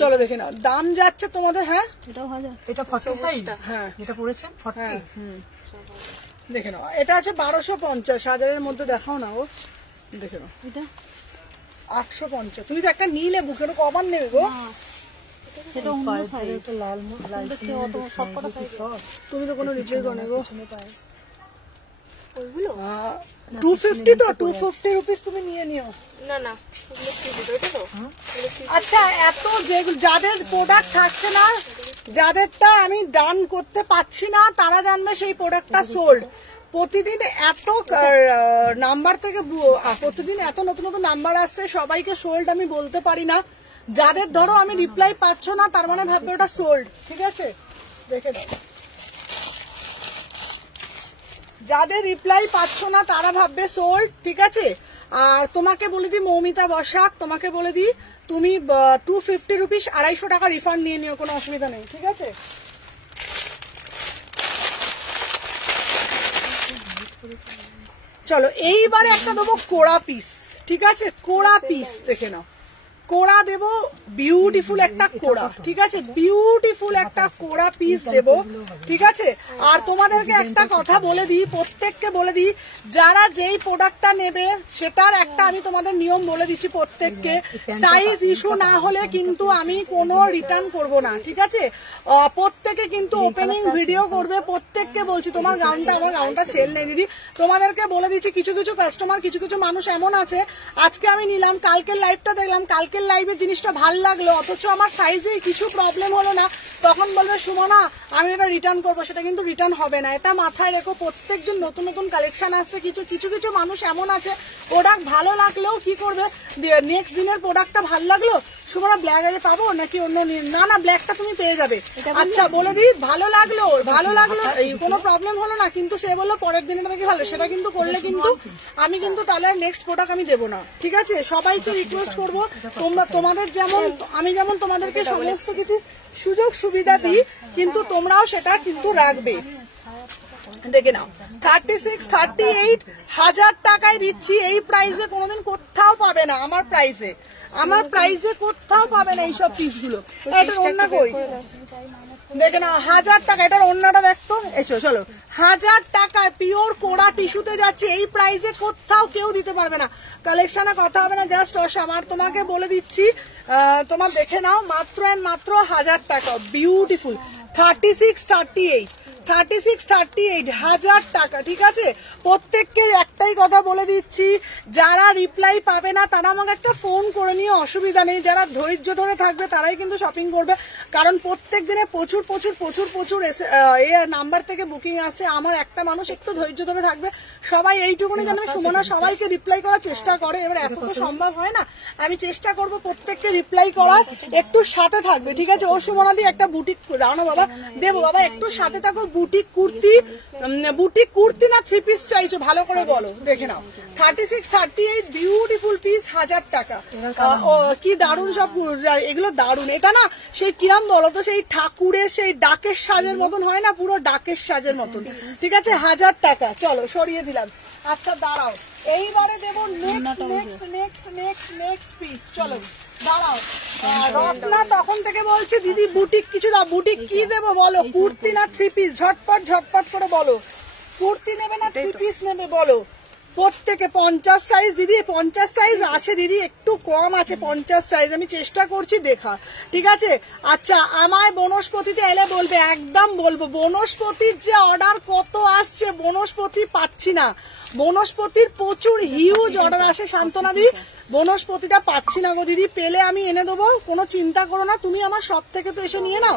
চলো দেখে নাও, দাম যাচ্ছে তোমাদের, হ্যাঁ এটাও 1000, এটা 40 সাইজ, হ্যাঁ যেটা পড়েছেন 40। দেখে নাও, এটা আছে 1250, 1000-এর মধ্যে দেখাও না ও, দেখে নাও এটা 850। তুমি তো একটা নিলে বুকের কবার নেবে গো, সেটা অন্য সাইজ, এটা লাল অত সব কটা সাইজ। তুমি তো কোনো রিপ্লাই করো না গো। ওইগুলো 250 তো 250 রুপিস তুমি নিয়ে নিও। না এটা তো আচ্ছা, এত যাদের প্রোডাক্ট থাকছে না, যাদেরটা আমি ডান করতে পারছি না, তারা জানবে সেই প্রোডাক্টটা সোল্ড। প্রতিদিন এত নাম্বার থেকে প্রতিদিন এত নতুন নতুন নাম্বার আসছে, সবাইকে সোল্ড আমি বলতে পারি না। যাদের ধরো আমি রিপ্লাই পাচ্ছ না, তার মানে ভাববে ওটা সোল্ড, ঠিক আছে? দেখে দাও, যাদের রিপ্লাই পাচ্ছ না তারা ভাববে সোল্ড, ঠিক আছে? আর তোমাকে বলে দিই মৌমিতা বসাক, তোমাকে বলে দিই তুমি 250 রুপিস 250 টাকা রিফান্ড নিয়ে নিও, কোনো অসুবিধা নেই, ঠিক আছে। চলো এইবারে একটা দেবো কোড়া পিস, ঠিক আছে, কোড়া পিস দেখে নাও, কোড়া দেব, বিউটিফুল একটা কোড়া, ঠিক আছে, বিউটিফুল একটা কোড়া পিস দেব, ঠিক আছে। আর তোমাদেরকে একটা কথা বলে দিই, প্রত্যেককে বলে দিই, যারা যেই প্রোডাক্টটা নেবে সেটার একটা আমি তোমাদের নিয়ম বলে দিচ্ছি প্রত্যেককে, সাইজ ইস্যু না হলে কিন্তু আমি কোনো রিটার্ন করব না, ঠিক আছে। প্রত্যেকে কিন্তু ওপেনিং ভিডিও করবে, প্রত্যেককে বলছি তোমার গাউনটা, আমার গাউনটা সেল নেই দিদি, তোমাদেরকে বলে দিচ্ছি। কিছু কিছু কাস্টমার, কিছু কিছু মানুষ এমন আছে, আজকে আমি নিলাম, কালকের লাইভটা দেখলাম, কালকের লাইভের জিনিসটা ভাল লাগলো, অথচ আমার সাইজে কিছু প্রবলেম হলো না, তখন বলবে সুমনা আমি এটা রিটার্ন করবো, সেটা কিন্তু রিটার্ন হবে না, এটা মাথায় রেখো। প্রত্যেকদিন নতুন নতুন কালেকশন আসছে, কিছু কিছু কিছু মানুষ এমন আছে প্রোডাক্ট ভালো লাগলেও কি করবে, নেক্সট দিনের প্রোডাক্টটা ভালো লাগলো, সুমনা ব্ল্যাক আগে পাবো নাকি অন্য, না না ব্ল্যাকটা তুমি পেয়ে যাবে, আচ্ছা বলে দিই ভালো লাগলো এই কোনো প্রবলেম হলো না, কিন্তু সে বললো পরের দিন এটা দেখি ভালো, সেটা কিন্তু করলে কিন্তু আমি কিন্তু তাহলে নেক্সট প্রোডাক্ট আমি দেবো না, ঠিক আছে। সবাইকে রিকোয়েস্ট করবো, তোমাদের যেমন আমি যেমন তোমাদেরকে সমস্ত কিছু সুযোগ সুবিধা দিই, কিন্তু তোমরাও সেটা কিন্তু রাখবে, দেখে নাও। 36, 38 হাজার টাকায় দিচ্ছি, এই প্রাইসে কোনোদিন কোথাও পাবে না, আমার প্রাইসে কোথাও পাবে না এইসব পিসগুলো। এটার অন্য কই দেখে নাও, 1000 টাকা, এটার অন্যটা দেখতো, এসো চলো, 1000 টাকায় পিওর কোড়া টিস্যুতে যাচ্ছে, এই প্রাইসে কোথাও কেউ দিতে পারবে না। কালেকশনে কথা হবে না, জাস্ট অসাম। আর তোমাকে বলে দিচ্ছি, তোমার দেখে নাও, মাত্র এন্ড মাত্র 1000 টাকা, বিউটিফুল। 36, 38 1000 টাকা, ঠিক আছে। প্রত্যেককে একটাই কথা বলে দিচ্ছি, যারা রিপ্লাই পাবে না তারা আমাকে একটা ফোন করে নিয়ে অসুবিধা নেই, যারা ধৈর্য ধরে থাকবে তারাই কিন্তু শপিং করবে, কারণ প্রত্যেক দিনে প্রচুর প্রচুর প্রচুর প্রচুর এই নাম্বার থেকে বুকিং আসছে। আমার একটা মানুষ একটু ধৈর্য ধরে থাকবে, সবাই এইটুকুনি জানবে সুমনা সবাইকে রিপ্লাই করার চেষ্টা করে, এবার এত তো সম্ভব হয় না, আমি চেষ্টা করব প্রত্যেককে রিপ্লাই করার, একটু সাথে থাকবে, ঠিক আছে। ও সুমনা দি একটা বুটিক দাও না বাবা, দেবো বাবা, একটু সাথে থাকো। বুটিক কুর্তি না 3 পিস চাইছো, ভালো করে বলো, দেখে নাও। 36, 38 বিউটিফুল পিস, 1000 টাকা, কি দারুন সব এগুলো, দারুন। এটা না সেই কিরাম বলো তো, সেই ঠাকুরের সেই ডাকের সাজের মতন হয় না, পুরো ডাকের সাজের মতন, ঠিক আছে, 1000 টাকা। চলো সরিয়ে দিলাম, আচ্ছা দাঁড়াও, এইবারে দেবো নেক্সট পিস, চলো দাঁড়াও। রত্না তখন থেকে বলছে দিদি বুটিক কিছু দাও, বুটিক কি দেবো বলো, কুর্তি না 3 পিস, ঝটপট করে বলো, কুর্তি নেবে না 3 পিস নেবে বলো। প্রত্যেকে 50 সাইজ দিদি, 50 সাইজ আছে দিদি, একটু কম আছে 50 সাইজ, আমি চেষ্টা করছি দেখা, ঠিক আছে। আচ্ছা আমায় বনস্পতিতে এলে বলবে, একদম বলবো। বনস্পতির যে অর্ডার কত আসছে, বনস্পতি পাচ্ছি না, বনস্পতির প্রচুর হিউজ অর্ডার আসে শান্তনা দি, বনস্পতিটা পাচ্ছি না গো দিদি, পেলে আমি এনে দেবো, কোনো চিন্তা করো না, তুমি আমার সব থেকে তো এসে নিয়ে নাও,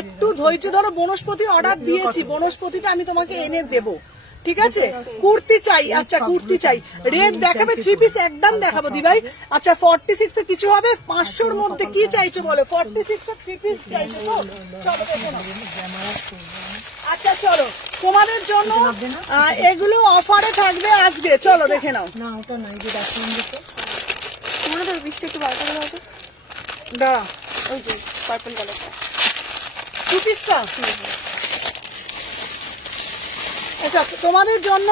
একটু ধৈর্য ধরো। বনস্পতি অর্ডার দিয়েছি, বনস্পতিটা আমি তোমাকে এনে দেবো, ঠিক আছে। কুর্তি চাই, আচ্ছা কুর্তি চাই, রেড দেখাবে, 3 পিস একদম দেখাবো দি ভাই। আচ্ছা 46 এ কিছু হবে, 500-র মধ্যে কি চাইছো বলো, 46 এ 3 পিস চাইছো তো, চলো দেখো না। আচ্ছা চলো, তোমাদের জন্য এগুলো অফারে থাকবে আজকে, চলো দেখে নাও। না ওটা নাই, যে দেখুন দিতে মনে তো বৃষ্টি একটু বাড়াতে হবে, দাঁড়া, ওই যে পার্পল কালারটা 2 পিসটা, আচ্ছা তোমাদের জন্য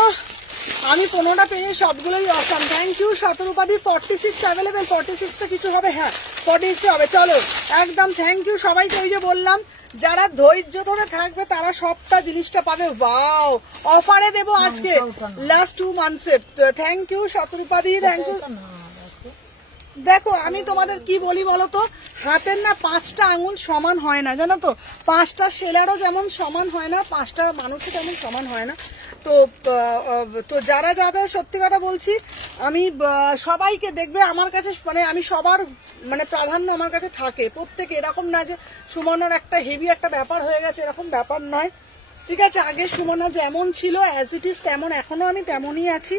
আমি 15টা পেয়ে সবগুলোই অসাম, থ্যাংক ইউ। শতরূপাদি 46 অ্যাভেলেবেল, 46টা কিছু হবে, হ্যাঁ 46 হবে, চলো একদম থ্যাংক ইউ সবাইকে। ওই যে বললাম, যারা ধৈর্য ধরে থাকবে তারা সবটা জিনিসটা পাবে, ওয়াও অফারে দেবো আজকে লাস্ট 2 মান্থসে। থ্যাংক ইউ শতরূপাদি, থ্যাংক ইউ। দেখো আমি তোমাদের কি বলি বলতো, হাতের না 5টা আঙুল সমান হয় না, জানো তো, 5টা সেলারও যেমন সমান হয় না, 5টা মানুষও তেমন সমান হয় না। তো যারা যারা সত্যি কথা বলছি, আমি সবাইকে দেখবে আমার কাছে, মানে আমি সবার মানে প্রাধান্য আমার কাছে থাকে, প্রত্যেকে, এরকম না যে সুমনার একটা হেভি একটা ব্যাপার হয়ে গেছে, এরকম ব্যাপার নয়, ঠিক আছে। আগে সুমনা যেমন ছিল অ্যাজ ইট ইজ তেমন, এখনো আমি তেমনই আছি,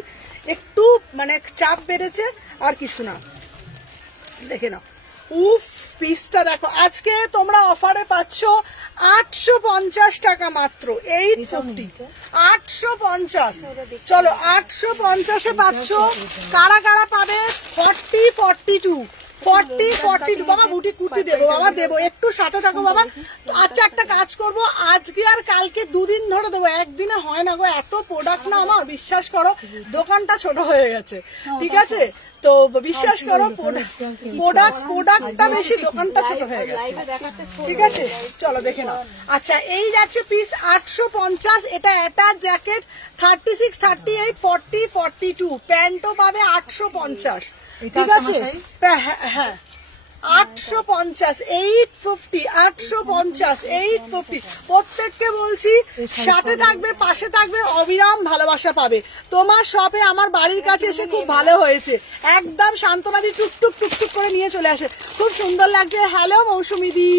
একটু মানে চাপ বেড়েছে আর কিছু না, দেখে নাও। উফ পিসটা দেখো, আজকে তোমরা অফারে পাচ্ছ 850 টাকা মাত্র, 850, 850, চলো 850-এ পাচ্ছ। কারা কারা পাবে 40, 42, 40 বাবা বুটি কুর্তি দেবো বাবা, দেবো, একটু সাথে থাকো বাবা। আচ্ছা একটা কাজ করব, আজকে আর কালকে 2 দিন ধরে দেবো, একদিনে হয় না গো, এত প্রোডাক্ট না আমার, বিশ্বাস করো দোকানটা ছোট হয়ে গেছে, ঠিক আছে? তো বিশ্বাস করো প্রোডাক্টটা বেশি, দোকানটা ছোট হয়ে গেছে, ঠিক আছে? চলো দেখে নাও। আচ্ছা এই যাচ্ছে পিস 850, এটা অ্যাটাচ জ্যাকেট 36, 38, 40, 42, প্যান্টও পাবে 850, ঠিক আছে? হ্যাঁ 850, 850, 850, 850, প্রত্যেককে বলছি সাথে থাকবে, পাশে থাকবে, অবিরাম ভালোবাসা পাবে। তোমার শপে আমার বাড়ির কাছে এসে খুব ভালো হয়েছে, একদম সান্ত্বনাদি টুকটুক টুকটুক করে নিয়ে চলে আসে, খুব সুন্দর লাগছে। হ্যালো মৌসুমি দি,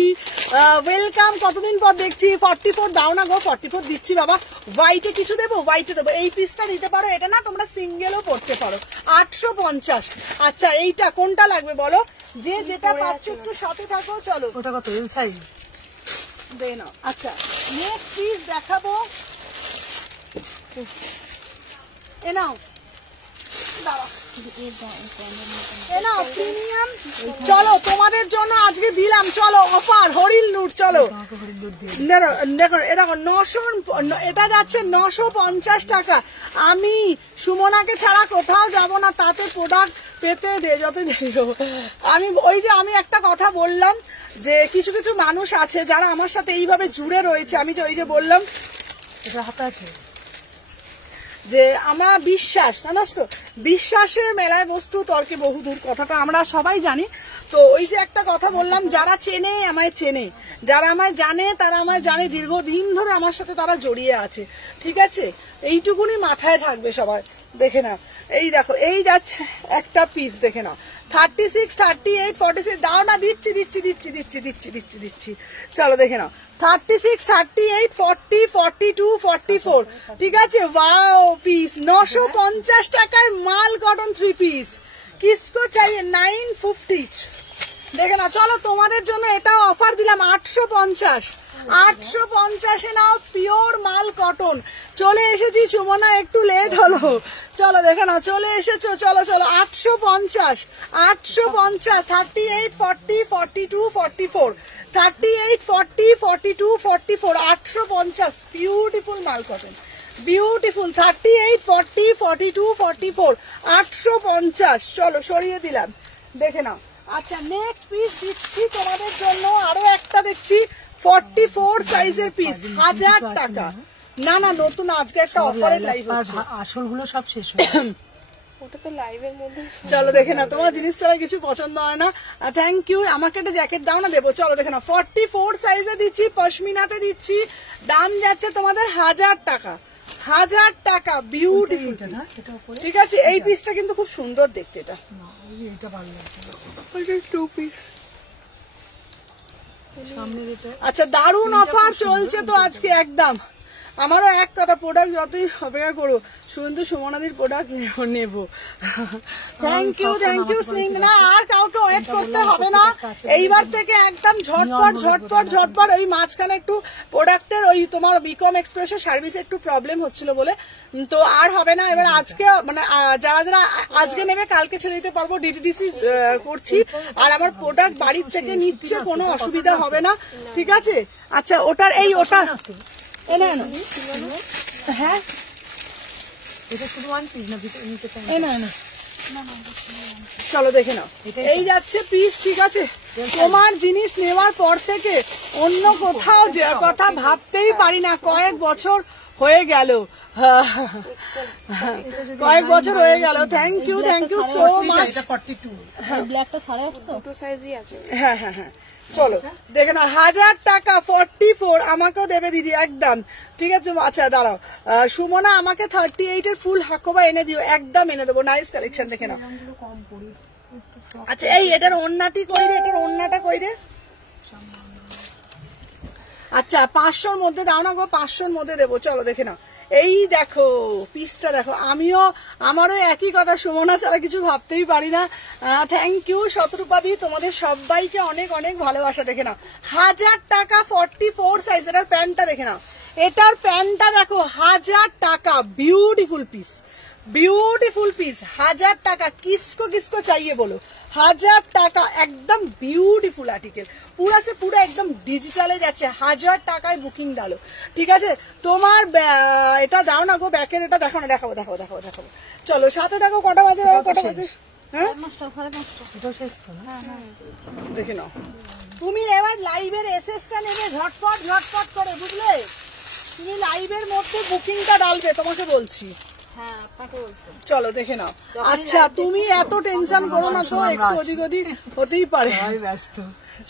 ওয়েলকাম, কতদিন পর দেখছি। 44 দাও না গো, 44 দিচ্ছি বাবা। হোয়াইটে কিছু দেবো, হোয়াইটে দেবো, এই পিসটা নিতে পারো, এটা না তোমরা সিঙ্গেলও পড়তে পারো, 850। আচ্ছা এইটা কোনটা লাগবে বলো, যে যেটা পাচ্ছ একটু সাথে থাকো। চলো ওটা কত এল সাইজ দে নাও। আচ্ছা নেক্সট পিস দেখাবো, এ নাও দাঁড়াও, এ নাও প্রিমিয়াম। চলো তোমাদের জন্য আজকে দিলাম, চলো অফার হরিল লুট, চলো দেখো এ দেখো 900, এটা যাচ্ছে 950 টাকা। আমি সুমনাকে ছাড়া কোথাও যাব না, তাতে প্রোডাক্ট পেতে দে যত দেব। আমি ওই যে আমি একটা কথা বললাম যে কিছু কিছু মানুষ আছে যারা আমার সাথে এইভাবে জুড়ে রয়েছে, আমি যে ওই যে বললাম এটা হাতে আছে যে আমার বিশ্বাস, জানাস তো, বিশ্বাসের মেলায় বস্তু তর্কে বহুদূর, কথাটা আমরা সবাই জানি। তো ওই যে একটা কথা বললাম, যারা চেনে আমায় চেনে, যারা আমায় জানে তারা আমায় জানে, দীর্ঘদিন ধরে আমার সাথে তারা জড়িয়ে আছে, ঠিক আছে? এইটুকুনি মাথায় থাকবে সবাই। দেখে নাও, এই দেখো এই যাচ্ছে একটা পিস, দেখে নাও 36, 38, 46, দাও না, দিচ্ছি দিচ্ছি দিচ্ছি দিচ্ছি দিচ্ছি দিচ্ছি দিচ্ছি। চলো দেখে নাও 36, 38, 40, 42, 44, ঠিক আছে? ওয়াও পিস 950 টাকার মাল কটন 3 পিস, কিসকো চাইয়ে 950। দেখে নাও, চলো তোমাদের জন্য এটাও অফার দিলাম 850, 850 নাও, পিওর মাল কটন। চলে এসেছি সুমনা, একটু লেট হলো, চলো দেখে নাও চলে এসেছো, চলো চলো 850, 850, 38, 40, 42, 44, 38, 40, 42, 44, 850, বিউটিফুল মাল কটন, বিউটিফুল। 38, 40, 42, 44, 850। চলো সরিয়ে দিলাম, দেখে নাও। আচ্ছা নেক্সট পিস দিচ্ছি তোমাদের জন্য, আরো একটা দেখছি 44 সাইজের পিস, 1000 টাকা। না না নতুন আজকে একটা অফারের লাইভ হচ্ছে, আসলগুলো সব শেষ হয়ে ওটা তো লাইভের মধ্যে। চলো দেখে না, তোমার জিনিস ছাড়া কিছু পছন্দ হয় না। থ্যাংক ইউ, আমাকে একটা জ্যাকেট দাও না, দেবো। চলো দেখে না 44 সাইজে দিচ্ছি, পশমিনাতে দিচ্ছি, দাম যাচ্ছে তোমাদের 1000 টাকা, 1000 টাকা, বিউটিফুল, ঠিক আছে? এই পিসটা কিন্তু খুব সুন্দর দেখতে, এটা এটা ভালো লাগছে 2 পিস। সামনের এটা আচ্ছা দারুণ অফার চলছে তো আজকে একদম। আমারও এক কথা, প্রোডাক্ট যতই অপেক্ষা করো শুধু সুমনাদির প্রোডাক্ট নেবো। থ্যাংক ইউ স্নিং, না আর কাউকে ওয়েট করতে হবে না, এইবার থেকে একদম ঝটপট ঝটপট ঝটপট। ওই মাঝখানে একটু প্রোডাক্টের ওই তোমার বিকম এক্সপ্রেসের সার্ভিসে একটু প্রবলেম হচ্ছিল বলে, তো আর হবে না। এবার আজকে মানে যারা যারা আজকে নেবে কালকে ছেড়ে দিতে পারবো, ডিটিডিসি করছি, আর আমার প্রোডাক্ট বাড়ির থেকে নিচ্ছে, কোনো অসুবিধা হবে না, ঠিক আছে? আচ্ছা ওটার এই ওটা হ্যাঁ এটা শুধু 1 পিস না, নিচে চলো দেখে নাও, এই যাচ্ছে পিস, ঠিক আছে? তোমার জিনিস নেওয়ার পর থেকে অন্য কোথাও যে কথা ভাবতেই পারি না, কয়েক বছর হয়ে গেল, কয়েক বছর হয়ে গেল। Thank you so much. ব্ল্যাকটা 850 দুটো সাইজই আছে। হ্যাঁ হ্যাঁ হ্যাঁ চলো দেখে নাও, 1000 টাকা 44, আমাকেও দেবে দিদি একদম, ঠিক আছে? আচ্ছা দাঁড়াও, সুমনা আমাকে 38 এর ফুল হাকোবা এনে দিও, একদম এনে দেবো, নাইস কালেকশন, দেখে নাও। আচ্ছা এই এটার ওন্নাটি কই রে, এটার ওন্নাটা কই রে? আচ্ছা 500-র মধ্যে দাও না গো, 500-র মধ্যে দেবো, চলো দেখে নাও। এই দেখো পিসটা দেখো, আমারও একই কথা, সুমনা ছাড়া কিছু ভাবতেই পারি না। থ্যাংক ইউ শতরূপাদি, তোমাদের সবাইকে অনেক অনেক ভালোবাসা। দেখে নাও 1000 টাকা 44 সাইজ, এটার প্যান্টটা দেখে নাও, এটার প্যান্টটা দেখো 1000 টাকা, বিউটিফুল পিস, ब्यूटीफुल पीस 1000 টাকা किसको किसको चाहिए बोलो 1000 টাকা একদম বিউটিফুল আর্টিকেল পুরা সে পুরো একদম ডিজিটালে যাচ্ছে 1000 টাকায় বুকিং ডালো ঠিক আছে তোমার এটা দাও না গো ব্যাকের এটা দেখো না দেখাবো দেখাবো দেখাবো দেখাবো চলো 7 টাকা কটা বাজে বাবা কটা বাজে হ্যাঁ এটা শেষ তো না দেখে নাও তুমি এবার লাইভের এসএসটা নেবে ঝটপট ঝটপট করে বুঝলে তুমি লাইভের মধ্যে বুকিংটা ডালবে তোমাকে বলছি হ্যাঁ আপনাকে বলছি চলো দেখে নাও আচ্ছা তুমি এত টেনশন করো না তো একটু ওদিক ওদিক হতেই পারে সবাই ব্যস্ত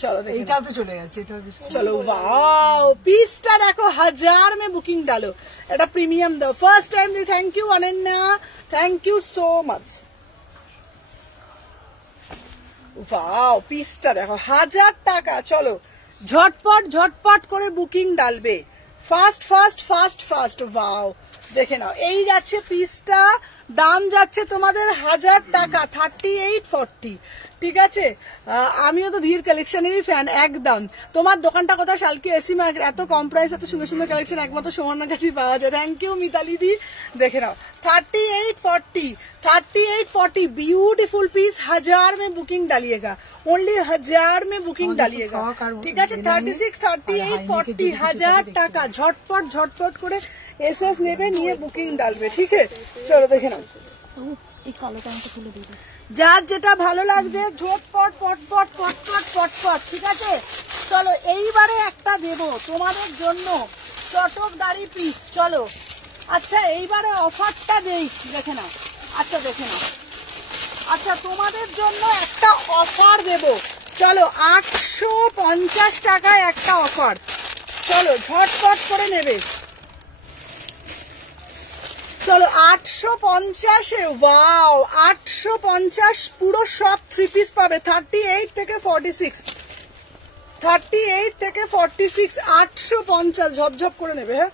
চলো দেখে এইটা তো চলে যাচ্ছে এটা चलो वाओ पीसটা দেখো 1000 में बुकिंग डालो এটা প্রিমিয়াম দাও ফার্স্ট টাইম দি thank you Ananya thank you so much wow पीसটা দেখো 1000 টাকা চলো ঝটপট ঝটপট করে বুকিং ডালবে fast fast fast fast wow দেখে নাও এই যাচ্ছে পিসটা দাম যাচ্ছে তোমাদের 1000 টাকা 3840 ঠিক আছে আমিও তো ধীর কালেকশনেরই ফ্যান একদম তোমার দোকানটা কোথায় শালকি এসি মার্কেট এত কম প্রাইস এত সুন্দর সুন্দর কালেকশন একমাত্র সুমনার কাছেই পাওয়া যায় থ্যাংক ইউ মিতালি দি দেখে নাও 3840 ब्यूटीफुल पीस 1000 में बुकिंग डालिएगा ओनली 1000 में बुकिंग डालिएगा ঠিক আছে 36 38 40 1000 টাকা ঝটপট ঝটপট করে এসএস নেবে নিয়ে বুকিং ডালবে ঠিক আছে চলো দেখে নাও এই কালোটা আমাকে তুলে দিবে যার যেটা ভালো লাগছে ঝটপট পটপট পটপট পটপট ঠিক আছে চলো এইবারে একটা দেব তোমাদের জন্য চটকদারি পিস চলো আচ্ছা এইবারে অফারটা দেই দেখে নাও আচ্ছা দেখে নাও আচ্ছা তোমাদের জন্য একটা অফার দেব চলো 850 টাকায় একটা অফার চলো ঝটপট করে নেবে চলো 850 वाओ 850 পুরো সব 3 পিস পাবে 38 থেকে 46 38 থেকে 46 850 ঝপঝপ করে নেবে হ্যাঁ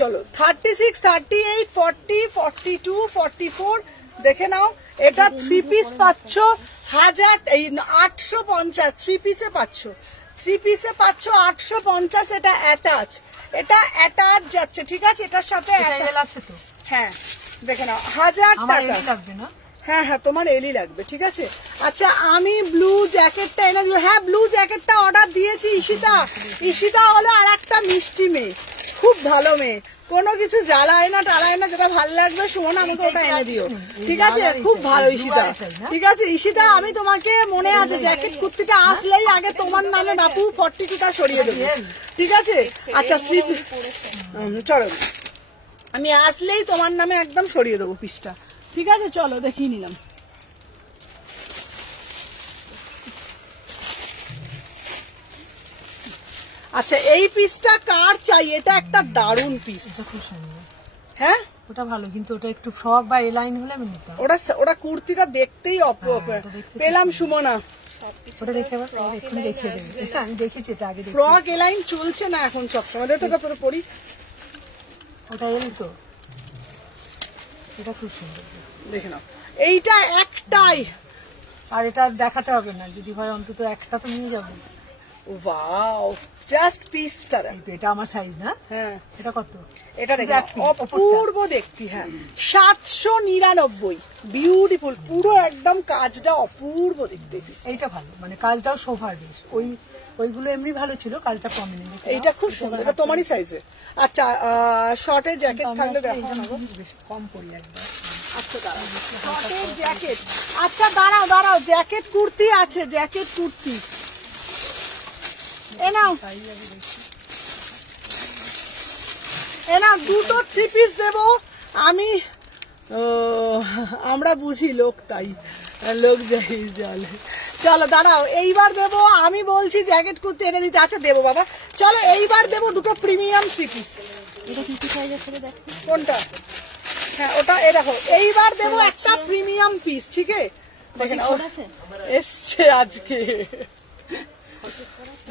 চলো 36 38 40 42 44 দেখে নাও এটা 3 পিস পাচ্ছ 850 3 পিসে পাচ্ছ 3 পিসে পাচ্ছ 850 এটা অ্যাটাচ যাচ্ছে ঠিক আছে এটার সাথে আছে তো হ্যাঁ দেখে নাও 1000 টাকা লাগবে না হ্যাঁ হ্যাঁ তোমার এলি লাগবে ঠিক আছে আচ্ছা আমি ব্লু জ্যাকেটটা এনে দিও হ্যাঁ ব্লু জ্যাকেটটা অর্ডার দিয়েছি ঈশিতা হলো আর একটা মিষ্টি মেয়ে খুব ভালো মেয়ে কোনো কিছু জ্বালায় না টালায় না যেটা ভালো লাগবে শোন আমাকে ওটা এনে দিও ঠিক আছে খুব ভালো ঈশিতা ঠিক আছে ঈশিতা আমি তোমাকে মনে আছে জ্যাকেট কুর্তিটা আসলেই আগে তোমার নামে বাপু 42টা সরিয়ে দেবো ঠিক আছে আচ্ছা চলো আমি আসলেই তোমার নামে একদম সরিয়ে দেবো পিসটা ঠিক আছে চলো দেখিয়ে নিলাম আচ্ছা এই পিসটা কার চাই এটা একটা দারুণ পিস হ্যাঁ ওটা ভালো কিন্তু ওটা একটু ফ্রক বা এলাইন হলে আমি নিতাম ওটা কুর্তিটা দেখতেই পেলাম সুমনা ওটা দেখে এক্ষুনি দেখে দেবে আমি দেখেছি এটা আগে ফ্রক এলাইন চলছে না এখন সবসময় তো ওটা পরি ওটা এল তো এটা খুব সুন্দর দেখে নাও এইটা একটাই আর এটা দেখাতে হবে না যদি হয় অন্তত একটা তো নিয়ে যাবো ওয়াও জাস্ট পিসটা দেখো এটা আমার সাইজ না হ্যাঁ এটা কত এটা দেখো অপূর্ব দেখতে হ্যাঁ 799 বিউটিফুল পুরো একদম কাজটা অপূর্ব দেখতে এইটা ভালো মানে কাজটাও শোভার বেশ ওইগুলো এমনি ভালো ছিল কাজটা কম নেই এইটা খুব সুন্দর এটা তোমারই সাইজের আচ্ছা শর্টের জ্যাকেট থাকলে দেখো বেশ কম পড়ি একবার আচ্ছা দাঁড়াও শর্টের জ্যাকেট আচ্ছা দাঁড়াও জ্যাকেট কুর্তি আছে জ্যাকেট কুর্তি এ নাও দুটো 3 পিস দেবো আমি আমরা বুঝি লোক তাই লোক যাই জলে চলো দাঁড়াও এইবার দেবো আমি বলছি জ্যাকেট কুর্তি এনে দিতে আচ্ছা দেবো বাবা চলো এইবার দেবো দুটো প্রিমিয়াম 3 পিস এটা কি সাইজ আছে দেখো কোনটা হ্যাঁ ওটা এই দেখো এইবার দেবো একটা প্রিমিয়াম পিস ঠিক আছে দেখেন এসছে আজকে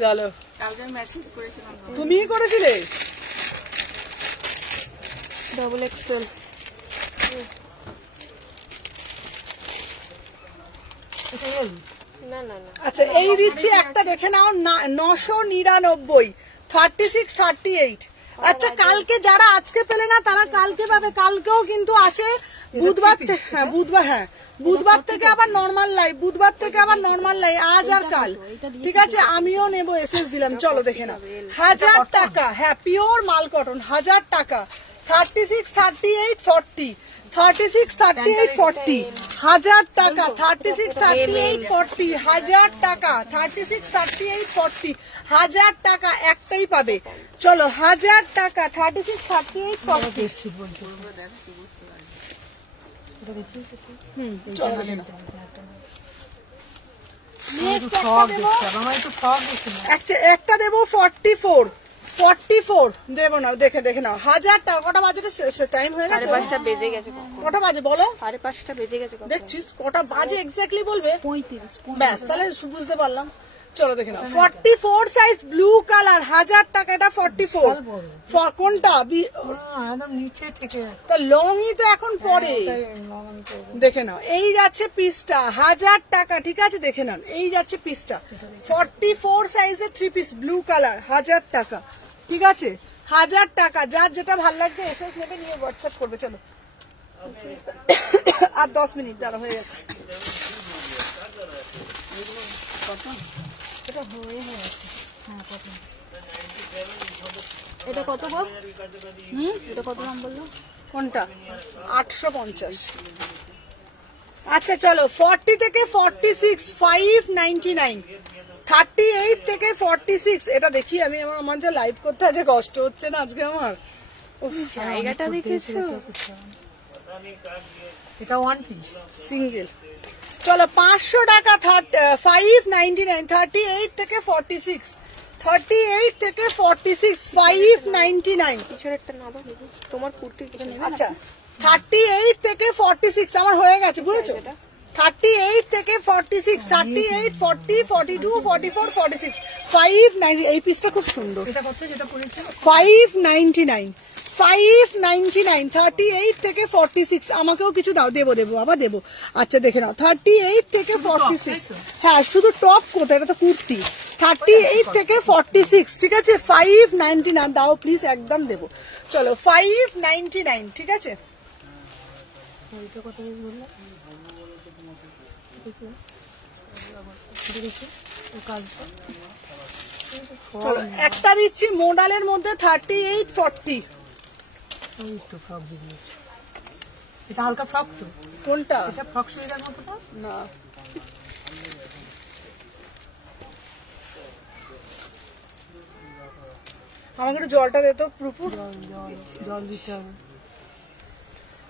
চলো কালকে মেসেজ করেছিলাম তুমি করেছিলে XXL এটা এল না না না আচ্ছা এই দিচ্ছি একটা দেখে নাও 999 36 38। আচ্ছা কালকে যারা আজকে পেলে না তারা কালকে পাবে, কালকেও কিন্তু আছে বুধবার হ্যাঁ বুধবার থেকে আবার নরমাল লাইভ, বুধবার থেকে আবার নরমাল লাইভ আজ আর কাল। ঠিক আছে আমিও নেব, এসএস দিলাম, চলো দেখে নাও। 1000 টাকা, হ্যাঁ পিওর মাল কটন, 1000 টাকা 36 38 40 36 38 40 1000 টাকা 36 38 40 1000 টাকা 36 38 40 1000 টাকা একটাই পাবে। চলো 1000 টাকা 36 38 40। বেডশিট বলছো এটা দেখি চলো দেখে নাও। একটু ফগ দেখতে হবে, আমার একটু ফগ দেখতে না। একটা দেবো 44 দেবো না, দেখে নাও 1000 টাকা। কটা বাজে টাইম হয়ে গেছে? 5:30 বেজে গেছে। কটা বাজে বলো? 5:30 বেজে গেছে। দেখছিস কটা বাজে এক্স্যাক্টলি বলবে? 35 ব্যাস তাহলে বুঝতে পারলাম। চলো দেখে নাও 44 সাইজ ব্লু কালার 1000 টাকা। এটা 44 কোনটা একদম নিচে থেকে তা লংই তো এখন পরে। দেখে নাও এই যাচ্ছে পিসটা 1000 টাকা। ঠিক আছে দেখে নাও এই যাচ্ছে পিসটা 44 সাইজের 3 পিস ব্লু কালার 1000 টাকা। ঠিক আছে 1000 টাকা। যার যেটা ভালো লাগবে এসএস নেবে, নিয়ে হোয়াটসঅ্যাপ করবে। চলো আর 10 মিনিট যারা হয়ে গেছে। এটা হয়ে গেছে। হ্যাঁ কত? এটা কত গো? এটা কত দাম বললো? কোনটা? 850। আচ্ছা চলো 40 থেকে 46 599। 38 থেকে 46 এটা দেখি আমি। আমার যা লাইভ করতে আছে কষ্ট হচ্ছে না আজকে আমার। জায়গাটা দেখেছো? এটা ওয়ান পিস সিঙ্গেল। চলো 500 টাকা 599। 38 থেকে 46 38 থেকে 46 599। পিছনে একটা নাবা নেবে তোমার কুর্তির কিছু নেবে? আচ্ছা 38 থেকে 46 আমার হয়ে গেছে বুঝেছো? 38 থেকে 46 38 40 42 44 46 590। এই পিসটা খুব সুন্দর। এটা কত যেটা পড়েছে? 599 599। 38 থেকে 46 আমাকেও কিছু দাও, দেবো আবার দেবো। আচ্ছা দেখে নাও 38 থেকে 46। হ্যাঁ শুধু টপ কোথায়, এটা তো কুর্তি। 38 থেকে 46 ঠিক আছে 599 দাও প্লিজ, একদম দেবো। চলো 599 ঠিক আছে। এটা কত বললাম? চলো একটা দিচ্ছি মোডালের মধ্যে 38 40। একটু ফ্রক দিয়ে এটা হালকা ফ্রক তো। কোনটা? এটা ফ্রক সুবিধার মতো তো না আমাকে একটু জলটা দে তো প্রুফুর। জল দিতে হবে।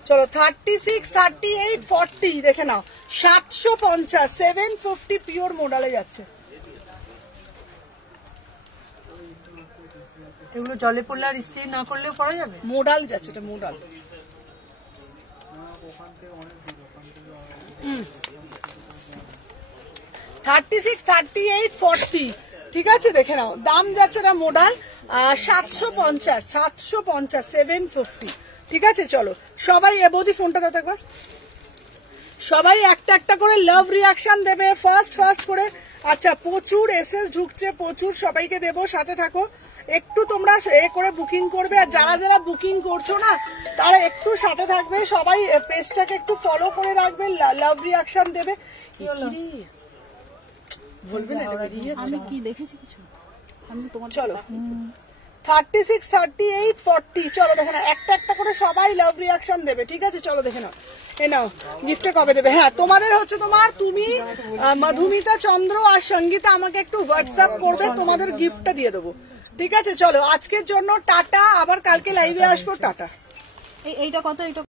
চলো 36 38 40 দেখে নাও 750 750 পিওর মোডালে যাচ্ছে। এগুলো জলে পড়লে আর ইস্ত্রি না করলেও পড়া যাবে? মোডাল যাচ্ছে, এটা মোডাল। 36 38 40 ঠিক আছে দেখে নাও। দাম যাচ্ছে না মোডাল 750 750 ঠিক আছে। চলো সবাই বৌদি ফোনটা দাও একবার। সবাই একটা একটা করে লাভ রিয়াকশন দেবে ফার্স্ট করে। আচ্ছা প্রচুর এসএস ঢুকছে, প্রচুর সবাইকে দেবো, সাথে থাকো। একটু তোমরা এ করে বুকিং করবে, আর যারা যারা বুকিং করছো না তারা একটু সাথে থাকবে। সবাই পেজটাকে একটু ফলো করে রাখবে, লাভ রিয়াকশন দেবে। বলবে না আমি কি দেখেছি কিছু? আমি তোমার চলো 36 38 40 চলো দেখে নাও। একটা একটা করে সবাই লাভ রিয়াকশন দেবে ঠিক আছে। চলো দেখে নাও। এ নাও গিফটে কবে দেবে? হ্যাঁ তোমাদের হচ্ছে তুমি মধুমিতা চন্দ্র আর সঙ্গীতা আমাকে একটু হোয়াটসঅ্যাপ করবে, তোমাদের গিফটটা দিয়ে দেবো ঠিক আছে। চলো আজকের জন্য টাটা, আবার কালকে লাইভে আসবো। টাটা। এইটা কত? এইটা